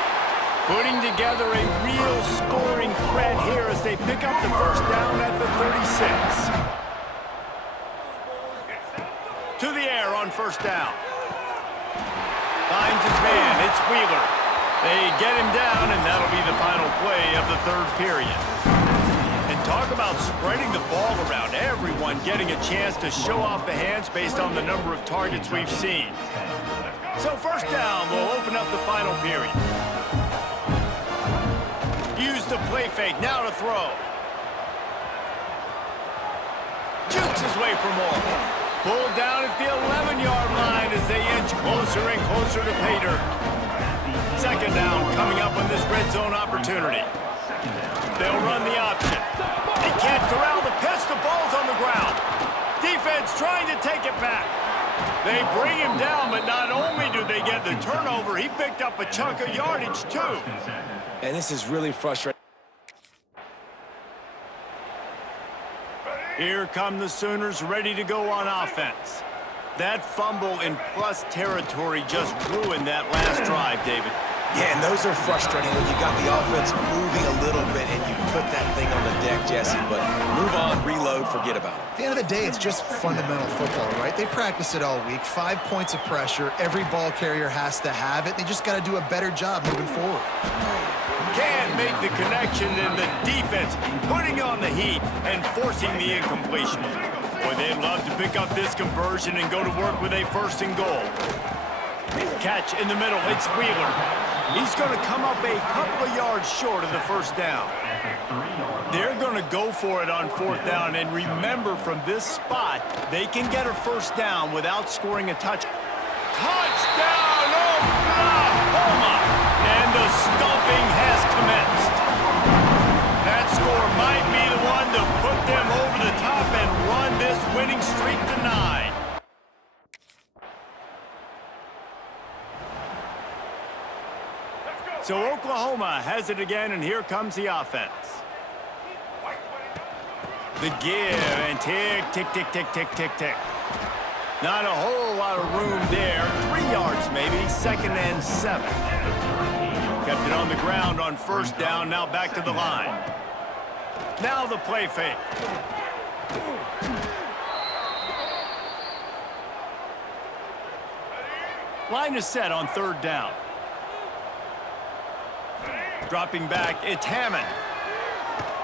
Putting together a real scoring threat here as they pick up the first down at the 36. To the air on 1st down. Finds his man. It's Wheeler. They get him down, and that'll be the final play of the 3rd period. And talk about spreading the ball around. Everyone getting a chance to show off the hands based on the number of targets we've seen. So 1st down will open up the final period. Use the play fake. Now to throw. Jukes his way for more. Pulled down at the 11-yard line as they inch closer and closer to pay dirt. 2nd down coming up on this red zone opportunity. They'll run the option. They can't corral the pitch. The ball's on the ground. Defense trying to take it back. They bring him down, but not only do they get the turnover, he picked up a chunk of yardage too. And this is really frustrating. Here come the Sooners ready to go on offense. That fumble in plus territory just ruined that last drive, David. Yeah, and those are frustrating when you got the offense moving a little bit and you put that thing on the deck, Jesse. But move on, reload, forget about it. At the end of the day, it's just fundamental football, right? They practice it all week. 5 points of pressure. Every ball carrier has to have it. They just got to do a better job moving forward. Can't make the connection in the defense, putting on the heat and forcing the incompletion. Boy, they'd love to pick up this conversion and go to work with a 1st and goal. Catch in the middle. It's Wheeler. He's going to come up a couple of yards short of the 1st down. They're going to go for it on 4th down, and remember, from this spot, they can get a 1st down without scoring a touchdown. Touchdown, Oklahoma! And the stomping has commenced. That score might be the one to put them over the top and run this winning streak to 9. So Oklahoma has it again, and here comes the offense. The give, and tick, tick, tick, tick, tick, tick, tick. Not a whole lot of room there. 3 yards maybe, 2nd and 7. Kept it on the ground on 1st down, now back to the line. Now the play fake. Line is set on 3rd down. Dropping back, it's Hammond.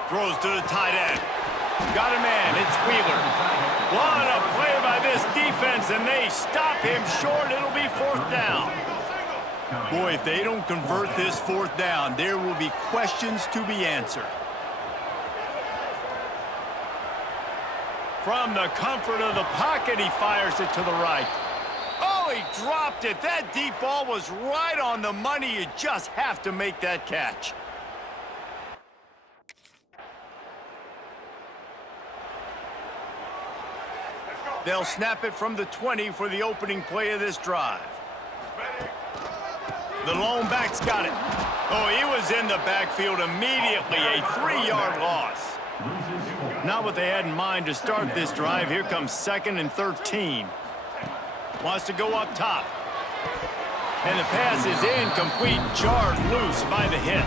Throws to the tight end. Got a man, it's Wheeler. What a play by this defense, and they stop him short. It'll be 4th down. Boy, if they don't convert this 4th down, there will be questions to be answered. From the comfort of the pocket, he fires it to the right. Oh, he dropped it. That deep ball was right on the money. You just have to make that catch. They'll snap it from the 20 for the opening play of this drive. The lone back's got it. Oh, he was in the backfield immediately. A 3-yard loss. Not what they had in mind to start this drive. Here comes 2nd and 13. Wants to go up top. And the pass is incomplete. Jarred loose by the hit.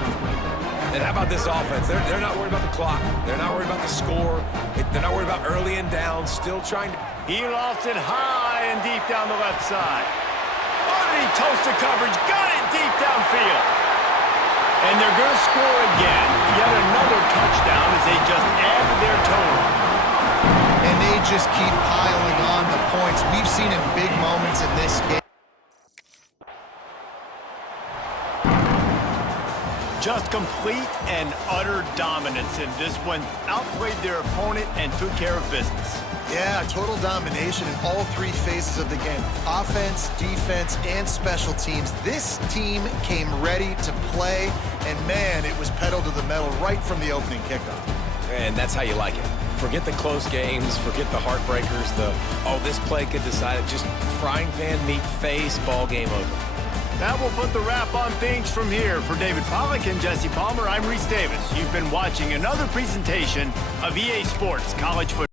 And how about this offense? They're not worried about the clock. They're not worried about the score. They're not worried about early and down. Still trying to... He lost it high and deep down the left side. Oh, did he toast the coverage? Got it deep downfield. And they're going to score again. Yet another touchdown as they just add to their total. And they just keep piling on the points. We've seen in big moments in this game. Just complete and utter dominance in this one. Outplayed their opponent and took care of business. Yeah, total domination in all 3 phases of the game. Offense, defense, and special teams. This team came ready to play, and man, it was pedal to the metal right from the opening kickoff. And that's how you like it. Forget the close games, forget the heartbreakers, oh, this play could decide it. Just frying pan, meat face, ball game over. That will put the wrap on things from here. For David Pollack and Jesse Palmer, I'm Reese Davis. You've been watching another presentation of EA Sports College Football.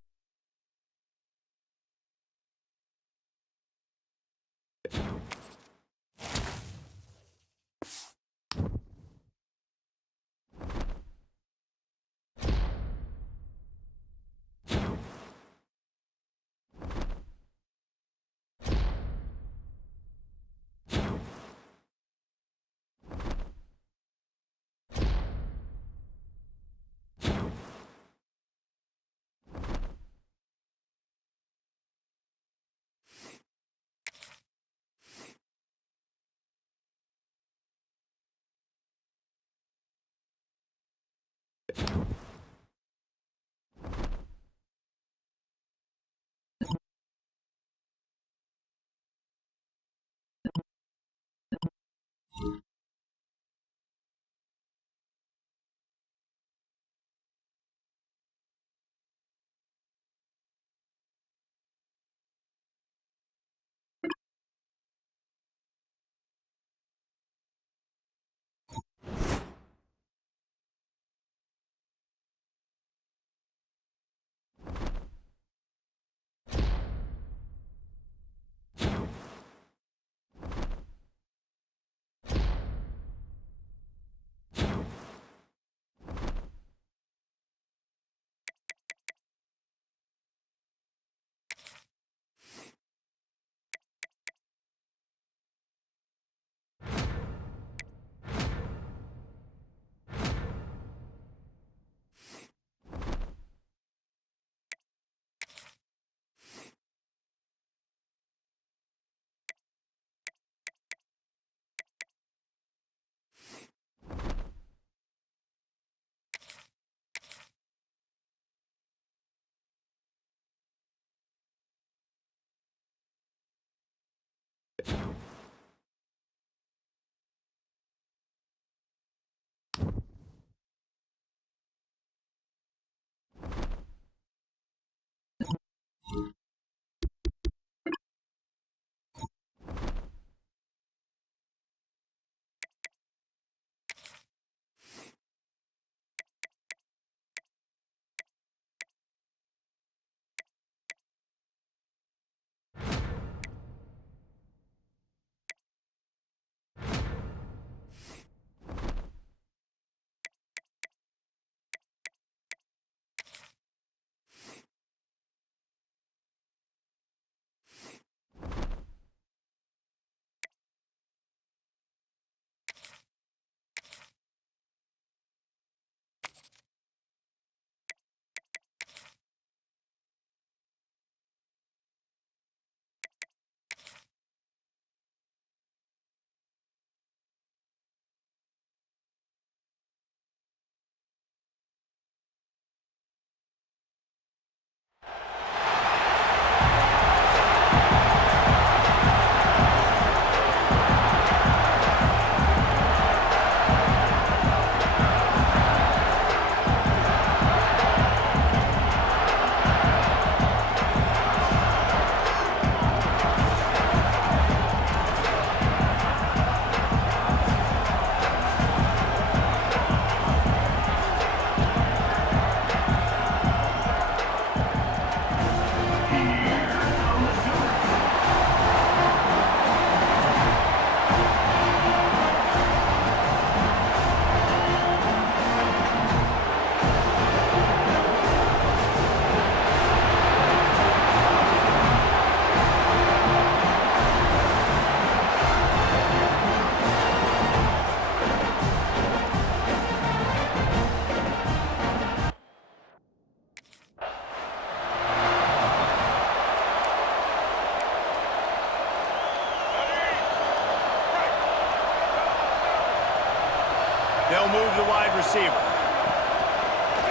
They'll move the wide receiver.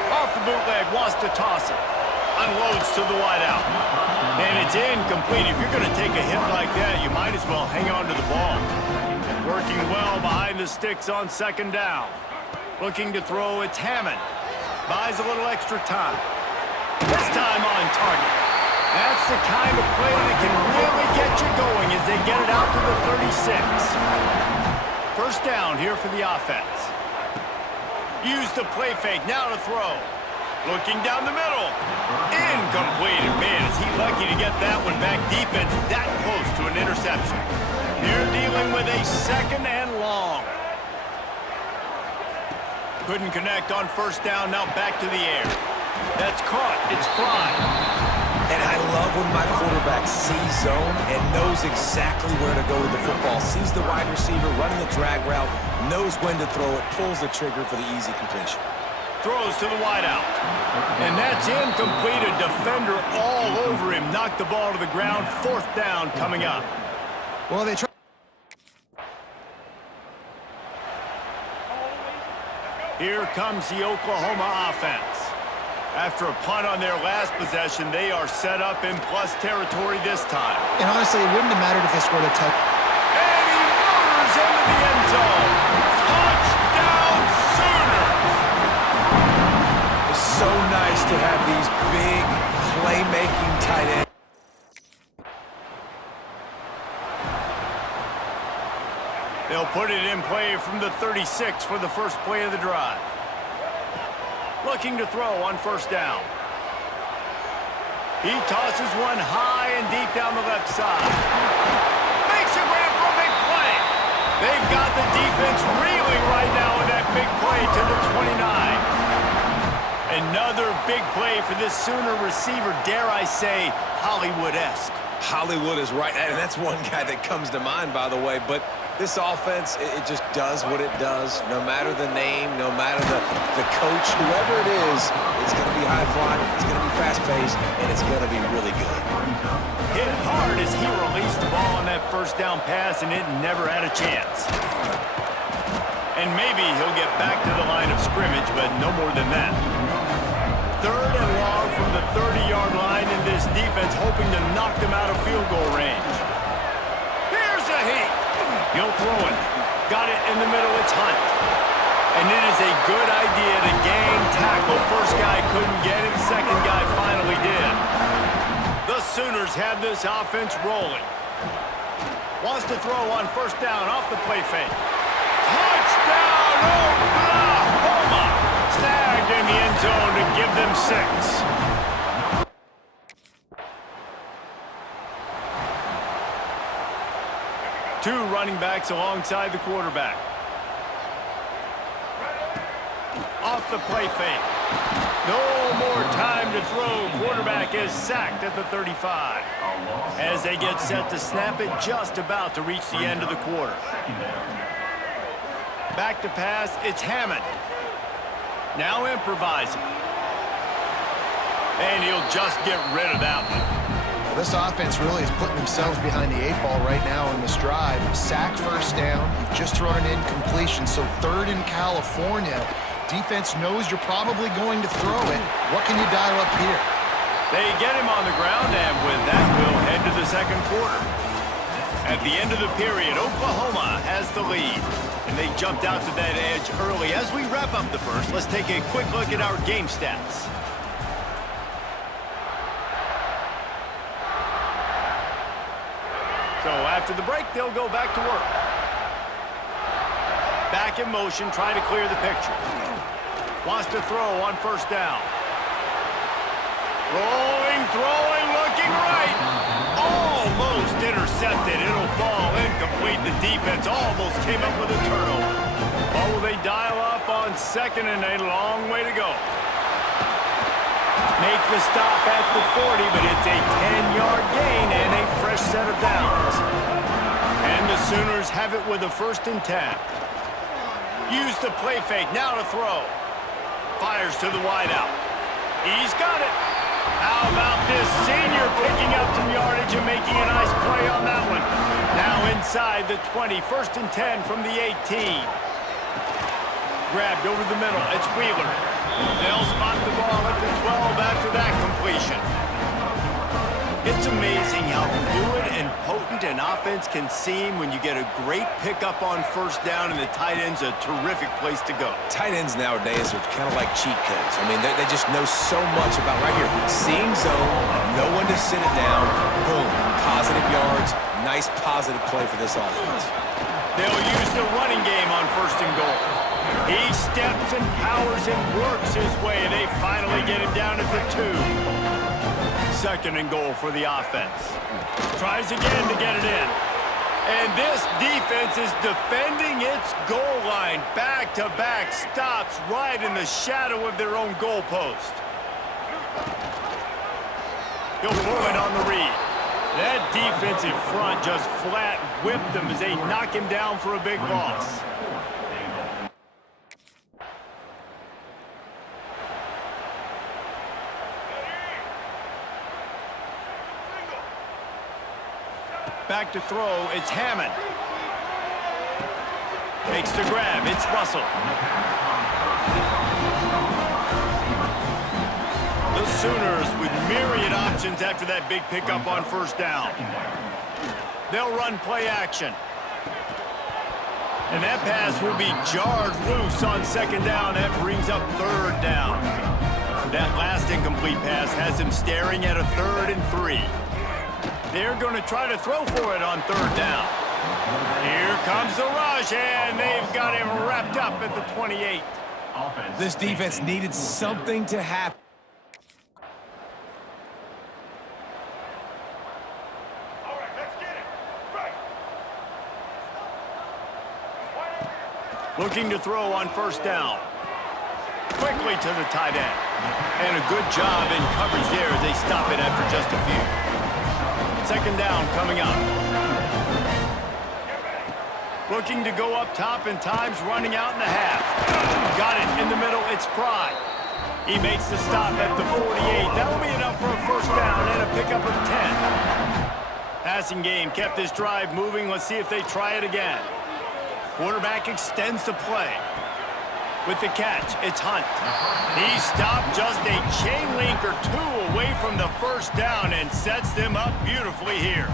Off the bootleg, wants to toss it. Unloads to the wideout. And it's incomplete. If you're going to take a hit like that, you might as well hang on to the ball. Working well behind the sticks on second down. Looking to throw, it's Hammond. Buys a little extra time. This time on target. That's the kind of play that can really get you going as they get it out to the 36. First down here for the offense. Use the play fake, now to throw. Looking down the middle. Incomplete. Man, is he lucky to get that one back. Defense that close to an interception. They're dealing with a second and long. Couldn't connect on first down, now back to the air. That's caught, it's Fry. And I love when my quarterback sees zone and knows exactly where to go with the football. Sees the wide receiver running the drag route, knows when to throw it, pulls the trigger for the easy completion. Throws to the wideout. And that's incomplete. A defender all over him. Knocked the ball to the ground. Fourth down coming up. Well, they try. Here comes the Oklahoma offense. After a punt on their last possession, they are set up in plus territory this time. And honestly, it wouldn't have mattered if they scored a touchdown. And he motors into the end zone. Touchdown Sooners! It's so nice to have these big playmaking tight ends. They'll put it in play from the 36 for the first play of the drive. Looking to throw on first down. He tosses one high and deep down the left side. Makes a grab for a big play. They've got the defense reeling right now in that big play to the 29. Another big play for this Sooner receiver, dare I say, Hollywood-esque. Hollywood is right, and that's one guy that comes to mind, by the way, but this offense, it just does what it does. No matter the name, no matter the coach, whoever it is, it's going to be high-flying, it's going to be fast-paced, and it's going to be really good. Hit hard as he released the ball on that first down pass, and it never had a chance. And maybe he'll get back to the line of scrimmage, but no more than that. Third and long from the 30-yard line, and this defense hoping to knock them out of field goal range. Here's a heat. He'll throw it. Got it in the middle, it's Hunt. And it is a good idea to gang tackle. First guy couldn't get him, second guy finally did. The Sooners have this offense rolling. Wants to throw on first down off the play fake. Touchdown, Oklahoma! Snagged in the end zone to give them 6. Two running backs alongside the quarterback. Off the play fake. No more time to throw. Quarterback is sacked at the 35. As they get set to snap it, just about to reach the end of the quarter. Back to pass, it's Hammond. Now improvising. And he'll just get rid of that one. This offense really is putting themselves behind the 8 ball right now in this drive. Sack first down. You've just thrown an incompletion, so 3rd in California. Defense knows you're probably going to throw it. What can you dial up here? They get him on the ground, and with that, we'll head to the second quarter. At the end of the period, Oklahoma has the lead, and they jumped out to that edge early. As we wrap up the first, let's take a quick look at our game stats. So after the break, they'll go back to work. Back in motion, try to clear the picture. Wants to throw on first down. Rolling, throwing, looking right. Almost intercepted. It'll fall incomplete. The defense almost came up with a turnover. Oh, will they dial up on 2nd and a long way to go? Make the stop at the 40, but it's a 10-yard gain and a fresh set of downs. And the Sooners have it with a 1st and 10. Use the play fake, now to throw. Fires to the wideout. He's got it. How about this senior picking up some yardage and making a nice play on that one. Now inside the 20, 1st and 10 from the 18. Grabbed over the middle, it's Wheeler. They'll spot the ball at the 12 after that completion. It's amazing how fluid and potent an offense can seem when you get a great pickup on first down, and the tight end's a terrific place to go. Tight ends nowadays are kind of like cheat codes. I mean, they just know so much about right here. Seeing zone, no one to sit it down, boom, positive yards, nice positive play for this offense. They'll use the running game on 1st and goal. He steps and powers and works his way. They finally get him down at the 2. 2nd and goal for the offense. Tries again to get it in. And this defense is defending its goal line. Back-to-back stops right in the shadow of their own goalpost. He'll pull it on the read. That defensive front just flat whipped them as they knock him down for a big loss. Back to throw, it's Hammond. Makes the grab, it's Russell. The Sooners with myriad options after that big pickup on first down. They'll run play action. And that pass will be jarred loose on 2nd down. That brings up 3rd down. That last incomplete pass has him staring at a 3rd and 3. They're going to try to throw for it on 3rd down. Here comes the rush, and they've got him wrapped up at the 28. This defense needed something to happen. Looking to throw on first down. Quickly to the tight end. And a good job in coverage there as they stop it after just a few. 2nd down coming up. Looking to go up top, and time's running out in the half. Got it in the middle, it's Pride. He makes the stop at the 48. That'll be enough for a 1st down and a pickup of 10. Passing game kept this drive moving. Let's see if they try it again. Quarterback extends the play. With the catch, it's Hunt. He stopped just a chain link or 2 away from the 1st down and sets them up beautifully here.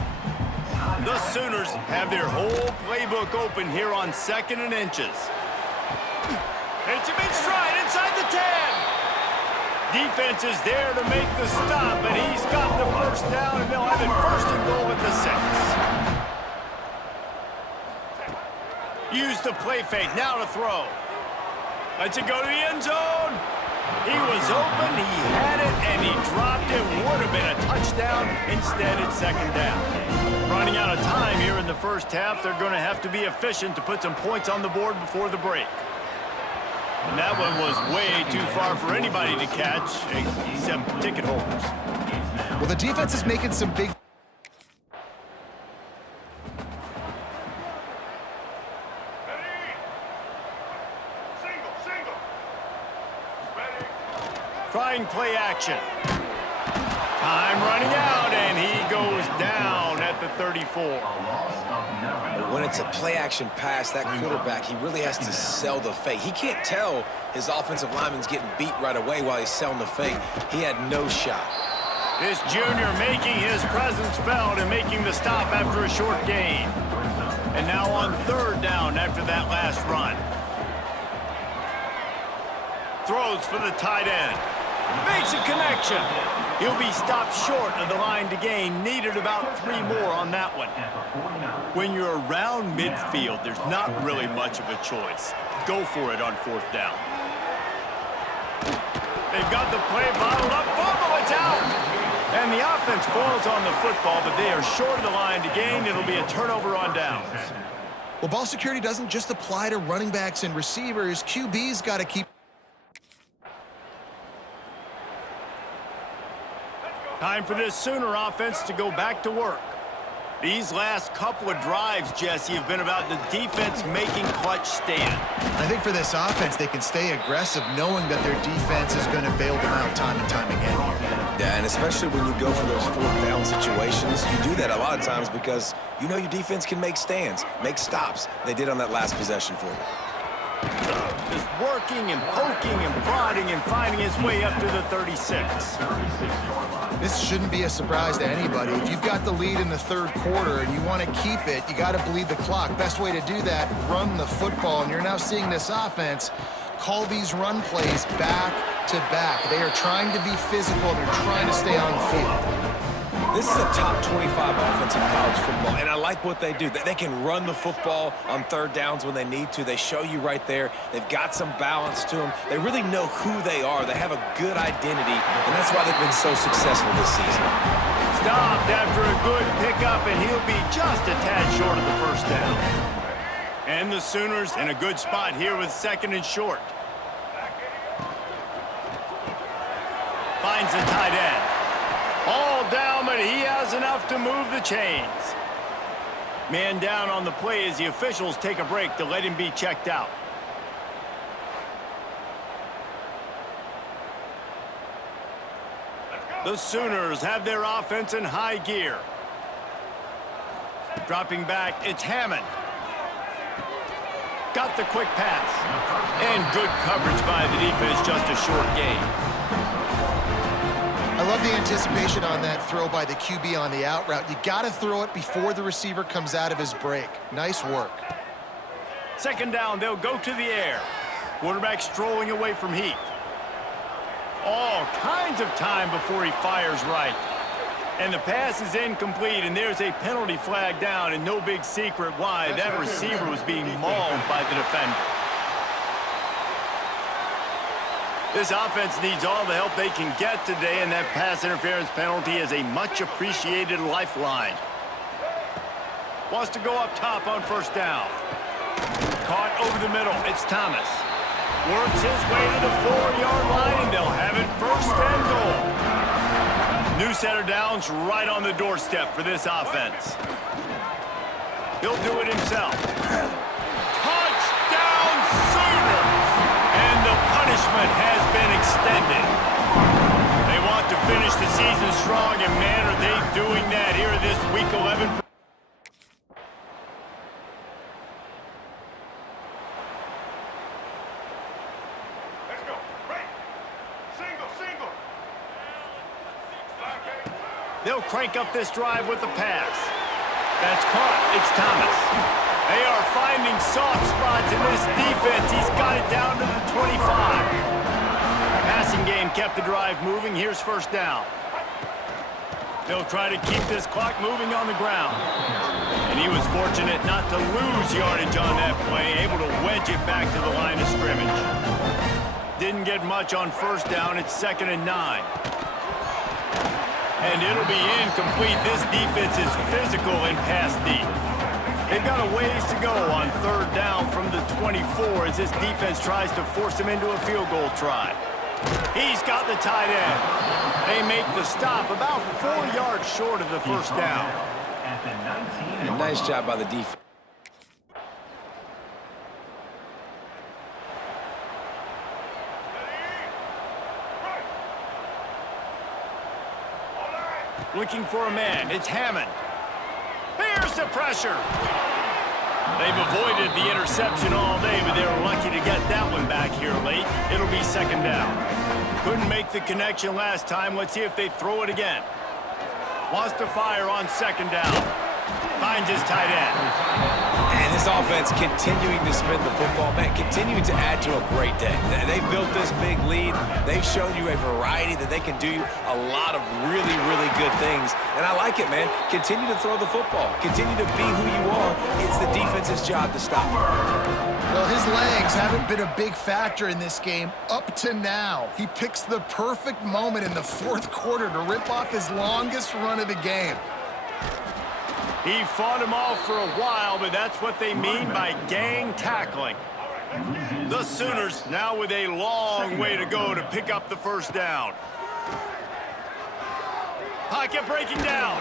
The Sooners have their whole playbook open here on 2nd and inches. It's him in stride inside the 10. Defense is there to make the stop, and he's got the first down, and they'll have it first and goal at the 6. Use the play fake, now to throw. Lets it go to the end zone. He was open, he had it, and he dropped it. Would have been a touchdown. Instead, it's second down. Running out of time here in the first half. They're going to have to be efficient to put some points on the board before the break. And that one was way too far for anybody to catch, except ticket holders. Well, the defense is making some big... Trying play action. Time running out, and he goes down at the 34. When it's a play-action pass, that quarterback, he really has to sell the fake. He can't tell his offensive lineman's getting beat right away while he's selling the fake. He had no shot. This junior making his presence felt and making the stop after a short gain. And now on third down after that last run. Throws for the tight end. Makes a connection. He'll be stopped short of the line to gain. Needed about 3 more on that one. When you're around midfield, there's not really much of a choice. Go for it on fourth down. They've got the play bottled up. Fumble, it's out. And the offense falls on the football, but they are short of the line to gain. It'll be a turnover on downs. Well, ball security doesn't just apply to running backs and receivers. QB's got to keep... Time for this Sooner offense to go back to work. These last couple of drives, Jesse, have been about the defense making clutch stand. I think for this offense, they can stay aggressive knowing that their defense is going to bail them out time and time again here. Yeah, and especially when you go for those fourth down situations, you do that a lot of times because you know your defense can make stands, make stops. They did on that last possession for you. Just working and poking and prodding and finding his way up to the 36. This shouldn't be a surprise to anybody. If you've got the lead in the third quarter and you want to keep it, you got to bleed the clock. Best way to do that, run the football. And you're now seeing this offense call these run plays back to back. They are trying to be physical. They're trying to stay on the field. This is a top 25 offense in college football, and I like what they do. They can run the football on third downs when they need to. They show you right there. They've got some balance to them. They really know who they are. They have a good identity, and that's why they've been so successful this season. Stopped after a good pickup, and he'll be just a tad short of the first down. And the Sooners in a good spot here with second and short. Finds the tight end. All down, but he has enough to move the chains. Man down on the play as the officials take a break to let him be checked out. The Sooners have their offense in high gear. Dropping back, it's Hammond. Got the quick pass. And good coverage by the defense, just a short gain. I love the anticipation on that throw by the QB on the out route. You got to throw it before the receiver comes out of his break. Nice work. Second down, they'll go to the air. Quarterback strolling away from heat. All kinds of time before he fires right. And the pass is incomplete, and there's a penalty flag down, and no big secret why. That receiver was being mauled by the defender. This offense needs all the help they can get today, and that pass interference penalty is a much-appreciated lifeline. Wants to go up top on first down. Caught over the middle. It's Thomas. Works his way to the 4-yard line, and they'll have it first and goal. New set of downs right on the doorstep for this offense. He'll do it himself. Touchdown Sooners! And the punishment has been extended. They want to finish the season strong, and man, are they doing that here in this Week 11. Let's go. Right. Single. They'll crank up this drive with the pass. That's caught. It's Thomas. They are finding soft spots in this defense. He's got it down to the 25. Passing passing game kept the drive moving. Here's first down. They'll try to keep this clock moving on the ground. And he was fortunate not to lose yardage on that play, able to wedge it back to the line of scrimmage. Didn't get much on first down. It's 2nd and 9. And it'll be incomplete. This defense is physical and pass deep. They've got a ways to go on 3rd down from the 24 as this defense tries to force him into a field goal try. He's got the tight end. They make the stop about 4 yards short of the first down. And nice job by the defense. Looking for a man. It's Hammond. Here's the pressure. They've avoided the interception all day, but they were lucky to get that one back here late. It'll be 2nd down. Couldn't make the connection last time. Let's see if they throw it again. Wants to fire on 2nd down. Finds his tight end. And this offense continuing to spin the football, man, continuing to add to a great day. They built this big lead. They've shown you a variety that they can do a lot of really, really good things. And I like it, man. Continue to throw the football. Continue to be who you are. It's the defense's job to stop. Well, his legs haven't been a big factor in this game up to now. He picks the perfect moment in the 4th quarter to rip off his longest run of the game. He fought him off for a while, but that's what they mean by gang tackling. The Sooners now with a long way to go to pick up the first down. Pocket breaking down.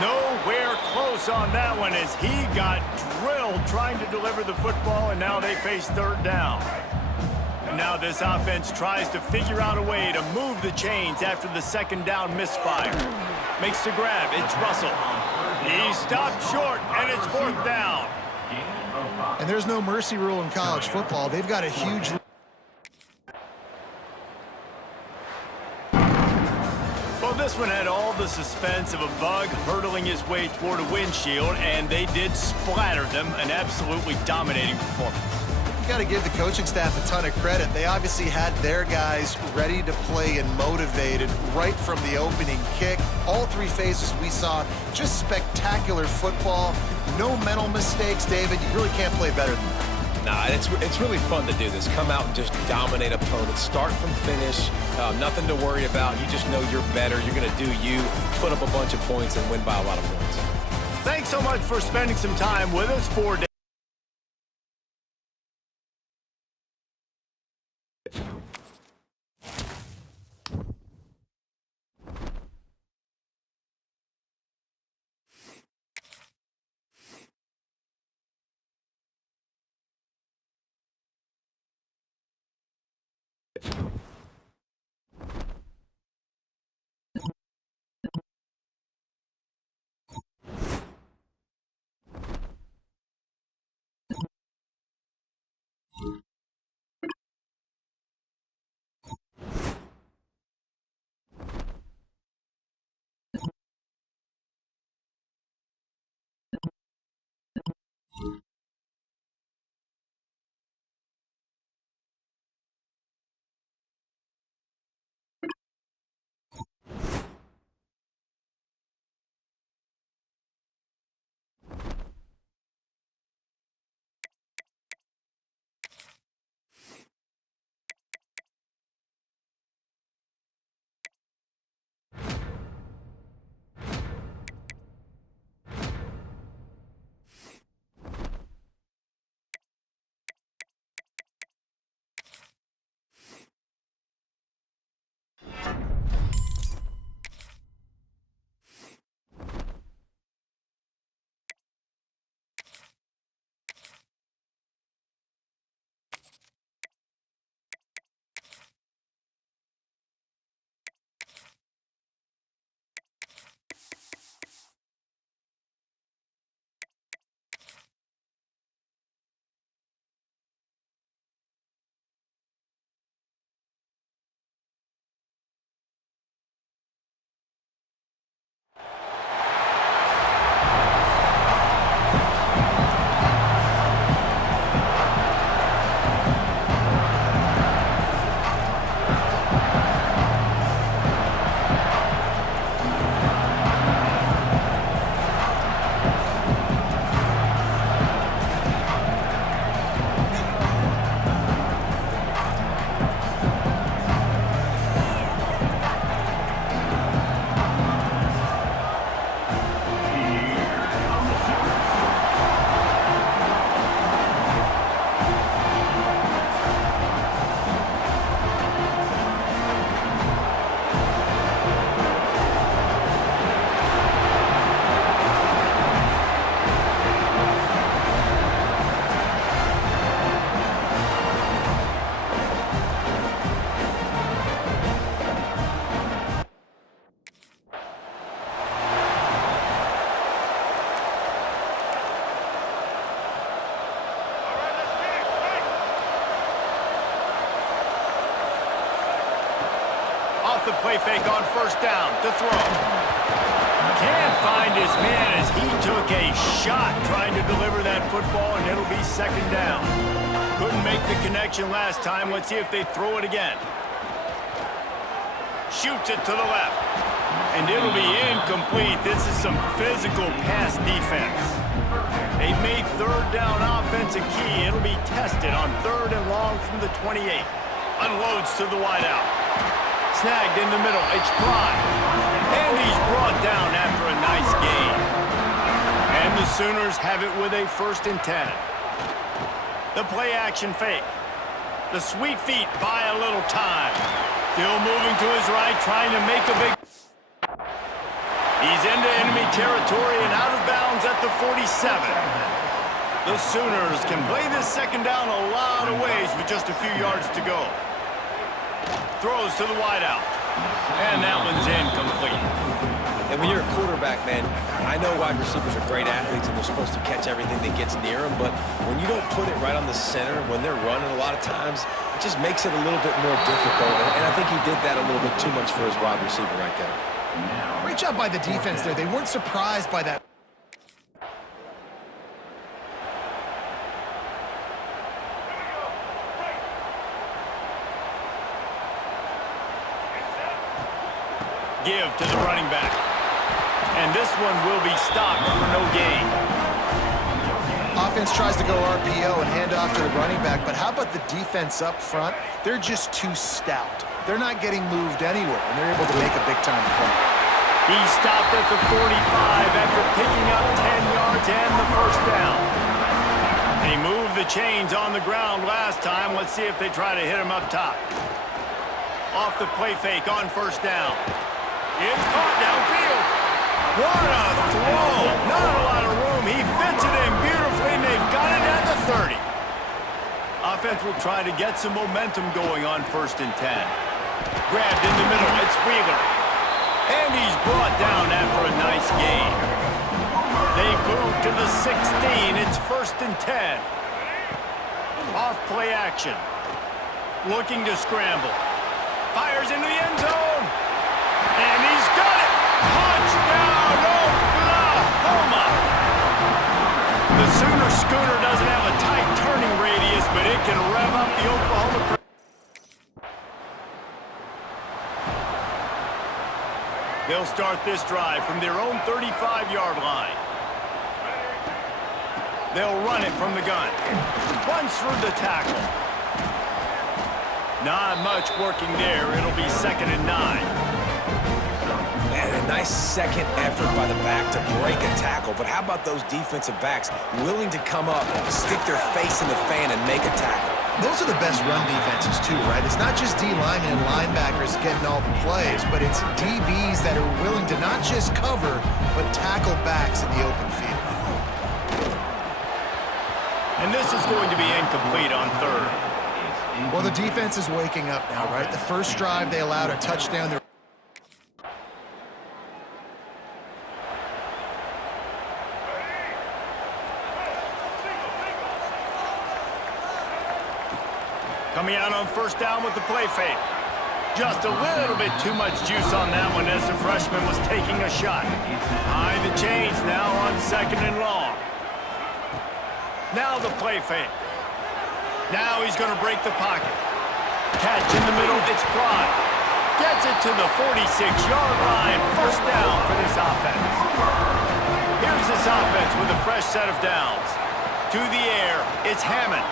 Nowhere close on that one as he got drilled trying to deliver the football, and now they face 3rd down. And now this offense tries to figure out a way to move the chains after the 2nd down misfire. Makes the grab. It's Russell. He stopped short, and it's 4th down. And there's no mercy rule in college football. They've got a huge... Well, this one had all the suspense of a bug hurtling his way toward a windshield, and they did splatter them. An absolutely dominating performance. You got to give the coaching staff a ton of credit. They obviously had their guys ready to play and motivated right from the opening kick. All 3 phases we saw, just spectacular football. No mental mistakes, David. You really can't play better than that. Nah, it's really fun to do this. Come out and just dominate opponents. Start from finish. Nothing to worry about. You just know you're better. You're going to do you, put up a bunch of points, and win by a lot of points. Thanks so much for spending some time with us 4 days. off the play fake on first down to throw. Can't find his man as he took a shot trying to deliver that football, and it'll be second down. Couldn't make the connection last time. Let's see if they throw it again. Shoots it to the left. And it'll be incomplete. This is some physical pass defense. They've made third down offense a key. It'll be tested on third and long from the 28. Unloads to the wideout. Snagged in the middle. It's Prime. And he's brought down after a nice gain. And the Sooners have it with a 1st and 10. The play action fake. The sweet feet buy a little time. Still moving to his right, trying to make a big... He's into enemy territory and out of bounds at the 47. The Sooners can play this second down a lot of ways with just a few yards to go. Throws to the wideout. And that one's incomplete. And when you're a quarterback, man, I know wide receivers are great athletes and they're supposed to catch everything that gets near them, but when you don't put it right on the center, when they're running a lot of times, it just makes it a little bit more difficult. And I think he did that a little bit too much for his wide receiver right there. Great job by the defense there. They weren't surprised by that. Give to the running back. And this one will be stopped for no gain. Offense tries to go RPO and hand off to the running back, but how about the defense up front? They're just too stout. They're not getting moved anywhere, and they're able to make a big-time play. He stopped at the 45 after picking up 10 yards and the first down. He moved the chains on the ground last time. Let's see if they try to hit him up top. Off the play fake on first down. It's caught downfield. What a throw. Not a lot of room. He fits it in beautifully, and they've got it at the 30. Offense will try to get some momentum going on 1st and 10. Grabbed in the middle. It's Wheeler. And he's brought down after a nice gain. They've moved to the 16. It's 1st and 10. Off play action. Looking to scramble. Fires into the end zone. And he's got it. Touchdown, Oklahoma. The Sooner Schooner doesn't have a tight turning radius, but it can rev up the Oklahoma. They'll start this drive from their own 35-yard line. They'll run it from the gun. Runs through the tackle. Not much working there. It'll be 2nd and 9. Man, a nice second effort by the back to break a tackle. But how about those defensive backs willing to come up, stick their face in the fan, and make a tackle? Those are the best run defenses, too, right? It's not just D linemen and linebackers getting all the plays, but it's DBs that are willing to not just cover, but tackle backs in the open field. And this is going to be incomplete on 3rd. Well, the defense is waking up now, right? The first drive, they allowed a touchdown. Coming out on first down with the play fake. Just a little bit too much juice on that one as the freshman was taking a shot. High the chains now on 2nd and long. Now the play fake. Now he's going to break the pocket. Catch in the middle, it's Prime. Gets it to the 46-yard line. First down for this offense. Here's this offense with a fresh set of downs. To the air, it's Hammond.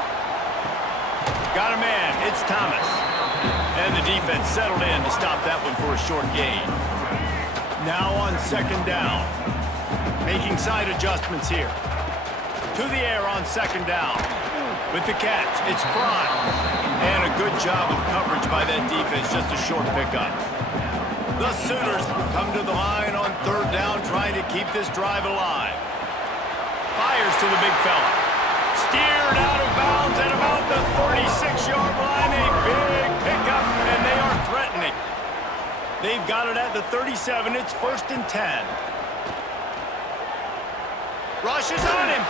Got a man, it's Thomas. And the defense settled in to stop that one for a short gain. Now on 2nd down. Making side adjustments here. To the air on 2nd down. With the catch, it's Prime. And a good job of coverage by that defense, just a short pickup. The Sooners come to the line on 3rd down, trying to keep this drive alive. Fires to the big fella. Steered out of bounds at about the 36-yard line. A big pickup, and they are threatening. They've got it at the 37. It's 1st and 10. Rushes on him.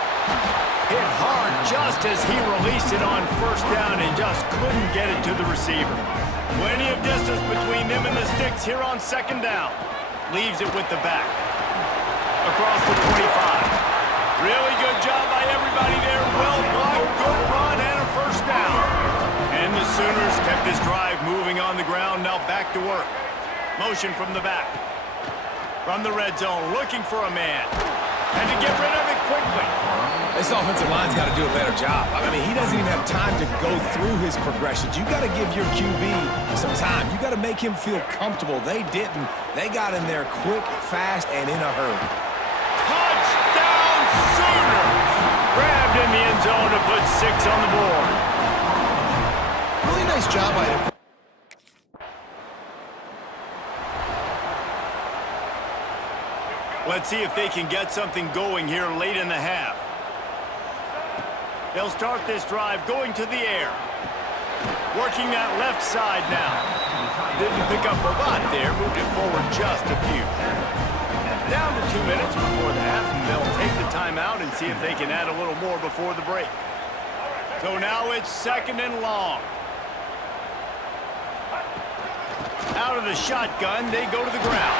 Hit hard just as he released it on 1st down and just couldn't get it to the receiver. Plenty of distance between them and the sticks here on second down. Leaves it with the back. Across the 25. Really good job by everybody there. Well blocked, good run, and a first down. And the Sooners kept this drive moving on the ground. Now back to work. Motion from the back. From the red zone, looking for a man. And to get rid of it quickly. This offensive line's got to do a better job. I mean, he doesn't even have time to go through his progressions. You got to give your QB some time. You got to make him feel comfortable. They didn't. They got in there quick, fast, and in a hurry. Touchdown Sooners! Grabbed in the end zone to put 6 on the board. Really nice job by him. Let's see if they can get something going here late in the half. They'll start this drive going to the air. Working that left side now. Didn't pick up a lot there, moved it forward just a few. Down to 2 minutes before the half, and they'll take the timeout and see if they can add a little more before the break. So now it's second and long. Out of the shotgun, they go to the ground.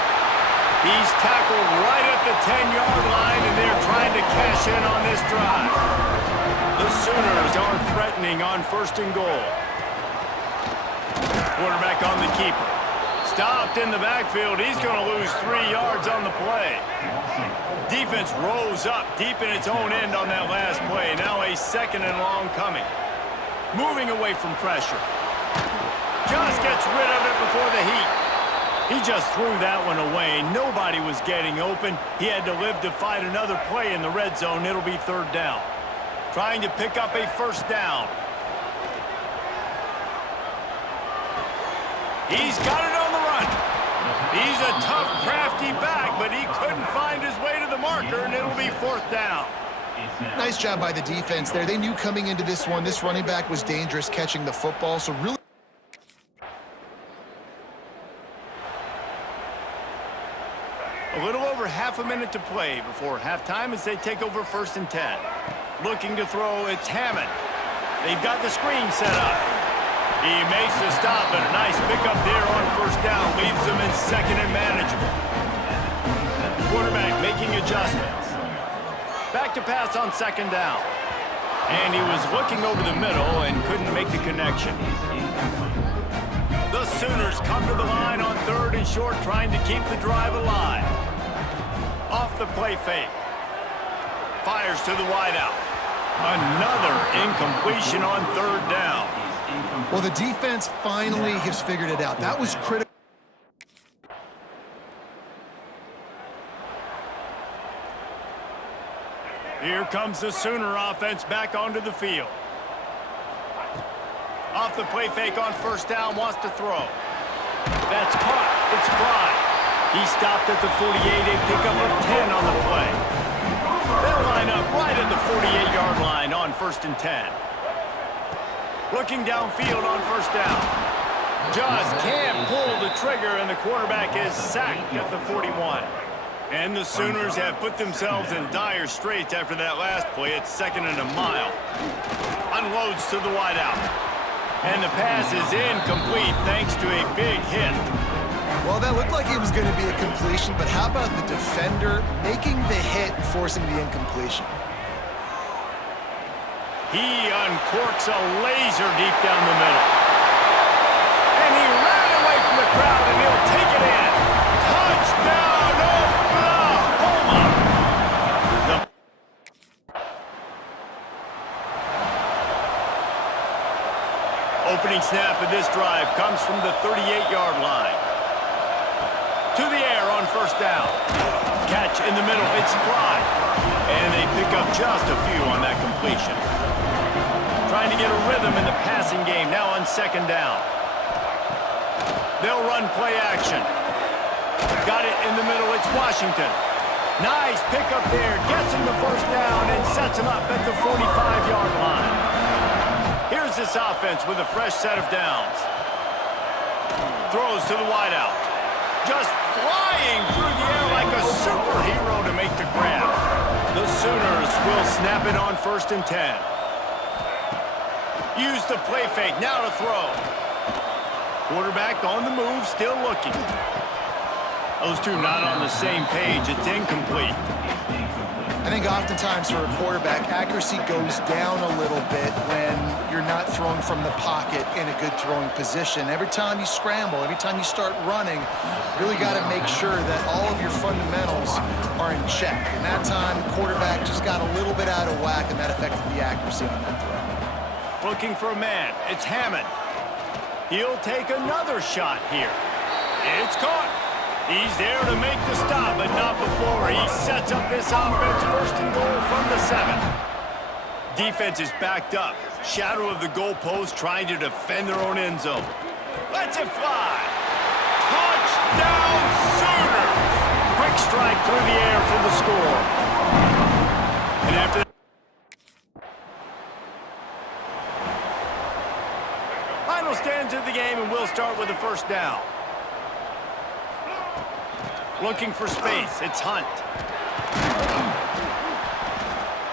He's tackled right at the 10-yard line, and they're trying to cash in on this drive. The Sooners are threatening on first and goal. Quarterback on the keeper. Stopped in the backfield. He's going to lose 3 yards on the play. Defense rose up deep in its own end on that last play. Now a second and long coming. Moving away from pressure. Just gets rid of it before the heat. He just threw that one away. Nobody was getting open. He had to live to fight another play in the red zone. It'll be third down. Trying to pick up a first down. He's got it on the run. He's a tough, crafty back, but he couldn't find his way to the marker, and it'll be fourth down. Nice job by the defense there. They knew coming into this one, this running back was dangerous catching the football, so really... A little over half a minute to play before halftime as they take over first and 10. Looking to throw, it's Hammond. They've got the screen set up. He makes the stop, and a nice pickup there on first down. Leaves them in second and manageable. Quarterback making adjustments. Back to pass on second down. And he was looking over the middle and couldn't make the connection. The Sooners come to the line on third and short, trying to keep the drive alive. Off the play fake. Fires to the wideout. Another incompletion on third down. Well, the defense finally has figured it out. That was critical. Here comes the Sooner offense back onto the field. Off the play fake on first down, wants to throw. That's caught. It's Fry. He stopped at the 48, a pickup of 10 on the play. They'll line up right at the 48-yard line on first and 10. Looking downfield on first down. Just can't pull the trigger, and the quarterback is sacked at the 41. And the Sooners have put themselves in dire straits after that last play. It's second and a mile. Unloads to the wideout. And the pass is incomplete thanks to a big hit. Well, that looked like it was going to be a completion, but how about the defender making the hit, forcing the incompletion? He uncorks a laser deep down the middle. And he ran away from the crowd, and he'll take it in. Touchdown, Oklahoma! Opening snap of this drive comes from the 38-yard line. To the air on first down. Catch in the middle, it's Fry. And they pick up just a few on that completion. Trying to get a rhythm in the passing game now on second down. They'll run play action. Got it in the middle, it's Washington. Nice pickup there, gets him the first down and sets him up at the 45-yard line. Here's this offense with a fresh set of downs. Throws to the wideout. Just flying through the air like a superhero to make the grab. The Sooners will snap it on first and 10. Use the play fake, now to throw. Quarterback on the move, still looking. Those two not on the same page. It's incomplete. I think oftentimes for a quarterback, accuracy goes down a little bit when you're not throwing from the pocket in a good throwing position. Every time you scramble, every time you start running, really got to make sure that all of your fundamentals are in check. And that time, the quarterback just got a little bit out of whack, and that affected the accuracy on that throw. Looking for a man. It's Hammond. He'll take another shot here. It's caught. He's there to make the stop, but not before he sets up this offense. First and goal from the 7. Defense is backed up. Shadow of the goalpost trying to defend their own end zone. Lets it fly. Touchdown Sooners! Quick strike through the air for the score. And after final stands of the game, and we'll start with the first down. Looking for space. It's Hunt.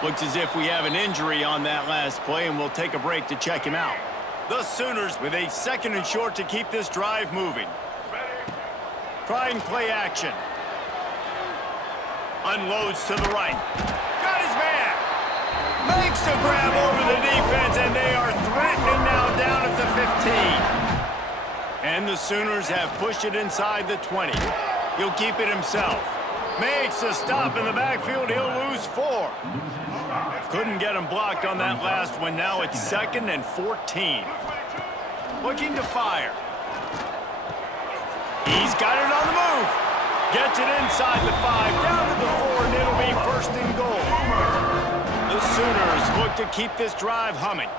Looks as if we have an injury on that last play, and we'll take a break to check him out. The Sooners with a 2nd and short to keep this drive moving. Trying play action. Unloads to the right. Got his man. Makes the grab over the defense, and they are threatening now down at the 15. And the Sooners have pushed it inside the 20. He'll keep it himself. Makes a stop in the backfield. He'll lose 4. Couldn't get him blocked on that last one. Now it's 2nd and 14. Looking to fire. He's got it on the move. Gets it inside the 5, down to the 4, and it'll be 1st and goal. The Sooners look to keep this drive humming.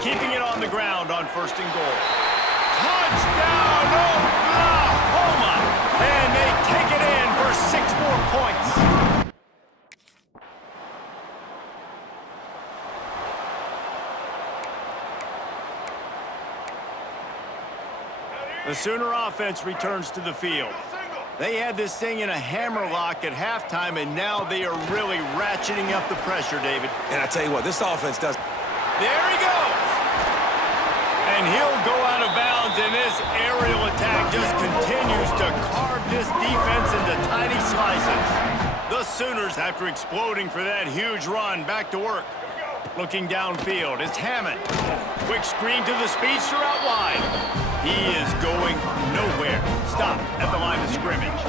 Keeping it on the ground on 1st and goal. Touchdown, Oklahoma! And they take it in for 6 more points. The Sooner offense returns to the field. They had this thing in a hammerlock at halftime, and now they are really ratcheting up the pressure, David. And I tell you what, this offense does. There he goes. And he'll go out of bounds, and this aerial attack just continues to carve this defense into tiny slices. The Sooners, after exploding for that huge run, back to work. Looking downfield, it's Hammond. Quick screen to the speedster out wide. He is going nowhere. Stop at the line of scrimmage.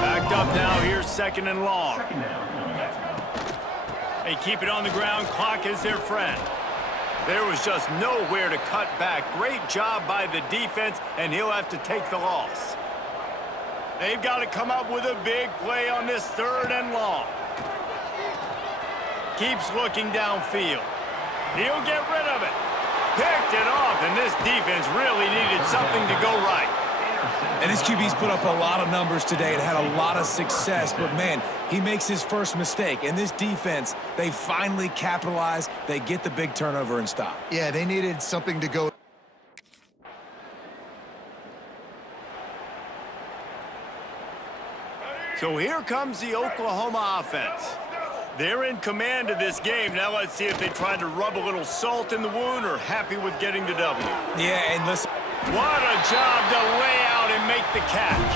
Backed up now, here's 2nd and long. They keep it on the ground, clock is their friend. There was just nowhere to cut back. Great job by the defense, and he'll have to take the loss. They've got to come up with a big play on this 3rd and long. Keeps looking downfield. He'll get rid of it. Picked it off, and this defense really needed something to go right. And his QB's put up a lot of numbers today and had a lot of success, but man, he makes his first mistake. And this defense, they finally capitalize. They get the big turnover and stop. Yeah, they needed something to go. So here comes the Oklahoma offense. They're in command of this game. Now let's see if they try to rub a little salt in the wound or happy with getting the W. Yeah, and listen. What a job to lay out and make the catch.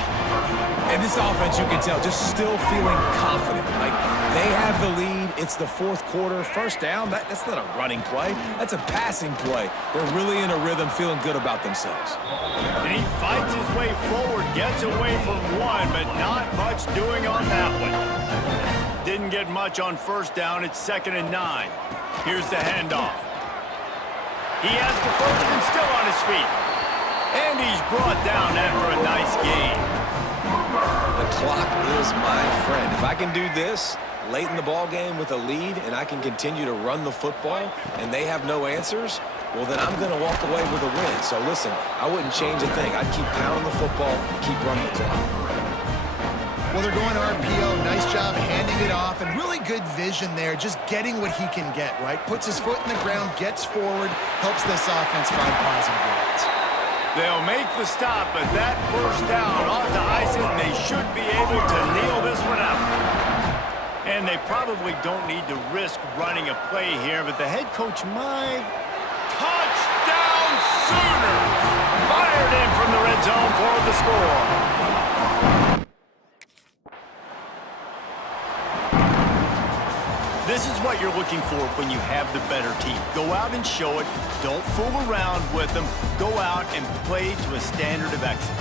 And this offense, you can tell, just still feeling confident. Like, they have the lead. It's the 4th quarter. First down, that's not a running play. That's a passing play. They're really in a rhythm, feeling good about themselves. And he fights his way forward, gets away from one, but not much doing on that one. Didn't get much on 1st down. It's 2nd and 9. Here's the handoff. He has the 1st and still on his feet. And he's brought down after a nice gain. The clock is my friend. If I can do this late in the ball game with a lead and I can continue to run the football and they have no answers, well, then I'm going to walk away with a win. So listen, I wouldn't change a thing. I'd keep pounding the football, keep running the clock. Well, they're going to RPO. Nice job handing it off, and really good vision there, just getting what he can get, right? Puts his foot in the ground, gets forward, helps this offense find positive yards. They'll make the stop, but that 1st down ought to ice it, and they should be able to kneel this one out. And they probably don't need to risk running a play here, but the head coach might. Touchdown Sooners! Fired in from the red zone for the score. This is what you're looking for when you have the better team. Go out and show it. Don't fool around with them. Go out and play to a standard of excellence.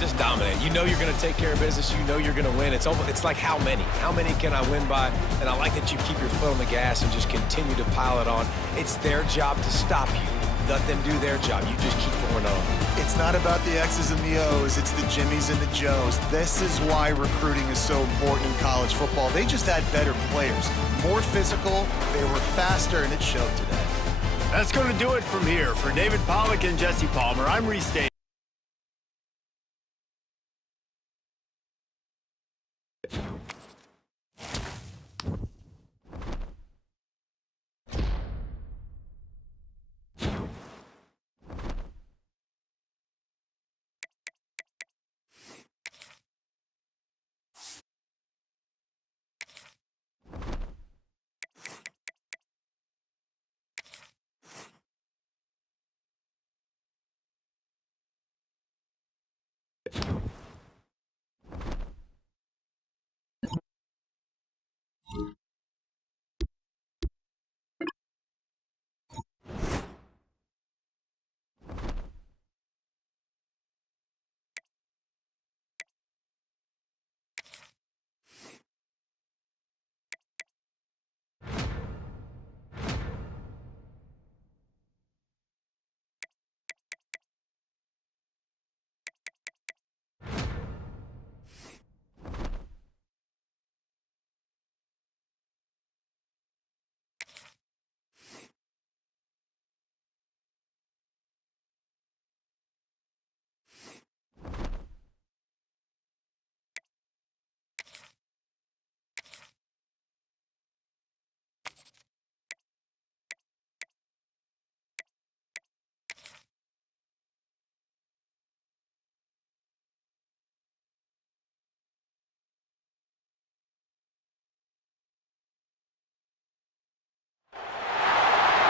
Just dominate. You know you're going to take care of business. You know you're going to win. It's like how many? How many can I win by? And I like that you keep your foot on the gas and just continue to pile it on. It's their job to stop you. Let them do their job. You just keep going on. It's not about the X's and the O's. It's the Jimmies and the Joes. This is why recruiting is so important in college football. They just had better players, more physical, they were faster, and it showed today. That's going to do it from here. For David Pollack and Jesse Palmer, I'm Reese Davis.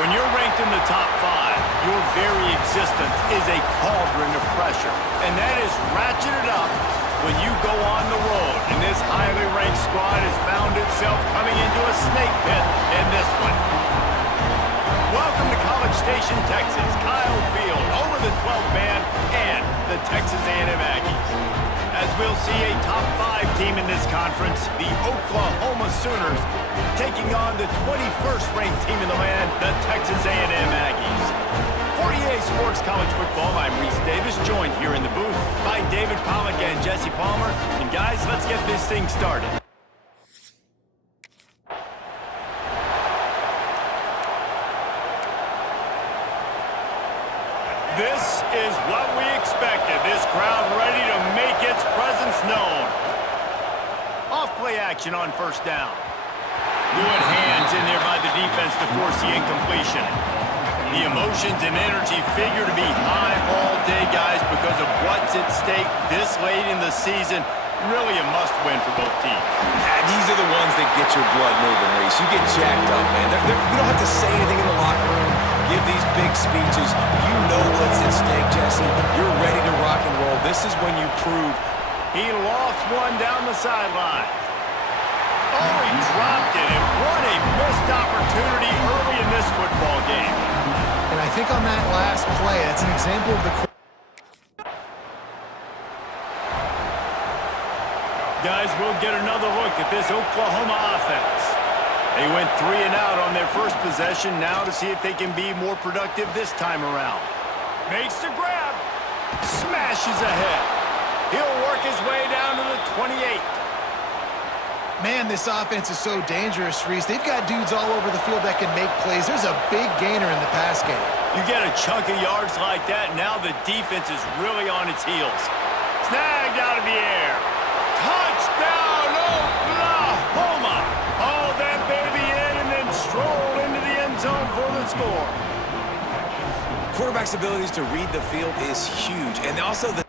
When you're ranked in the top 5, your very existence is a cauldron of pressure. And that is ratcheted up when you go on the road. And this highly ranked squad has found itself coming into a snake pit in this one. Welcome to College Station, Texas. Kyle Field over the 12th man and the Texas A&M Aggies. As we'll see a top 5 team in this conference, the Oklahoma Sooners, taking on the 21st ranked team in the land, the Texas A&M Aggies. For EA Sports College Football, I'm Reese Davis, joined here in the booth by David Pollack and Jesse Palmer. And guys, let's get this thing started. This is what we expected. This crowd ready to make its presence known. Off-play action on first down. Good hands in there by the defense to force the incompletion. The emotions and energy figure to be high all day, guys, because of what's at stake this late in the season. Really a must-win for both teams. These are the ones that get your blood moving, Reese. You get jacked up, man. You don't have to say anything in the locker room, give these big speeches. You know what's at stake, Jesse. You're ready to rock and roll. This is when you prove. He lost one down the sideline. Oh, he dropped it, and what a missed opportunity early in this football game. And I think on that last play, that's an example of the... Guys, we'll get another look at this Oklahoma offense. They went 3 and out on their first possession, now to see if they can be more productive this time around. Makes the grab. Smashes ahead. He'll work his way down to the 28. Man, this offense is so dangerous, Reese. They've got dudes all over the field that can make plays. There's a big gainer in the pass game. You get a chunk of yards like that, now the defense is really on its heels. Snagged out of the air. Touchdown, Oklahoma! Haul that baby in and then stroll into the end zone for the score. Quarterback's abilities to read the field is huge. And also the...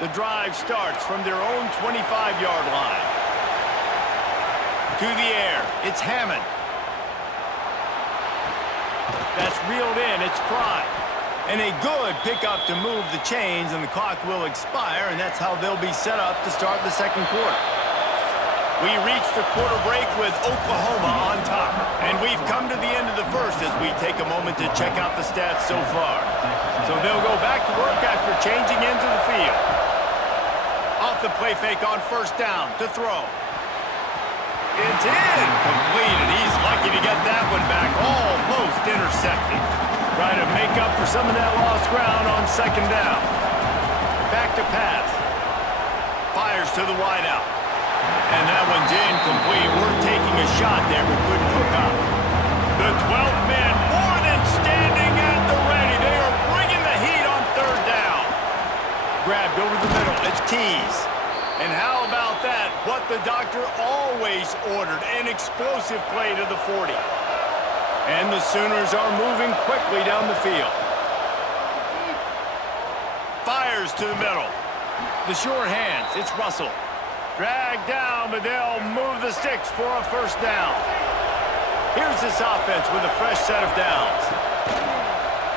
The drive starts from their own 25-yard line. To the air, it's Hammond. That's reeled in, it's Pride. And a good pickup to move the chains, and the clock will expire, and that's how they'll be set up to start the second quarter. We reach the quarter break with Oklahoma on top. And we've come to the end of the first as we take a moment to check out the stats so far. So they'll go back to work after changing into the field. Off the play fake on first down to throw. It's incomplete, and he's lucky to get that one back. Almost intercepted. Trying to make up for some of that lost ground on second down. Back to pass. Fires to the wideout. And that one's incomplete. We're taking a shot there, but couldn't hook up. The 12th man more than standing at the ready. They are bringing the heat on third down. Grabbed over the middle. It's Tease. And how about that? What the doctor always ordered. An explosive play to the 40. And the Sooners are moving quickly down the field. Fires to the middle. The sure hands. It's Russell. Dragged down, but they'll move the sticks for a first down. Here's this offense with a fresh set of downs.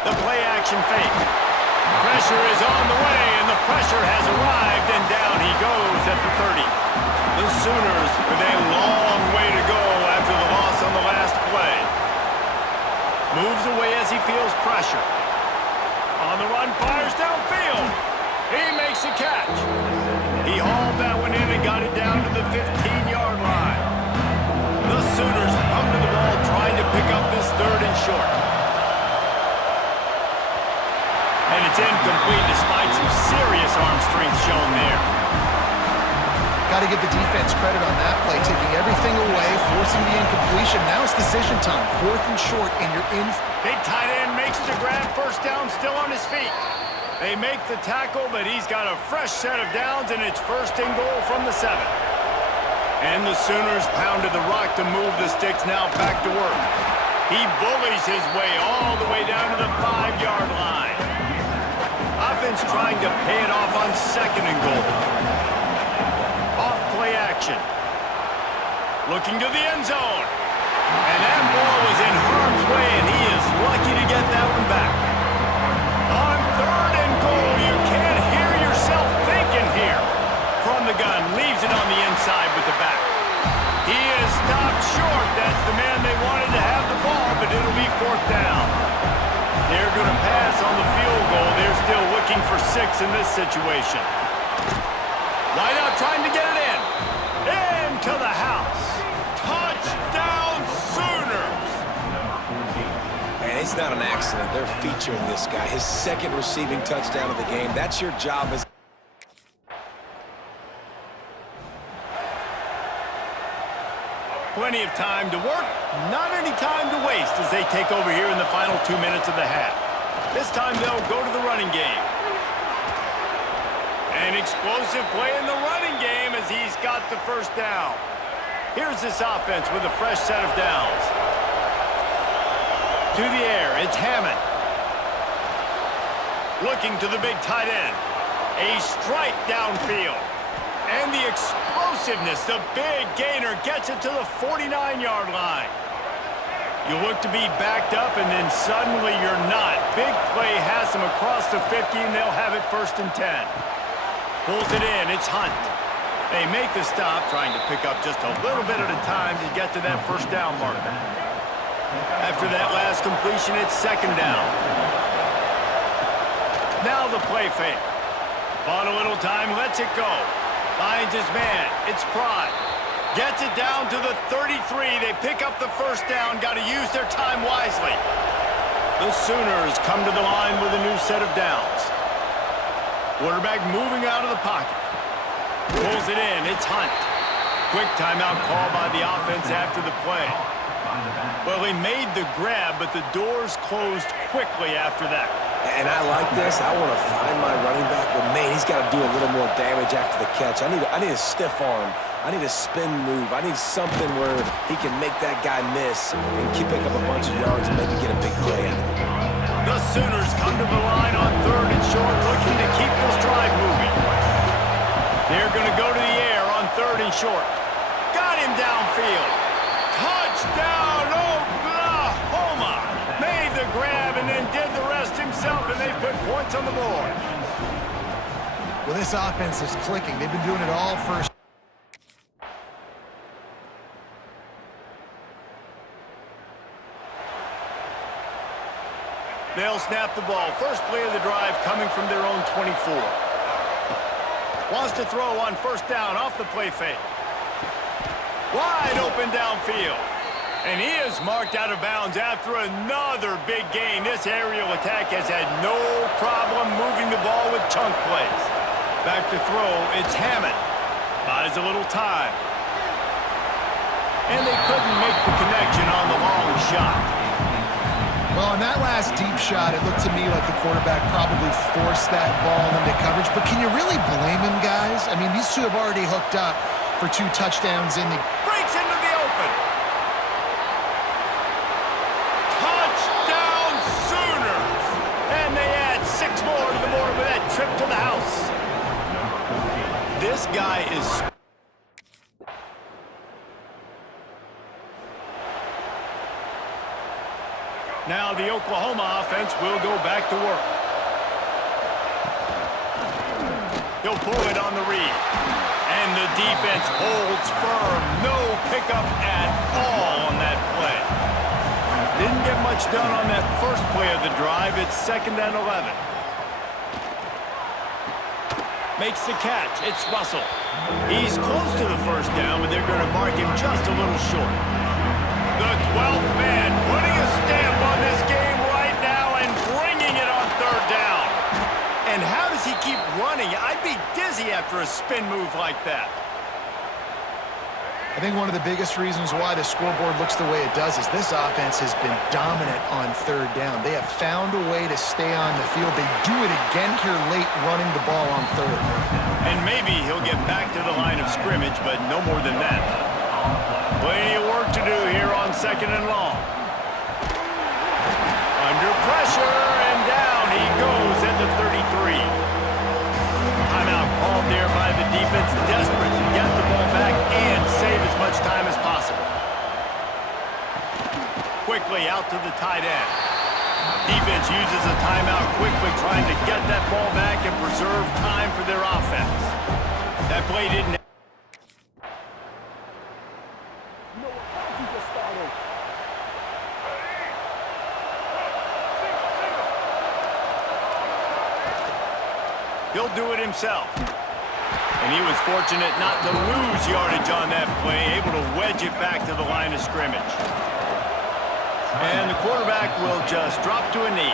The play action fake. Pressure is on the way, and the pressure has arrived, and down he goes at the 30. The Sooners with a long way to go after the loss on the last play. Moves away as he feels pressure. On the run, fires downfield. He makes a catch. He hauled that one in and got it down to the 15-yard line. The Sooners come to the ball trying to pick up this third and short. And it's incomplete despite some serious arm strength shown there. Got to give the defense credit on that play, taking everything away, forcing the incompletion. Now it's decision time. 4th and short, and you're in. Big tight end makes the grab, first down, still on his feet. They make the tackle, but he's got a fresh set of downs, and it's 1st and goal from the 7. And the Sooners pounded the rock to move the sticks, now back to work. He bullies his way all the way down to the 5-yard line. Offense trying to pay it off on 2nd and goal. Off play action. Looking to the end zone. And that ball was in harm's way, and he is lucky to get that one back. On 3rd and goal, you can't hear yourself thinking here. From the gun, leaves it on the inside with the back. He is stopped short. That's the man they wanted to have the ball, but it'll be 4th down. They're going to pass on the field goal. They're still looking for 6 in this situation. Wideout trying to get it in. Into the house. Touchdown, Sooners! And it's not an accident. They're featuring this guy. His 2nd receiving touchdown of the game. That's your job as... Plenty of time to work, not any time to waste as they take over here in the final 2 minutes of the half. This time they'll go to the running game. An explosive play in the running game as he's got the first down. Here's this offense with a fresh set of downs. To the air, it's Hammond. Looking to the big tight end. A strike downfield. And the explosiveness, the big gainer gets it to the 49-yard line. You look to be backed up, and then suddenly you're not. Big play has them across the 50, and they'll have it 1st and 10. Pulls it in, it's Hunt. They make the stop, trying to pick up just a little bit at a time to get to that 1st down marker. After that last completion, it's 2nd down. Now the play fake. On a little time, lets it go. Finds his man. It's Pride. Gets it down to the 33. They pick up the 1st down. Got to use their time wisely. The Sooners come to the line with a new set of downs. Quarterback moving out of the pocket. Pulls it in. It's Hunt. Quick timeout call by the offense after the play. Well, he made the grab, but the doors closed quickly after that. And I like this. I want to find my running back, but man, he's got to do a little more damage after the catch. I need a stiff arm. I need a spin move. I need something where he can make that guy miss and pick up a bunch of yards and maybe get a big play out of it. The Sooners come to the line on 3rd and short, looking to keep this drive moving. They're going to go to the air on 3rd and short. Got got him downfield. Touchdown, Oklahoma. Made the grab and then did the rest himself, and they put points on the board. Well, this offense is clicking. They've been doing it all first. They'll snap the ball. First play of the drive coming from their own 24. Wants to throw on first down off the play fake. Wide open downfield. And he is marked out of bounds after another big gain. This aerial attack has had no problem moving the ball with chunk plays. Back to throw, it's Hammond. Buys a little time. And they couldn't make the connection on the long shot. Well, on that last deep shot, it looked to me like the quarterback probably forced that ball into coverage. But can you really blame him, guys? I mean, these two have already hooked up for 2 touchdowns in the... Breaks into the open. Touchdown Sooners. And they add 6 more to the board with that trip to the house. This guy is... Now the Oklahoma offense will go back to work. He'll pull it on the read. And the defense holds firm. No pickup at all on that play. Didn't get much done on that first play of the drive. It's 2nd and 11. Makes the catch. It's Russell. He's close to the first down, but they're going to mark him just a little short. The 12th man putting a stamp on this game right now and bringing it on 3rd down. And how does he keep running? I'd be dizzy after a spin move like that. I think one of the biggest reasons why the scoreboard looks the way it does is this offense has been dominant on 3rd down. They have found a way to stay on the field. They do it again here late, running the ball on 3rd. And maybe he'll get back to the line of scrimmage, but no more than that. Plenty of work to do here on 2nd and long. Under pressure, and down he goes at the 33. Timeout called there by the defense, desperate to get the ball back and save as much time as possible. Quickly out to the tight end. Defense uses a timeout quickly, trying to get that ball back and preserve time for their offense. That play didn't... He'll do it himself. And he was fortunate not to lose yardage on that play, able to wedge it back to the line of scrimmage. And the quarterback will just drop to a knee.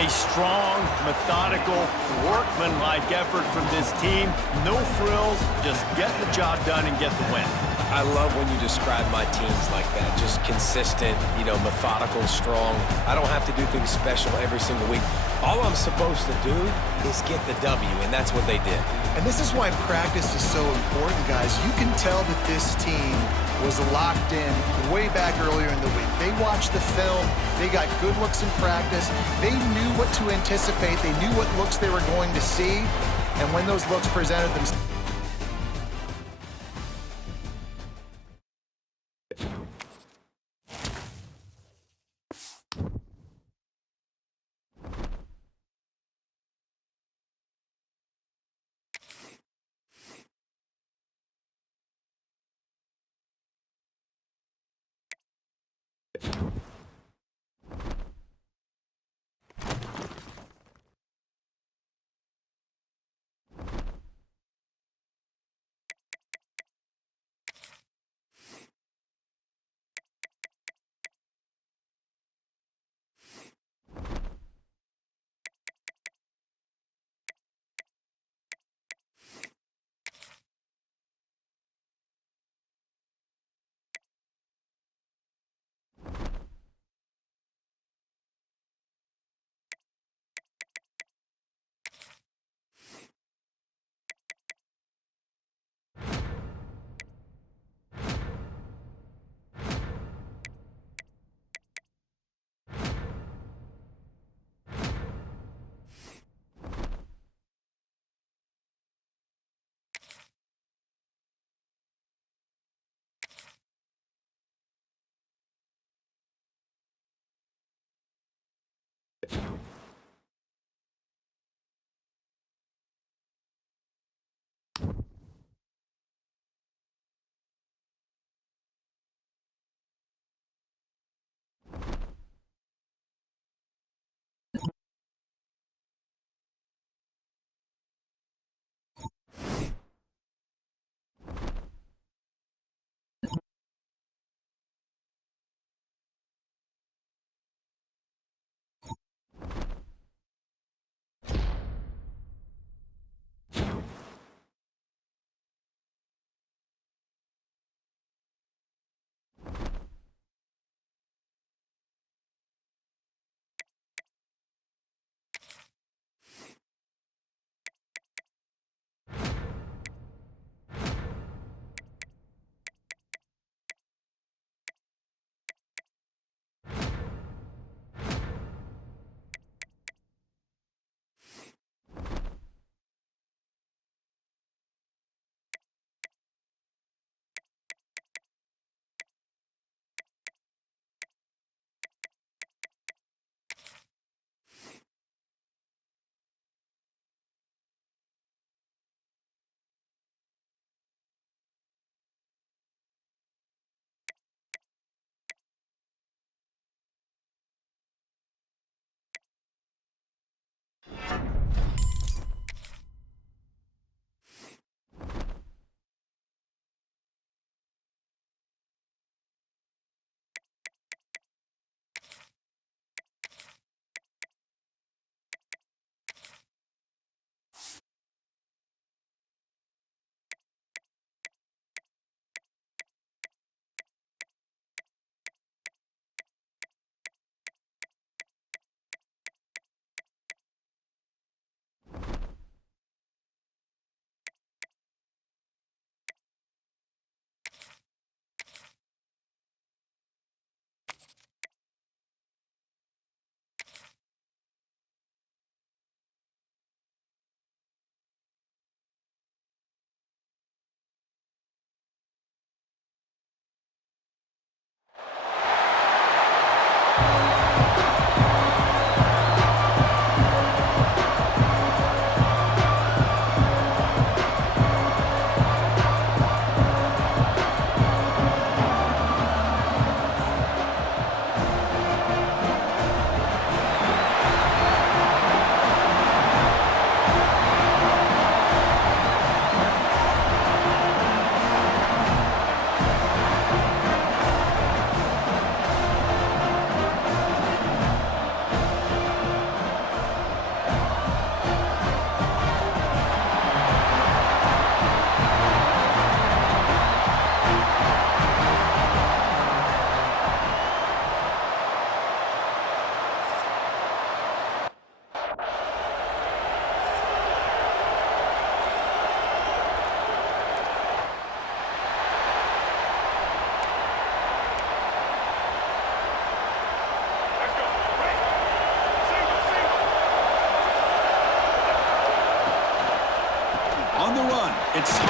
A strong, methodical, workmanlike effort from this team. No frills, just get the job done and get the win. I love when you describe my teams like that. Just consistent, methodical, strong. I don't have to do things special every single week. All I'm supposed to do is get the W, and that's what they did. And this is why practice is so important, guys. You can tell that this team was locked in way back earlier in the week. They watched the film. They got good looks in practice. They knew what to anticipate. They knew what looks they were going to see. And when those looks presented themselves,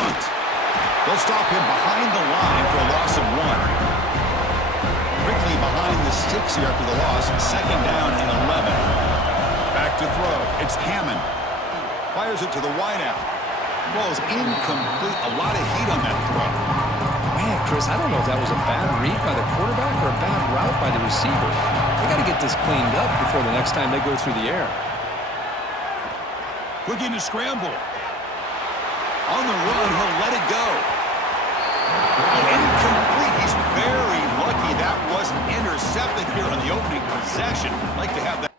punt. They'll stop him behind the line for a loss of 1. Quickly behind the sticks here after the loss. Second down and 11. Back to throw. It's Hammond. Fires it to the wideout. Ball is incomplete. A lot of heat on that throw. Man, Chris, I don't know if that was a bad read by the quarterback or a bad route by the receiver. They got to get this cleaned up before the next time they go through the air. Looking to scramble. On the run, he'll let it go. Incomplete. He's very lucky that wasn't intercepted here on the opening possession. Like to have that.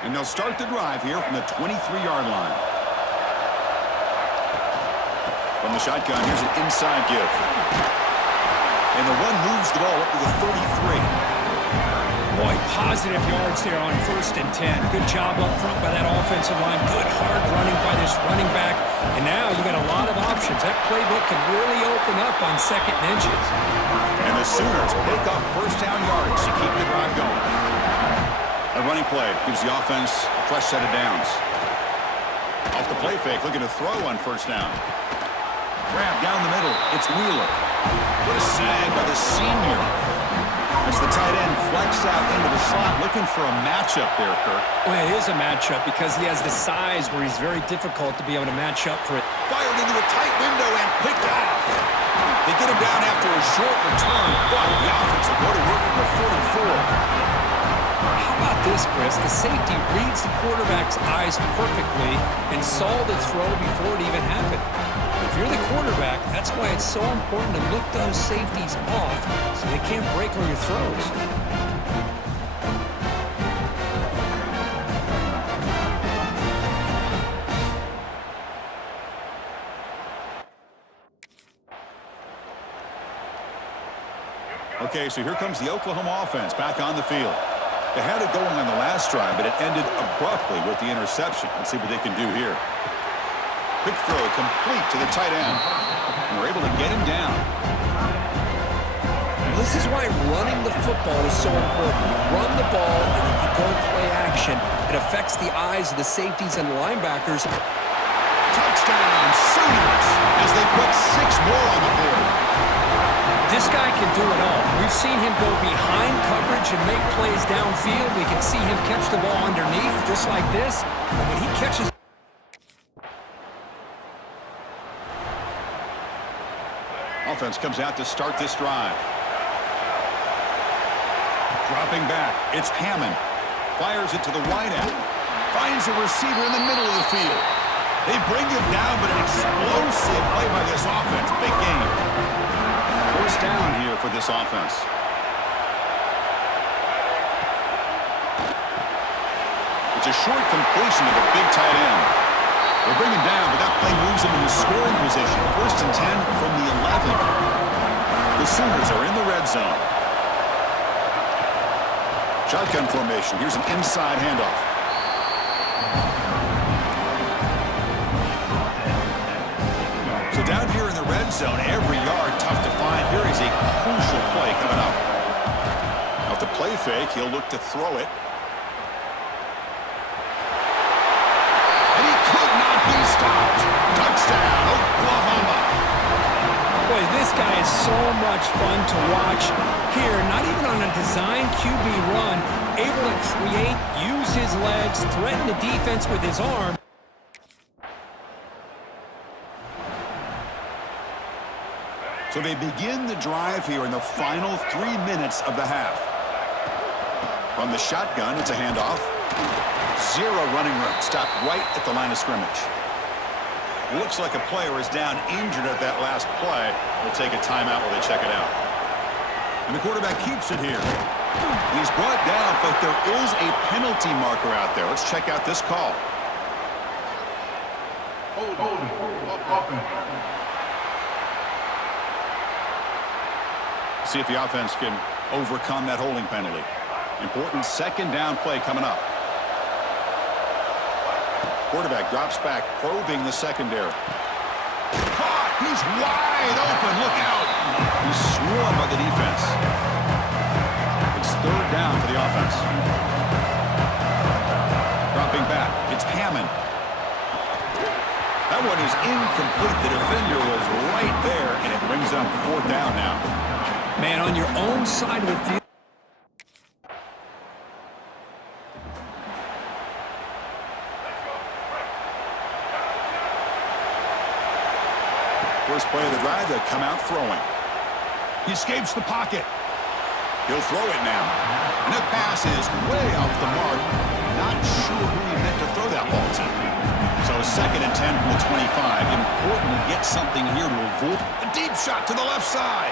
And they'll start the drive here from the 23-yard line. From the shotgun, here's an inside give. And the one moves the ball up to the 33. Boy, positive yards there on 1st and 10. Good job up front by that offensive line. Good hard running by this running back. And now you got a lot of options. That playbook can really open up on 2nd and inches. And the Sooners pick up first down yardage to keep the drive going. A running play gives the offense a fresh set of downs. Off the play fake, looking to throw on 1st down. Grab down the middle. It's Wheeler. What a snag by the senior. As the tight end flexed out into the slot, looking for a matchup there, Kirk. Well, it is a matchup because he has the size where he's very difficult to be able to match up for it. Fired into a tight window and picked off. They get him down after a short return, but the offense will go to work from the 44. How about this, Chris? The safety reads the quarterback's eyes perfectly and saw the throw before it even happened. If you're the quarterback, that's why it's so important to look those safeties off so they can't break on your throws. Okay, so here comes the Oklahoma offense back on the field. They had it going on the last drive, but it ended abruptly with the interception. Let's see what they can do here. Quick throw complete to the tight end. And they're able to get him down. This is why running the football is so important. You run the ball and then you go play action. It affects the eyes of the safeties and linebackers. Touchdown, Sooners, as they put 6 more on the board. This guy can do it all. We've seen him go behind coverage and make plays downfield. We can see him catch the ball underneath just like this. And when he catches... Offense comes out to start this drive. Dropping back, it's Hammond. Fires it to the wideout. Finds a receiver in the middle of the field. They bring him down, but an explosive play by this offense. Big game. First down here for this offense. It's a short completion to the big tight end. They bring him down, but that play moves him into scoring position. 1st and 10 from the 11. The Sooners are in the red zone. Shotgun formation. Here's an inside handoff. So down here in the red zone, every yard tough to find. Here is a crucial play coming up. Off the play fake, he'll look to throw it. And he could not be stopped. Touchdown, Oklahoma. Boy, this guy is so much fun to watch here. Not even on a design QB run, able to create, use his legs, threaten the defense with his arm. So they begin the drive here in the final 3 minutes of the half. From the shotgun, it's a handoff. 0 running room. Stopped right at the line of scrimmage. Looks like a player is down injured at that last play. We'll take a timeout while they check it out. And the quarterback keeps it here. He's brought down, but there is a penalty marker out there. Let's check out this call. See if the offense can overcome that holding penalty. Important 2nd down play coming up. Quarterback drops back, probing the secondary. Caught! He's wide open. Look out! He's swarmed by the defense. It's 3rd down for the offense. is incomplete. The defender was right there, and it brings up 4th down now. Man, on your own side of the field. First play of the drive, they come out throwing. He escapes the pocket. He'll throw it now. And that pass is way off the mark. Not sure who he meant to throw that ball to. So 2nd and 10 from the 25. Important to get something here to avoid. A deep shot to the left side.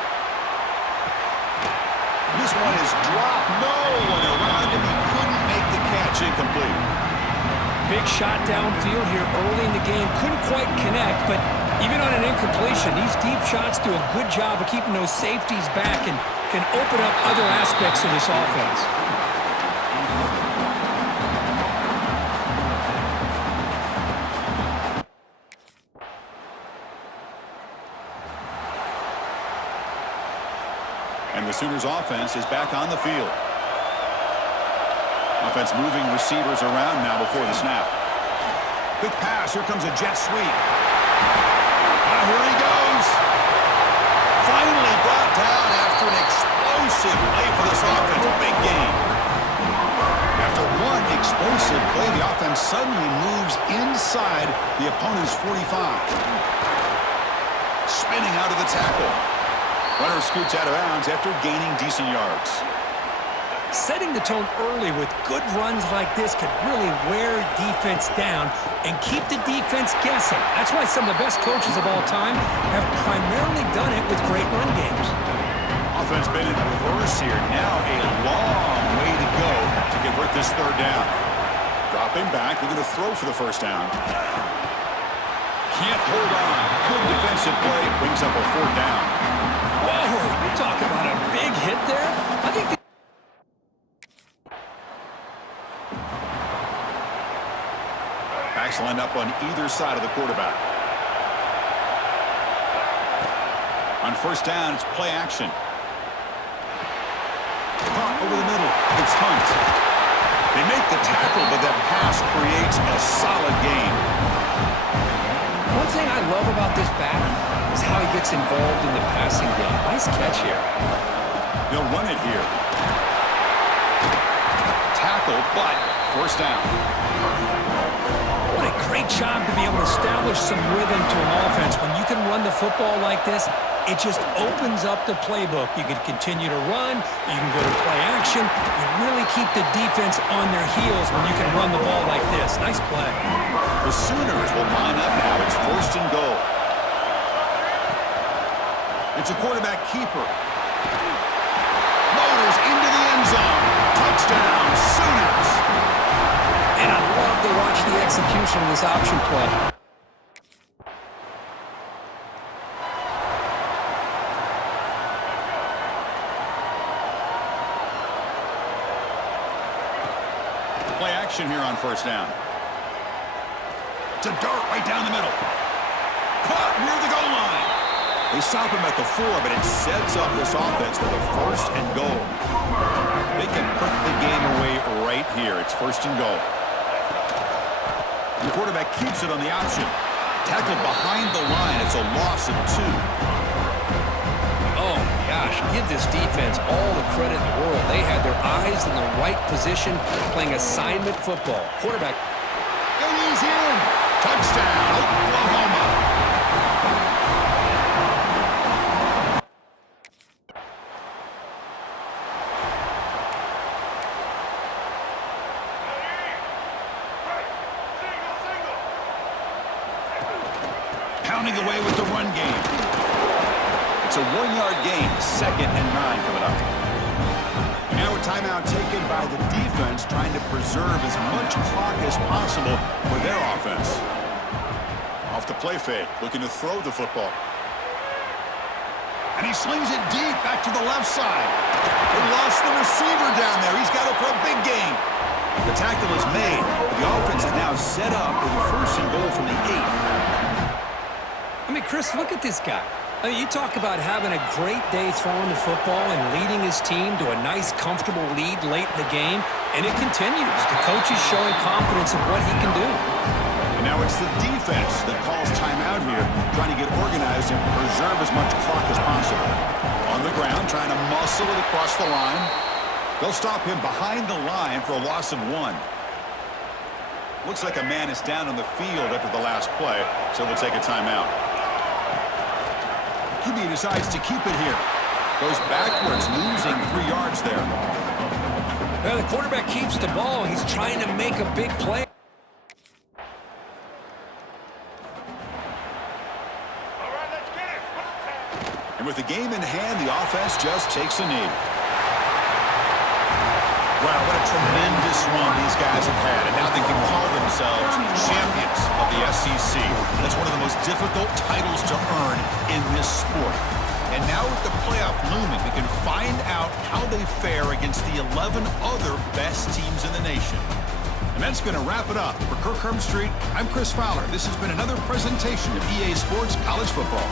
This one is dropped. No one around him. He couldn't make the catch. Incomplete. Big shot downfield here early in the game. Couldn't quite connect, but even on an incompletion, these deep shots do a good job of keeping those safeties back and can open up other aspects of this offense. And the Sooners offense is back on the field. Offense moving receivers around now before the snap. Quick pass. Here comes a jet sweep. Here he goes. Finally brought down after an explosive play for this offense. Big game. After one explosive play, the offense suddenly moves inside the opponent's 45. Spinning out of the tackle. Runner scoots out of bounds after gaining decent yards. Setting the tone early with good runs like this could really wear defense down and keep the defense guessing. That's why some of the best coaches of all time have primarily done it with great run games. Offense been in reverse here. Now a long way to go to convert this 3rd down. Dropping back. They're going to throw for the 1st down. Can't hold on. Good defensive play. Brings up a 4th down. Whoa, you talk about a big hit there. I think backs lined up on either side of the quarterback. On 1st down, it's play action. Caught over the middle. It's Hunt. They make the tackle, but that pass creates a solid gain. one thing I love about this back is how he gets involved in the passing game. Nice catch here. They'll run it here. Tackle, but 1st down. What a great job to be able to establish some rhythm to an offense. When you can run the football like this, it just opens up the playbook. You can continue to run. You can go to play action. You really keep the defense on their heels when you can run the ball like this. Nice play. The Sooners will line up now. It's 1st and goal. It's a quarterback keeper. Motors into the end zone. Touchdown, Sooners. And I love to watch the execution of this option play. Play action here on 1st down. It's a dart right down the middle. Caught near the goal line. They stop him at the 4, but it sets up this offense with a 1st and goal. They can put the game away right here. It's 1st and goal. The quarterback keeps it on the option. Tackled behind the line. It's a loss of 2. Oh, gosh, give this defense all the credit in the world. They had their eyes in the right position, playing assignment football. Quarterback. And he's in. Touchdown, Oklahoma. Pounding away with the run game. It's a 1-yard gain, 2nd and 9 coming up. Now a timeout taken by the defense, trying to preserve as much clock as possible for their offense. Off the play fake, looking to throw the football. And he slings it deep back to the left side. They lost the receiver down there. He's got it for a big gain. The tackle is made. The offense is now set up with a 1st and goal from the 8. I mean, Chris, look at this guy. I mean, you talk about having a great day throwing the football and leading his team to a nice, comfortable lead late in the game, and it continues. The coach is showing confidence in what he can do. And now it's the defense that calls timeout here, trying to get organized and preserve as much clock as possible. On the ground, trying to muscle it across the line. They'll stop him behind the line for a loss of 1. Looks like a man is down on the field after the last play, so we'll take a timeout. QB decides to keep it here. Goes backwards, losing 3 yards there. Well, the quarterback keeps the ball. He's trying to make a big play. And with the game in hand, the offense just takes a knee. Wow, what a tremendous run these guys have had. And now they can call themselves champions of the SEC. That's one of the most difficult titles to earn in this sport. And now with the playoff looming, we can find out how they fare against the 11 other best teams in the nation. And that's going to wrap it up. For Kirk Herbstreit, I'm Chris Fowler. This has been another presentation of EA Sports College Football.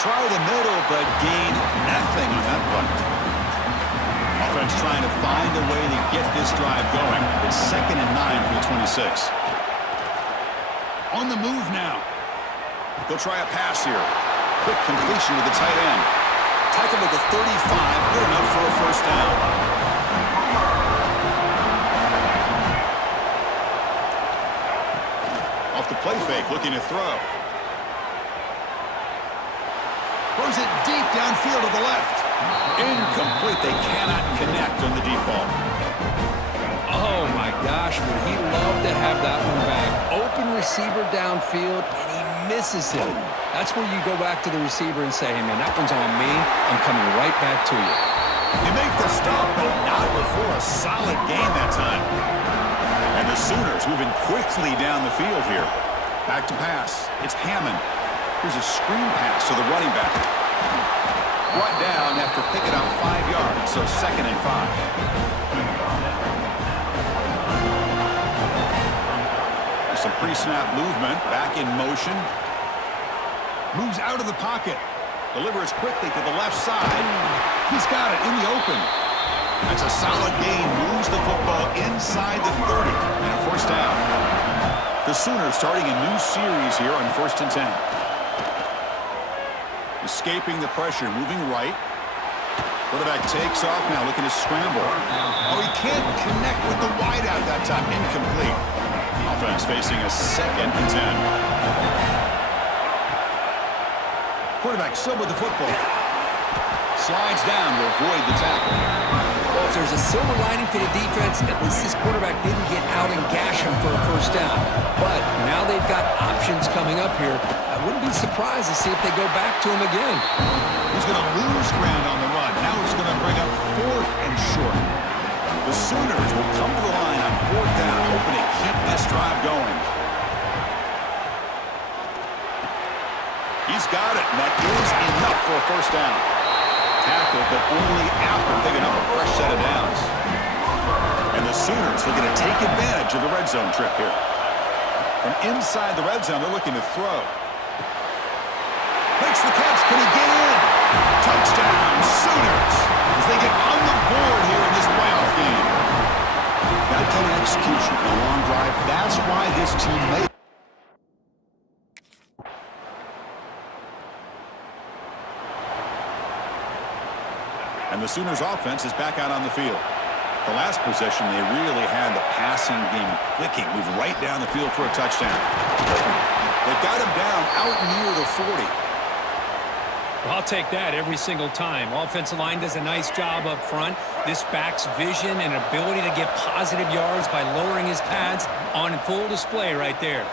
try the middle, but gain nothing on that one. Offense trying to find a way to get this drive going. It's 2nd and 9 from the 26. On the move now. They'll try a pass here. Quick completion to the tight end. Tackled at the 35. Good enough for a first down. Off the play fake, looking to throw. Throws it deep downfield to the left. Incomplete. They cannot connect on the deep ball. Oh, my gosh, would he love to have that one back. Open receiver downfield, and he misses him. That's where you go back to the receiver and say, hey, man, that one's on me. I'm coming right back to you. They make the stop, but not before a solid gain that time. And the Sooners moving quickly down the field here. Back to pass. It's Hammond. Here's a screen pass to the running back. Brought down after picking up 5 yards, so 2nd and 5. Some pre-snap movement, back in motion. Moves out of the pocket. Delivers quickly to the left side. He's got it in the open. That's a solid gain. Moves the football inside the 30 and a first down. The Sooners starting a new series here on 1st and 10. Escaping the pressure, moving right. Quarterback takes off now, looking to scramble. Oh, he can't connect with the wideout that time. Incomplete. Offense facing a 2nd and 10. Quarterback still with the football. Slides down to avoid the tackle. Well, if there's a silver lining to the defense, at least this quarterback didn't get out and gash him for a first down. But now they've got options coming up here. I wouldn't be surprised to see if they go back to him again. He's going to lose ground on the run. Now he's going to bring up 4th and short. The Sooners will come to the line on 4th down, hoping to keep this drive going. He's got it, and that is enough for a first down. Tackled, but only after picking up a fresh set of downs. And the Sooners looking to take advantage of the red zone trip here. From inside the red zone, they're looking to throw. Makes the catch. Can he get in? Touchdown, Sooners, as they get on the board here in this playoff game. That kind of execution in a long drive, that's why this team made it. And the Sooners offense is back out on the field. The last possession, they really had the passing game clicking. Moved right down the field for a touchdown. They've got him down out near the 40. Well, I'll take that every single time. Offensive line does a nice job up front. This back's vision and ability to get positive yards by lowering his pads on full display right there.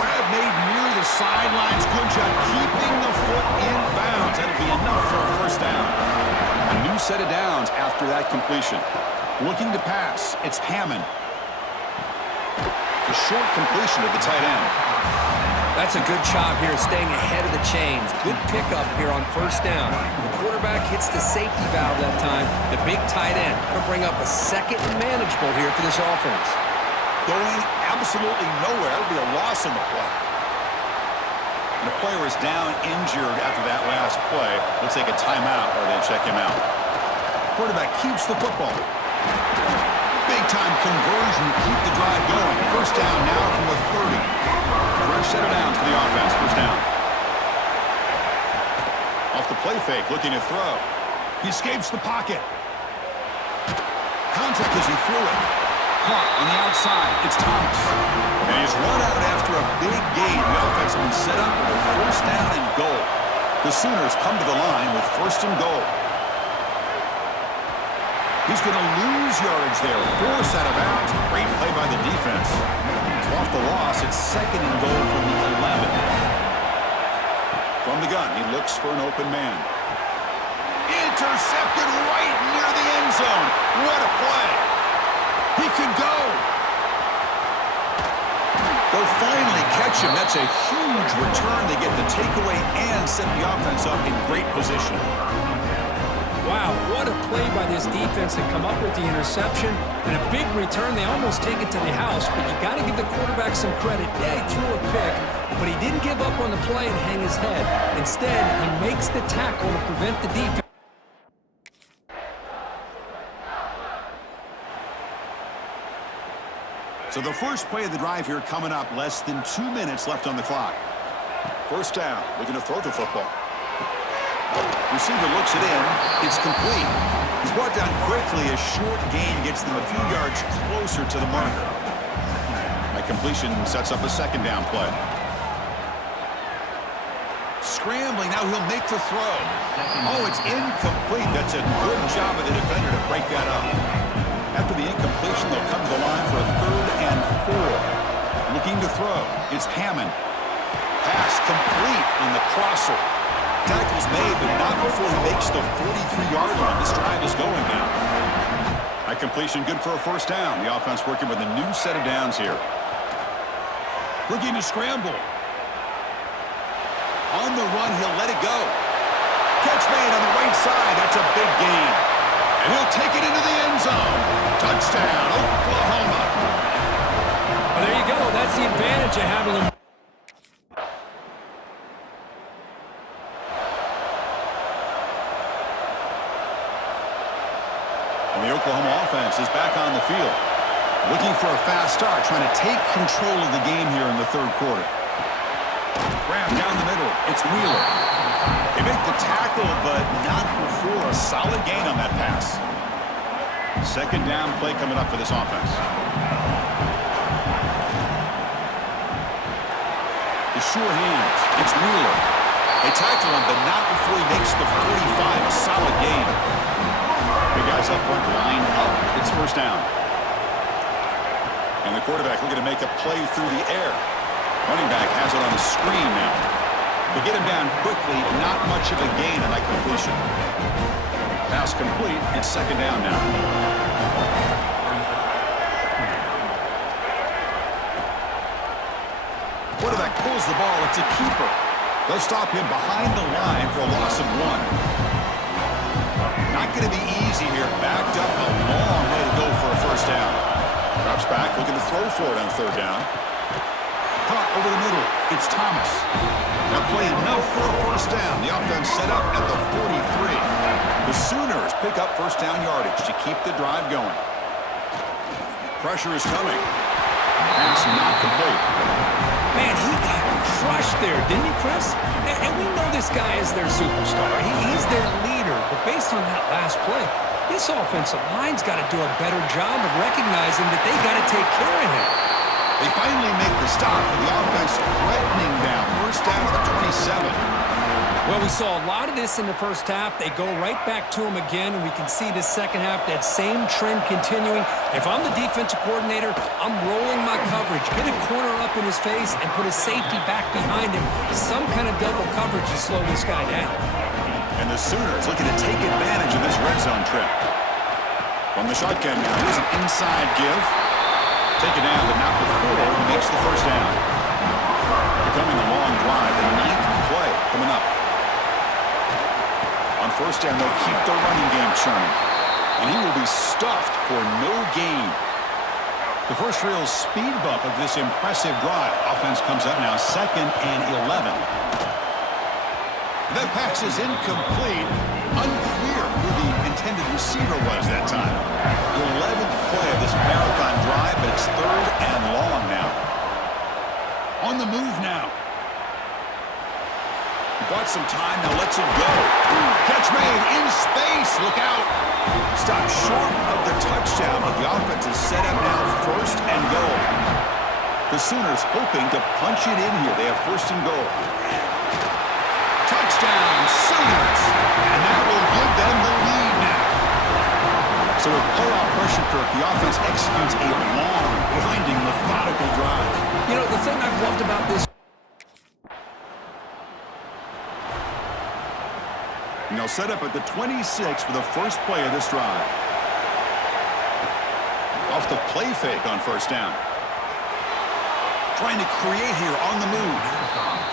Grab made near the sidelines. Good job keeping the foot in bounds. That'll be enough for a first down. A new set of downs after that completion. Looking to pass. It's Hammond. A short completion to the tight end. That's a good job here, staying ahead of the chains. Good pickup here on first down. The quarterback hits the safety valve that time. The big tight end will bring up a 2nd and manageable here for this offense. Going absolutely nowhere. It'll be a loss on the play. And the player is down injured after that last play. Let's take a timeout or they check him out. Quarterback keeps the football. Big-time conversion to keep the drive going. First down now from the 30. Fresh set of downs for the offense. First down. Off the play fake, looking to throw. He escapes the pocket. Contact as he threw it. Caught on the outside. It's Thomas. And he's run out after a big gain. The offense has been set up with a first down and goal. The Sooners come to the line with 1st and goal. He's going to lose yardage there. Force out of bounds. Great play by the defense. Off the loss, it's 2nd and goal from the 11. From the gun, he looks for an open man. Intercepted right near the end zone. What a play. He could go. They'll finally catch him. That's a huge return. They get the takeaway and set the offense up in great position. Wow, what a play by this defense to come up with the interception and a big return. They almost take it to the house, but you got to give the quarterback some credit. Yeah, he threw a pick, but he didn't give up on the play and hang his head. Instead, he makes the tackle to prevent the defense. So the first play of the drive here coming up, less than 2 minutes left on the clock. First down, looking to throw the football. Receiver looks it in. It's complete. He's brought down quickly. A short gain gets them a few yards closer to the marker. That completion sets up a second down play. Scrambling, now he'll make the throw. Oh, it's incomplete. That's a good job of the defender to break that up. After the incompletion, they'll come to the line for a 3rd and 4. Looking to throw. It's Hammond. Pass complete on the crosser. Tackle's made, but not before he makes the 43-yard line. This drive is going now. That completion good for a first down. The offense working with a new set of downs here. Looking to scramble. On the run, he'll let it go. Catch made on the right side. That's a big gain. And he'll take it into the end zone. Touchdown, Oklahoma. Well, there you go. That's the advantage of having him. And the Oklahoma offense is back on the field. Looking for a fast start, trying to take control of the game here in the 3rd quarter. Grab down the middle. It's Wheeler. They make the tackle, but not before a solid gain on that pass. Second down play coming up for this offense. The sure hands. It's Wheeler. They tackle him, but not before he makes the 45. A solid gain. Big guys up front, line up. It's first down. And the quarterback looking to make a play through the air. Running back has it on the screen now. They get him down quickly, not much of a gain on that completion. Pass complete, it's second down now. Quarterback pulls the ball, it's a keeper. They'll stop him behind the line for a loss of 1. Not going to be easy here, backed up a long way to go for a first down. Drops back, looking to throw for it on 3rd down. Caught over the middle. It's Thomas. That play enough for a first down. The offense set up at the 43. The Sooners pick up first down yardage to keep the drive going. Pressure is coming. Pass not complete. Man, he got crushed there, didn't he, Chris? And we know this guy is their superstar. He's their leader. But based on that last play, this offensive line's got to do a better job of recognizing that they got to take care of him. They finally make the stop, with the offense threatening down. First down at the 27. Well, we saw a lot of this in the first half. They go right back to him again, and we can see the second half, that same trend continuing. If I'm the defensive coordinator, I'm rolling my coverage, get a corner up in his face, and put a safety back behind him. Some kind of double coverage to slow this guy down. And the Sooners looking to take advantage of this red zone trip. From the shotgun now, here's an inside give. Take it down, but not before he makes the first down. Becoming a long drive, the 9th play coming up. On first down, they'll keep the running game churning. And he will be stuffed for no gain. The first real speed bump of this impressive drive. Offense comes up now, 2nd and 11. That pass is incomplete. Unclear who the intended receiver was that time. The 11th play of this marathon drive, but it's 3rd and long now. On the move now. Bought some time, now lets it go. Catch made in space, look out. Stopped short of the touchdown, but the offense is set up now, 1st and goal. The Sooners hoping to punch it in here. They have 1st and goal. Touchdown, Sooners. And that will give them the lead now. So with playoff pressure, Kirk, the offense executes a long, grinding, methodical drive. You know, the thing I've loved about this... And they'll set up at the 26 for the first play of this drive. Off the play fake on first down. Trying to create here on the move.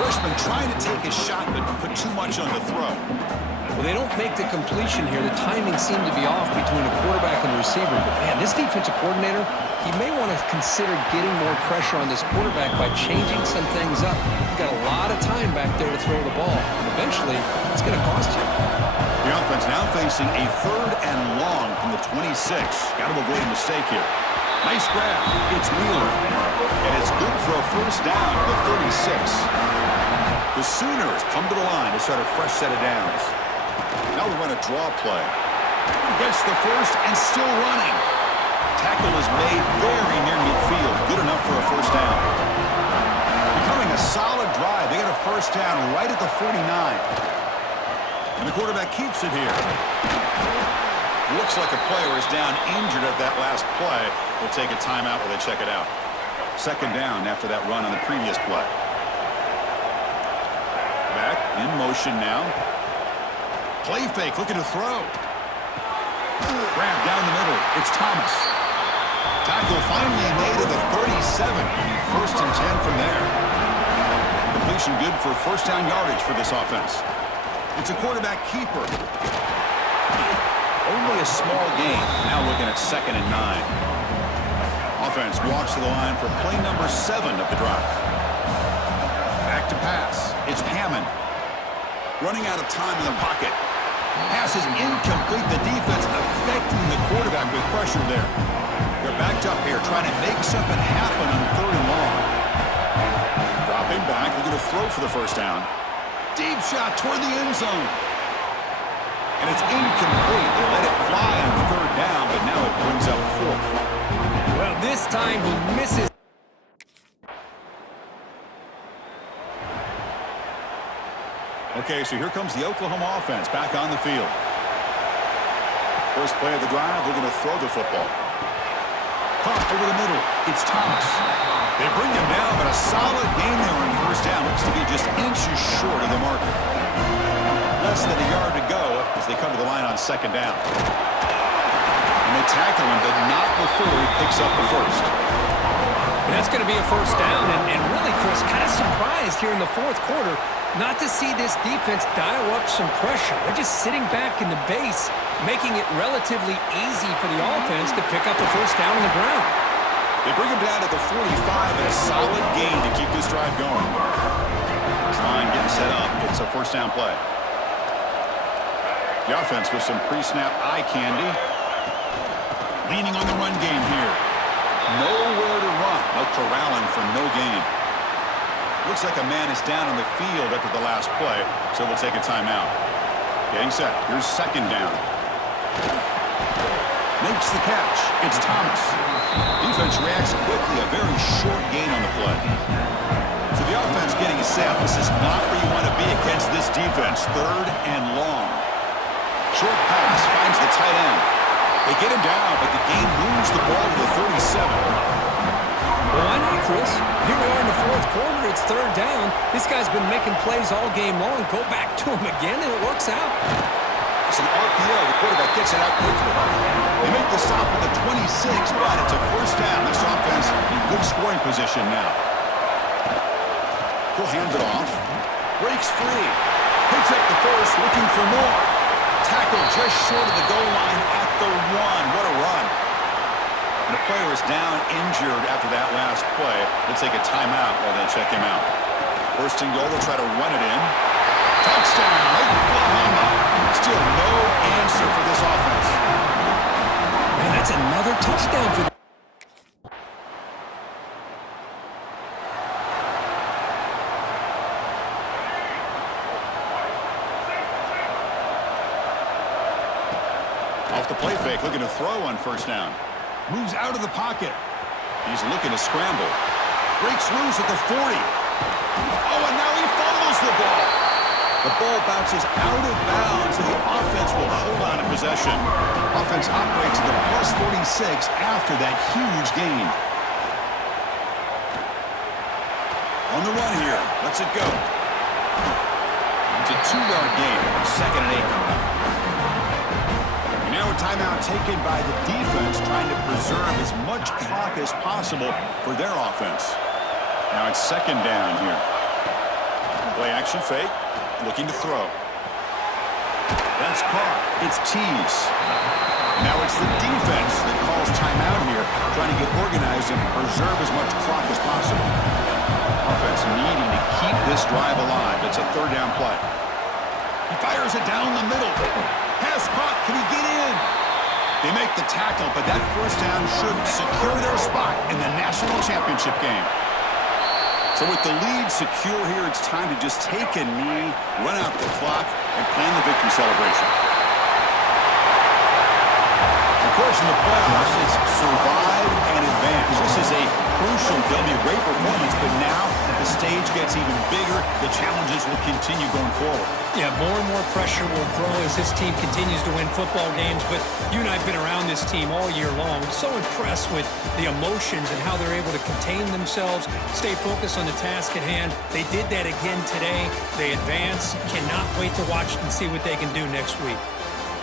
Freshman trying to take a shot, but put too much on the throw. Well, they don't make the completion here. The timing seemed to be off between a quarterback and the receiver. But, man, this defensive coordinator, he may want to consider getting more pressure on this quarterback by changing some things up. You've got a lot of time back there to throw the ball. And eventually, it's going to cost you. The offense now facing a 3rd and long from the 26. Got to avoid a mistake here. Nice grab. It's Wheeler. And it's good for a first down at the 36. The Sooners come to the line to start a fresh set of downs. Now we run a draw play. Gets the first and still running. Tackle is made very near midfield. Good enough for a first down. Becoming a solid drive. They get a first down right at the 49. And the quarterback keeps it here. Looks like a player is down injured at that last play. We'll take a timeout while they check it out. Second down after that run on the previous play. Back in motion now. Play fake, looking to throw. Grab down the middle. It's Thomas. Tackle finally made at the 37. First and 10 from there. Completion good for first down yardage for this offense. It's a quarterback keeper. Only a small gain. Now looking at 2nd and 9. Offense walks to the line for play number 7 of the drive. Back to pass. It's Hammond. Running out of time in the pocket. Pass is incomplete. The defense affecting the quarterback with pressure there. They're backed up here trying to make something happen on 3rd and long. Dropping back. They're going to throw for the first down. Deep shot toward the end zone. And it's incomplete. They let it fly on 3rd down, but now it brings up 4th. Well, this time he misses. Okay, so here comes the Oklahoma offense back on the field. First play of the drive, they're going to throw the football. Pump over the middle. It's Thomas. They bring him down, but a solid gain there on first down. Looks to be just inches short of the marker. Less than a yard to go as they come to the line on 2nd down. And they tackle him, but not before he picks up the first. And that's going to be a first down. And really, Chris, kind of surprised here in the 4th quarter not to see this defense dial up some pressure. They're just sitting back in the base, making it relatively easy for the offense to pick up a first down on the ground. They bring him down to the 45 and a solid gain to keep this drive going. This line getting set up. It's a first down play. The offense with some pre-snap eye candy. Leaning on the run game here. Nowhere to run. No corralling for no gain. Looks like a man is down on the field after the last play, so we'll take a timeout. Getting set. Here's 2nd down. Makes the catch. It's Thomas. Defense reacts quickly. A very short gain on the play. So the offense getting set. This is not where you want to be against this defense. 3rd and long. Short pass finds the tight end. They get him down, but the game moves the ball to the 37. Well, why not, Chris? Here we are in the 4th quarter. It's 3rd down. This guy's been making plays all game long. Go back to him again, and it works out. It's an RPO. The quarterback gets it out quickly. They make the stop with the 26, but it's a first down. This offense in good scoring position now. He'll hand it off. Breaks free. Picks up the first, looking for more. Tackle just short of the goal line at the 1. What a run. And the player is down injured after that last play. They'll take a timeout while they check him out. First and goal, they'll try to run it in. Touchdown, Oklahoma. Still no answer for this offense. Man, that's another touchdown for the... Off the play fake, looking to throw on first down. Moves out of the pocket. He's looking to scramble. Breaks loose at the 40. Oh, and now he fumbles the ball. The ball bounces out of bounds, and the offense will hold on to possession. Offense operates at the +46 after that huge gain. On the run here. Lets it go. It's a 2-yard gain. 2nd and 8 coming up. Now a timeout taken by the defense, trying to preserve as much clock as possible for their offense. Now it's 2nd down here. Play action fake, looking to throw. That's caught. It's tease. Now it's the defense that calls timeout here, trying to get organized and preserve as much clock as possible. Offense needing to keep this drive alive. It's a third down play. He fires it down the middle. Pass caught. Can he get in? They make the tackle, but that first down should secure their spot in the national championship game. So with the lead secure here, it's time to just take a knee, run out the clock, and plan the victory celebration. Of course, in the playoffs, it's survive and advance. This is a crucial W. Great performance, but now the stage gets even bigger. The challenges will continue going forward. Yeah, more and more pressure will grow as this team continues to win football games, but you and I have been around this team all year long. So impressed with the emotions and how they're able to contain themselves, stay focused on the task at hand. They did that again today. They advance. Cannot wait to watch and see what they can do next week.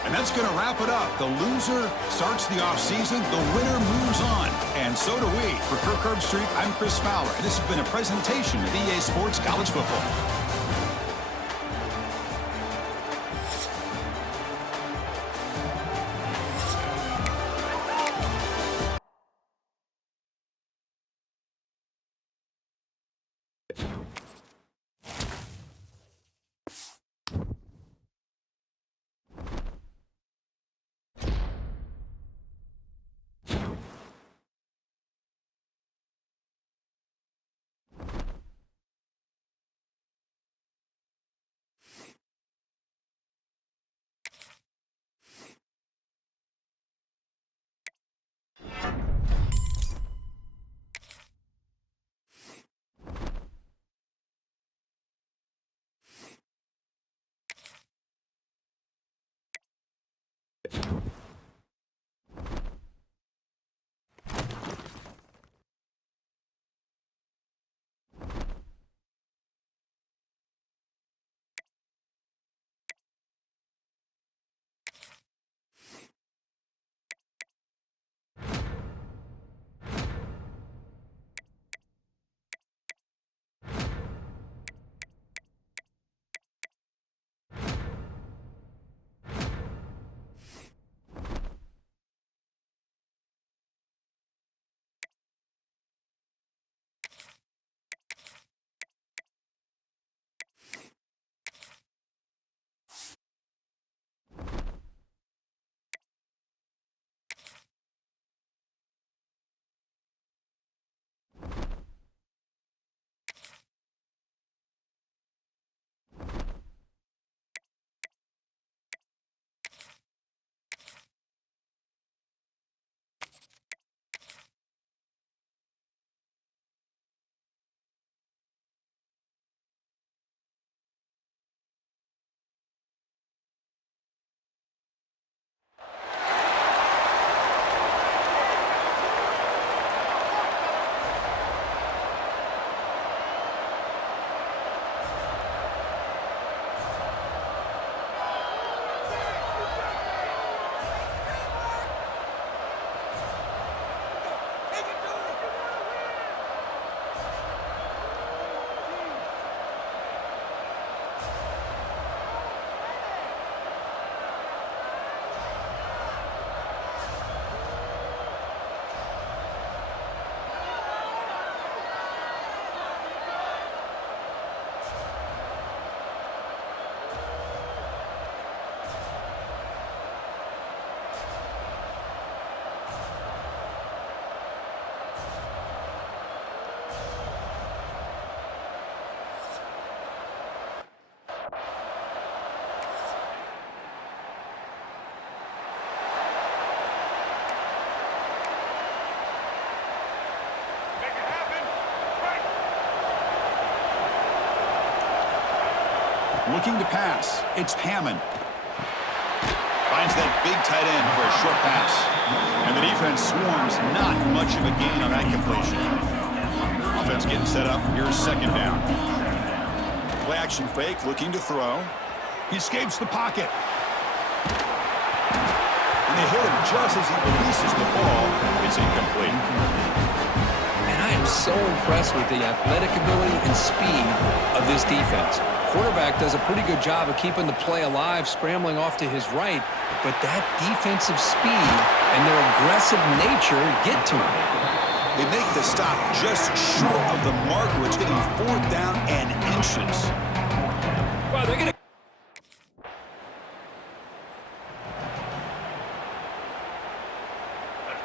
And that's going to wrap it up. The loser starts the offseason. The winner moves on. And so do we. For Kirk Herbstreit, I'm Chris Fowler. And this has been a presentation of EA Sports College Football. Looking to pass. It's Hammond. Finds that big tight end for a short pass. And the defense swarms. Not much of a gain on that completion. Offense getting set up. Here's second down. Play action fake. Looking to throw. He escapes the pocket. And they hit him just as he releases the ball. It's incomplete. And I am so impressed with the athletic ability and speed of this defense. quarterback does a pretty good job of keeping the play alive, scrambling off to his right, but that defensive speed and their aggressive nature get to him. They make the stop just short of the marker. It's going to be 4th down and inches. Well, they're going to...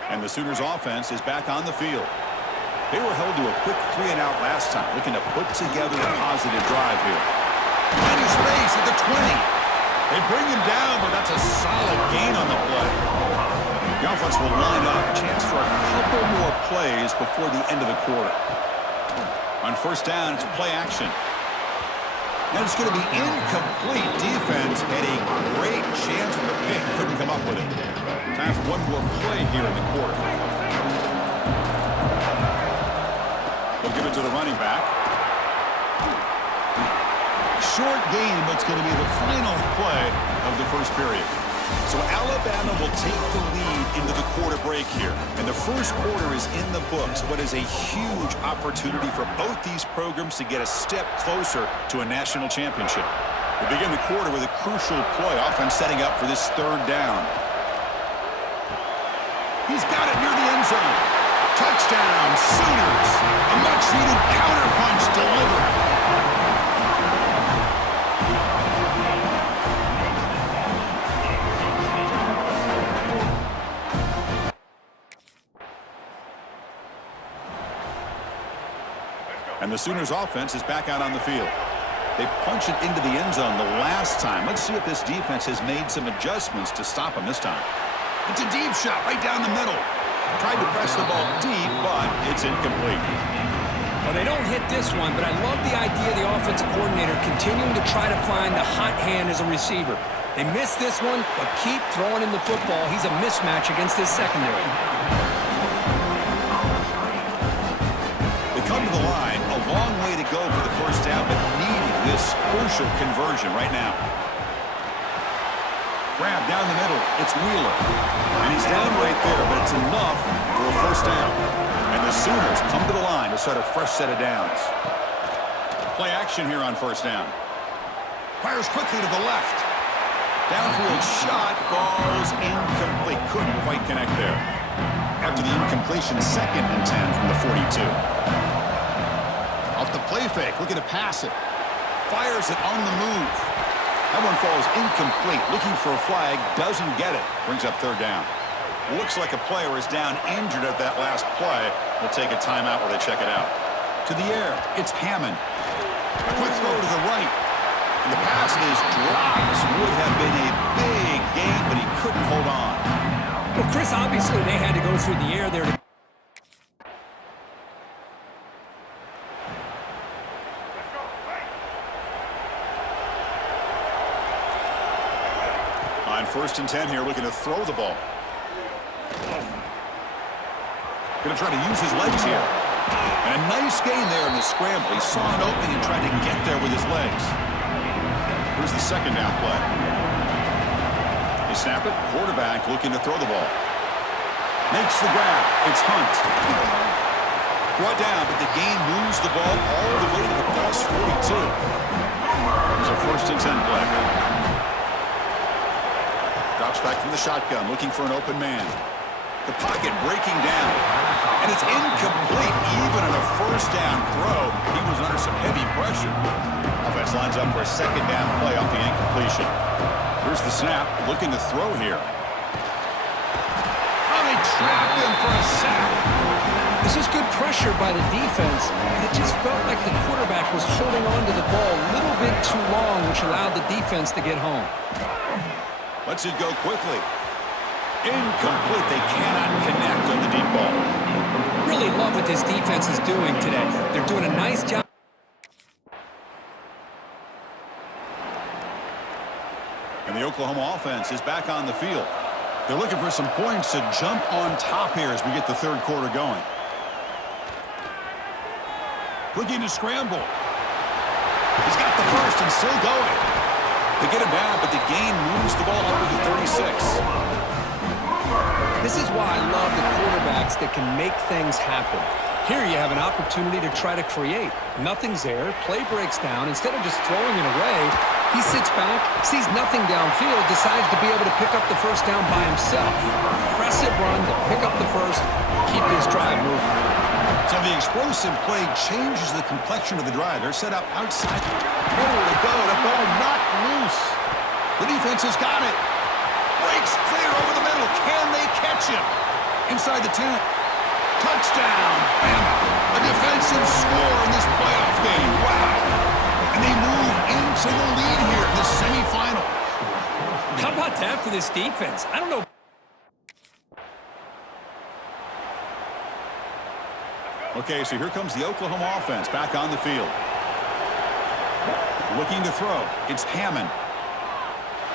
And the Sooners offense is back on the field. They were held to a quick 3-and-out last time, looking to put together a positive drive here. Plenty of space at the 20. They bring him down, but that's a solid gain on the play. The offense will line up, chance for a couple more plays before the end of the quarter. On 1st down, it's play action. And it's going to be incomplete. Defense had a great chance with a pick. Couldn't come up with it. Time for one more play here in the quarter. They'll give it to the running back. Short game, but it's going to be the final play of the first period. So Alabama will take the lead into the quarter break here. And the first quarter is in the books. What is a huge opportunity for both these programs to get a step closer to a national championship. We begin the quarter with a crucial play. Offense setting up for this 3rd down. He's got it near the end zone. Touchdown, Sooners. A much-needed counterpunch delivered. And the Sooners offense is back out on the field. They punched it into the end zone the last time. Let's see if this defense has made some adjustments to stop them this time. It's a deep shot right down the middle. Tried to press the ball deep, but it's incomplete. Well, they don't hit this one, but I love the idea of the offensive coordinator continuing to try to find the hot hand as a receiver. They missed this one, but keep throwing him the football. He's a mismatch against his secondary. They come to the line. A long way to go for the 1st down, but needing this crucial conversion right now. Grab down the middle. It's Wheeler. And he's down right there, but it's enough for a 1st down. And the Sooners come to the line to start a fresh set of downs. Play action here on 1st down. Fires quickly to the left. Downfield shot falls incomplete. Couldn't quite connect there. After the incompletion, 2nd and 10 from the 42. Off the play fake, looking to pass it. Fires it on the move. That one falls incomplete. Looking for a flag, doesn't get it. Brings up 3rd down. Looks like a player is down injured at that last play. We'll take a timeout while they check it out. To the air, it's Hammond. A quick throw to the right. And the pass is dropped. Would have been a big gain, but he couldn't hold on. Well, Chris, obviously they had to go through the air there to... On 1st and 10 here, looking to throw the ball. Going to try to use his legs here. And a nice gain there in the scramble. He saw an opening and tried to get there with his legs. Here's the 2nd down play. They snap it. Quarterback looking to throw the ball. Makes the grab. It's Hunt. Brought down, but the gain moves the ball all the way to the plus 42. Here's a 1st and 10 play. Drops back from the shotgun, looking for an open man. The pocket breaking down. And it's incomplete, even on a 1st down throw. He was under some heavy pressure. Offense lines up for a 2nd down play off the incompletion. Here's the snap, looking to throw here. Oh, they trapped him for a sack. This is good pressure by the defense, but it just felt like the quarterback was holding on to the ball a little bit too long, which allowed the defense to get home. Lets it go quickly. Incomplete. They cannot connect on the deep ball. Really love what this defense is doing today. They're doing a nice job. And the Oklahoma offense is back on the field. They're looking for some points to jump on top here as we get the 3rd quarter going. Looking to scramble. He's got the 1st and still going. They get him down, but the gain moves the ball up to the 36. This is why I love the quarterbacks that can make things happen. Here you have an opportunity to try to create. Nothing's there. Play breaks down. Instead of just throwing it away, he sits back, sees nothing downfield, decides to be able to pick up the first down by himself. Impressive run to pick up the first, keep this drive moving. So the explosive play changes the complexion of the drive. They're set up outside. Nowhere to go. The ball knocked loose. The defense has got it. Breaks clear over the middle. Can they catch him? Inside the 10. Touchdown, Bama. A defensive score in this playoff game. Wow. And they move into the lead here in the semifinal. How about that for this defense? I don't know. Okay, so here comes the Oklahoma offense back on the field. Looking to throw. It's Hammond.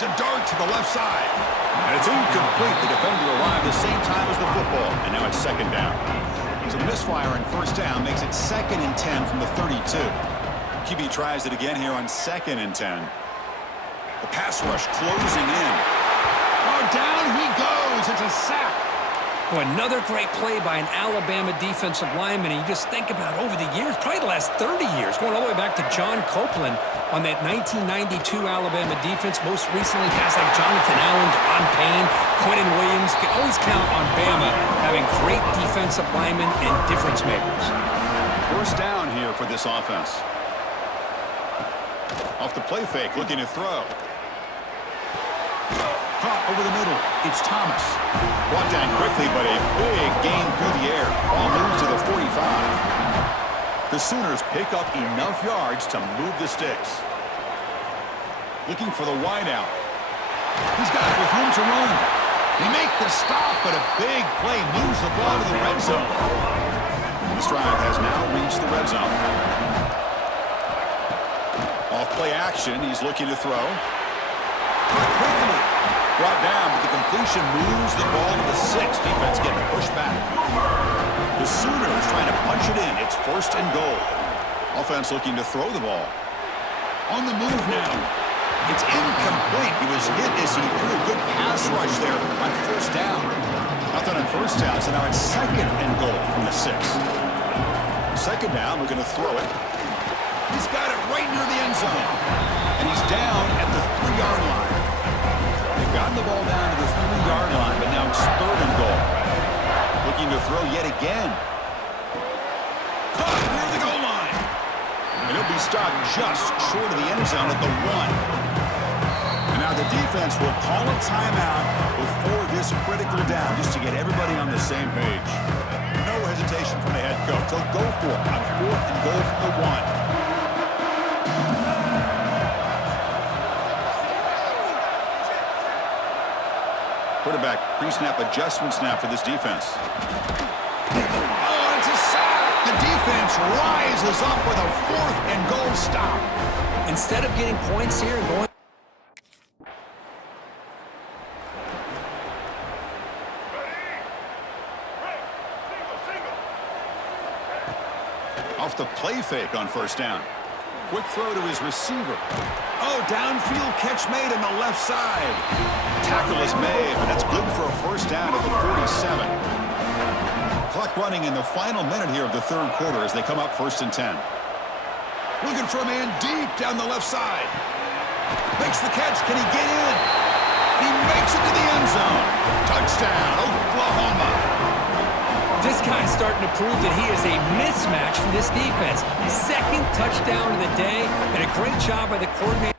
To dart to the left side. And it's incomplete. The defender arrived the same time as the football. And now it's second down. It's a misfire on first down. Makes it 2nd and 10 from the 32. QB tries it again here on 2nd and 10. The pass rush closing in. Oh, down he goes. It's a sack. Well, another great play by an Alabama defensive lineman. And you just think about over the years, probably the last 30 years, going all the way back to John Copeland on that 1992 Alabama defense. Most recently, guys like Jonathan Allen, Ron Payne, Quentin Williams. You can always count on Bama having great defensive linemen and difference makers. First down here for this offense. Off the play fake, looking to throw. Caught over the middle. It's Thomas. Brought down quickly, but a big gain through the air. Ball moves to the 45. The Sooners pick up enough yards to move the sticks. Looking for the wideout. He's got it with room to run. They make the stop, but a big play moves the ball to the red zone. This drive has now reached the red zone. Off play action, he's looking to throw. Caught quickly. Brought down, but the completion moves the ball to the 6. Defense getting pushed back. The Sooners trying to punch it in. It's 1st and goal. Offense looking to throw the ball. On the move now. It's incomplete. He was hit as he threw a good pass rush there on first down. Nothing on first down, so now it's 2nd and goal from the 6. 2nd down, we're going to throw it. He's got it right near the end zone. And he's down at the 3-yard line. They've gotten the ball down to the 3-yard line, but now it's 3rd and goal. Looking to throw yet again. Caught near the goal line. And he'll be stopped just short of the end zone at the 1. And now the defense will call a timeout before this critical down just to get everybody on the same page. No hesitation from the head coach. He'll go for it on 4th and goal from the 1. Quarterback pre-snap adjustments now for this defense. Oh, it's a sack. The defense rises up with a 4th and goal stop. Instead of getting points here and going... Off the play fake on first down. Quick throw to his receiver. Oh, downfield catch made on the left side. Tackle is made, but that's good for a first down at the 47. Clock running in the final minute here of the 3rd quarter as they come up 1st and 10. Looking for a man deep down the left side. Makes the catch. Can he get in? He makes it to the end zone. Touchdown, Oklahoma. This guy's starting to prove that he is a mismatch for this defense. 2nd touchdown of the day, and a great job by the coordinator.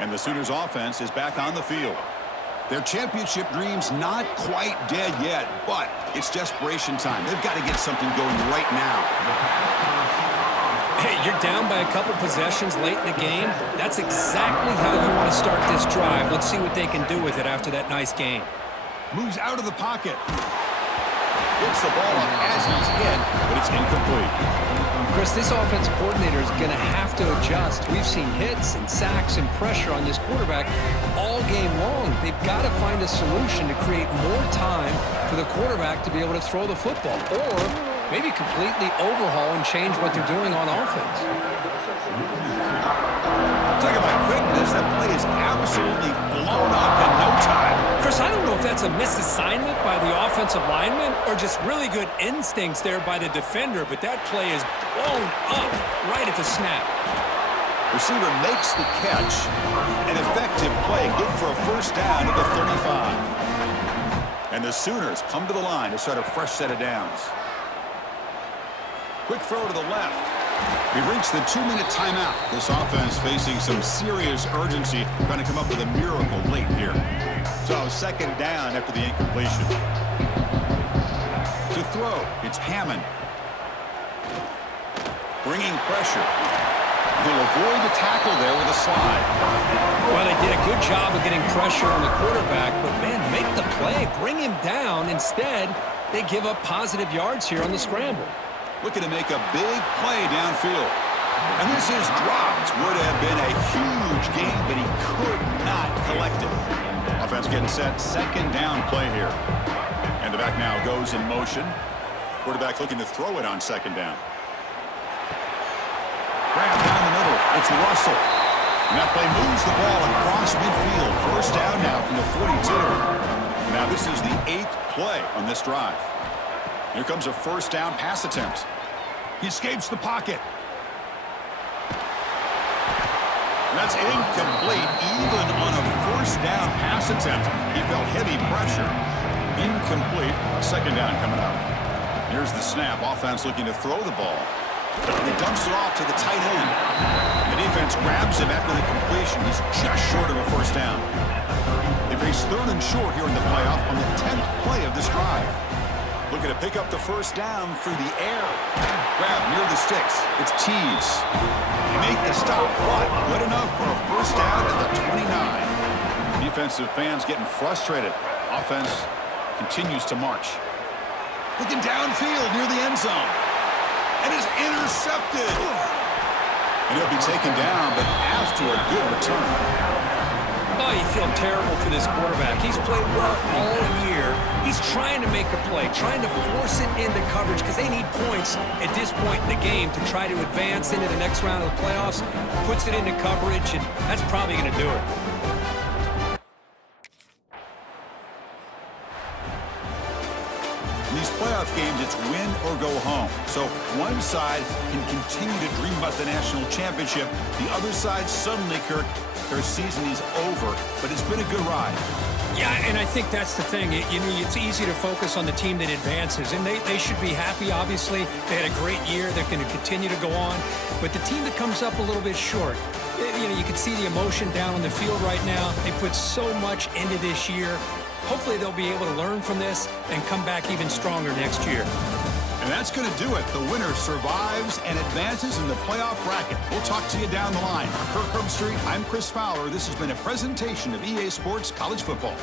And the Sooners offense is back on the field. Their championship dreams not quite dead yet, but it's desperation time. They've got to get something going right now. Hey, you're down by a couple possessions late in the game. That's exactly how you want to start this drive. Let's see what they can do with it after that nice game. Moves out of the pocket. Gets the ball off as he's hit, but it's incomplete. Chris, this offensive coordinator is going to have to adjust. We've seen hits and sacks and pressure on this quarterback all game long. They've got to find a solution to create more time for the quarterback to be able to throw the football, or maybe completely overhaul and change what they're doing on offense. Talk about quickness. That play is absolutely blown up in no time. it's a misassignment by the offensive lineman or just really good instincts there by the defender, but that play is blown up right at the snap. Receiver makes the catch. An effective play, good for a first down at the 35. And the Sooners come to the line to start a fresh set of downs. Quick throw to the left. We've reached the 2-minute timeout. This offense facing some serious urgency, trying to come up with a miracle late here. So second down after the incompletion. To throw, it's Hammond. Bringing pressure. He'll avoid the tackle there with a slide. Well, they did a good job of getting pressure on the quarterback, but, man, make the play. Bring him down. Instead, they give up positive yards here on the scramble. Looking to make a big play downfield. And this is dropped. Would have been a huge gain, but he could not collect it. Offense getting set. Second down play here. And the back now goes in motion. Quarterback looking to throw it on second down. Grab down the middle. It's Russell. And that play moves the ball across midfield. First down now from the 42. Now this is the 8th play on this drive. Here comes a first down pass attempt. He escapes the pocket. That's incomplete. Even on a first down pass attempt, he felt heavy pressure. Incomplete. Second down coming up. Here's the snap. Offense looking to throw the ball. He dumps it off to the tight end. The defense grabs him after the completion. He's just short of a first down. They face third and short here in the playoff on the 10th play of this drive. Looking to pick up the first down through the air. Grab near the sticks. It's Tees. They make the stop, but good enough for a first down at the 29. Defensive fans getting frustrated. Offense continues to march. Looking downfield near the end zone. And is intercepted. And he'll be taken down, but after a good return. Oh, you feel terrible for this quarterback. He's played well all year. He's trying to make a play, trying to force it into coverage because they need points at this point in the game to try to advance into the next round of the playoffs. Puts it into coverage, and that's probably going to do it. In these playoff games, it's win or go home. So one side can continue to dream about the national championship. The other side suddenly, Kirk, their season is over, but it's been a good ride. Yeah, and I think that's the thing. It's easy to focus on the team that advances, and they should be happy, obviously. They had a great year. They're going to continue to go on. But the team that comes up a little bit short, you can see the emotion down on the field right now. They put so much into this year. Hopefully they'll be able to learn from this and come back even stronger next year. And that's going to do it. The winner survives and advances in the playoff bracket. We'll talk to you down the line. For Kirk Herbstreit, I'm Chris Fowler. This has been a presentation of EA Sports College Football.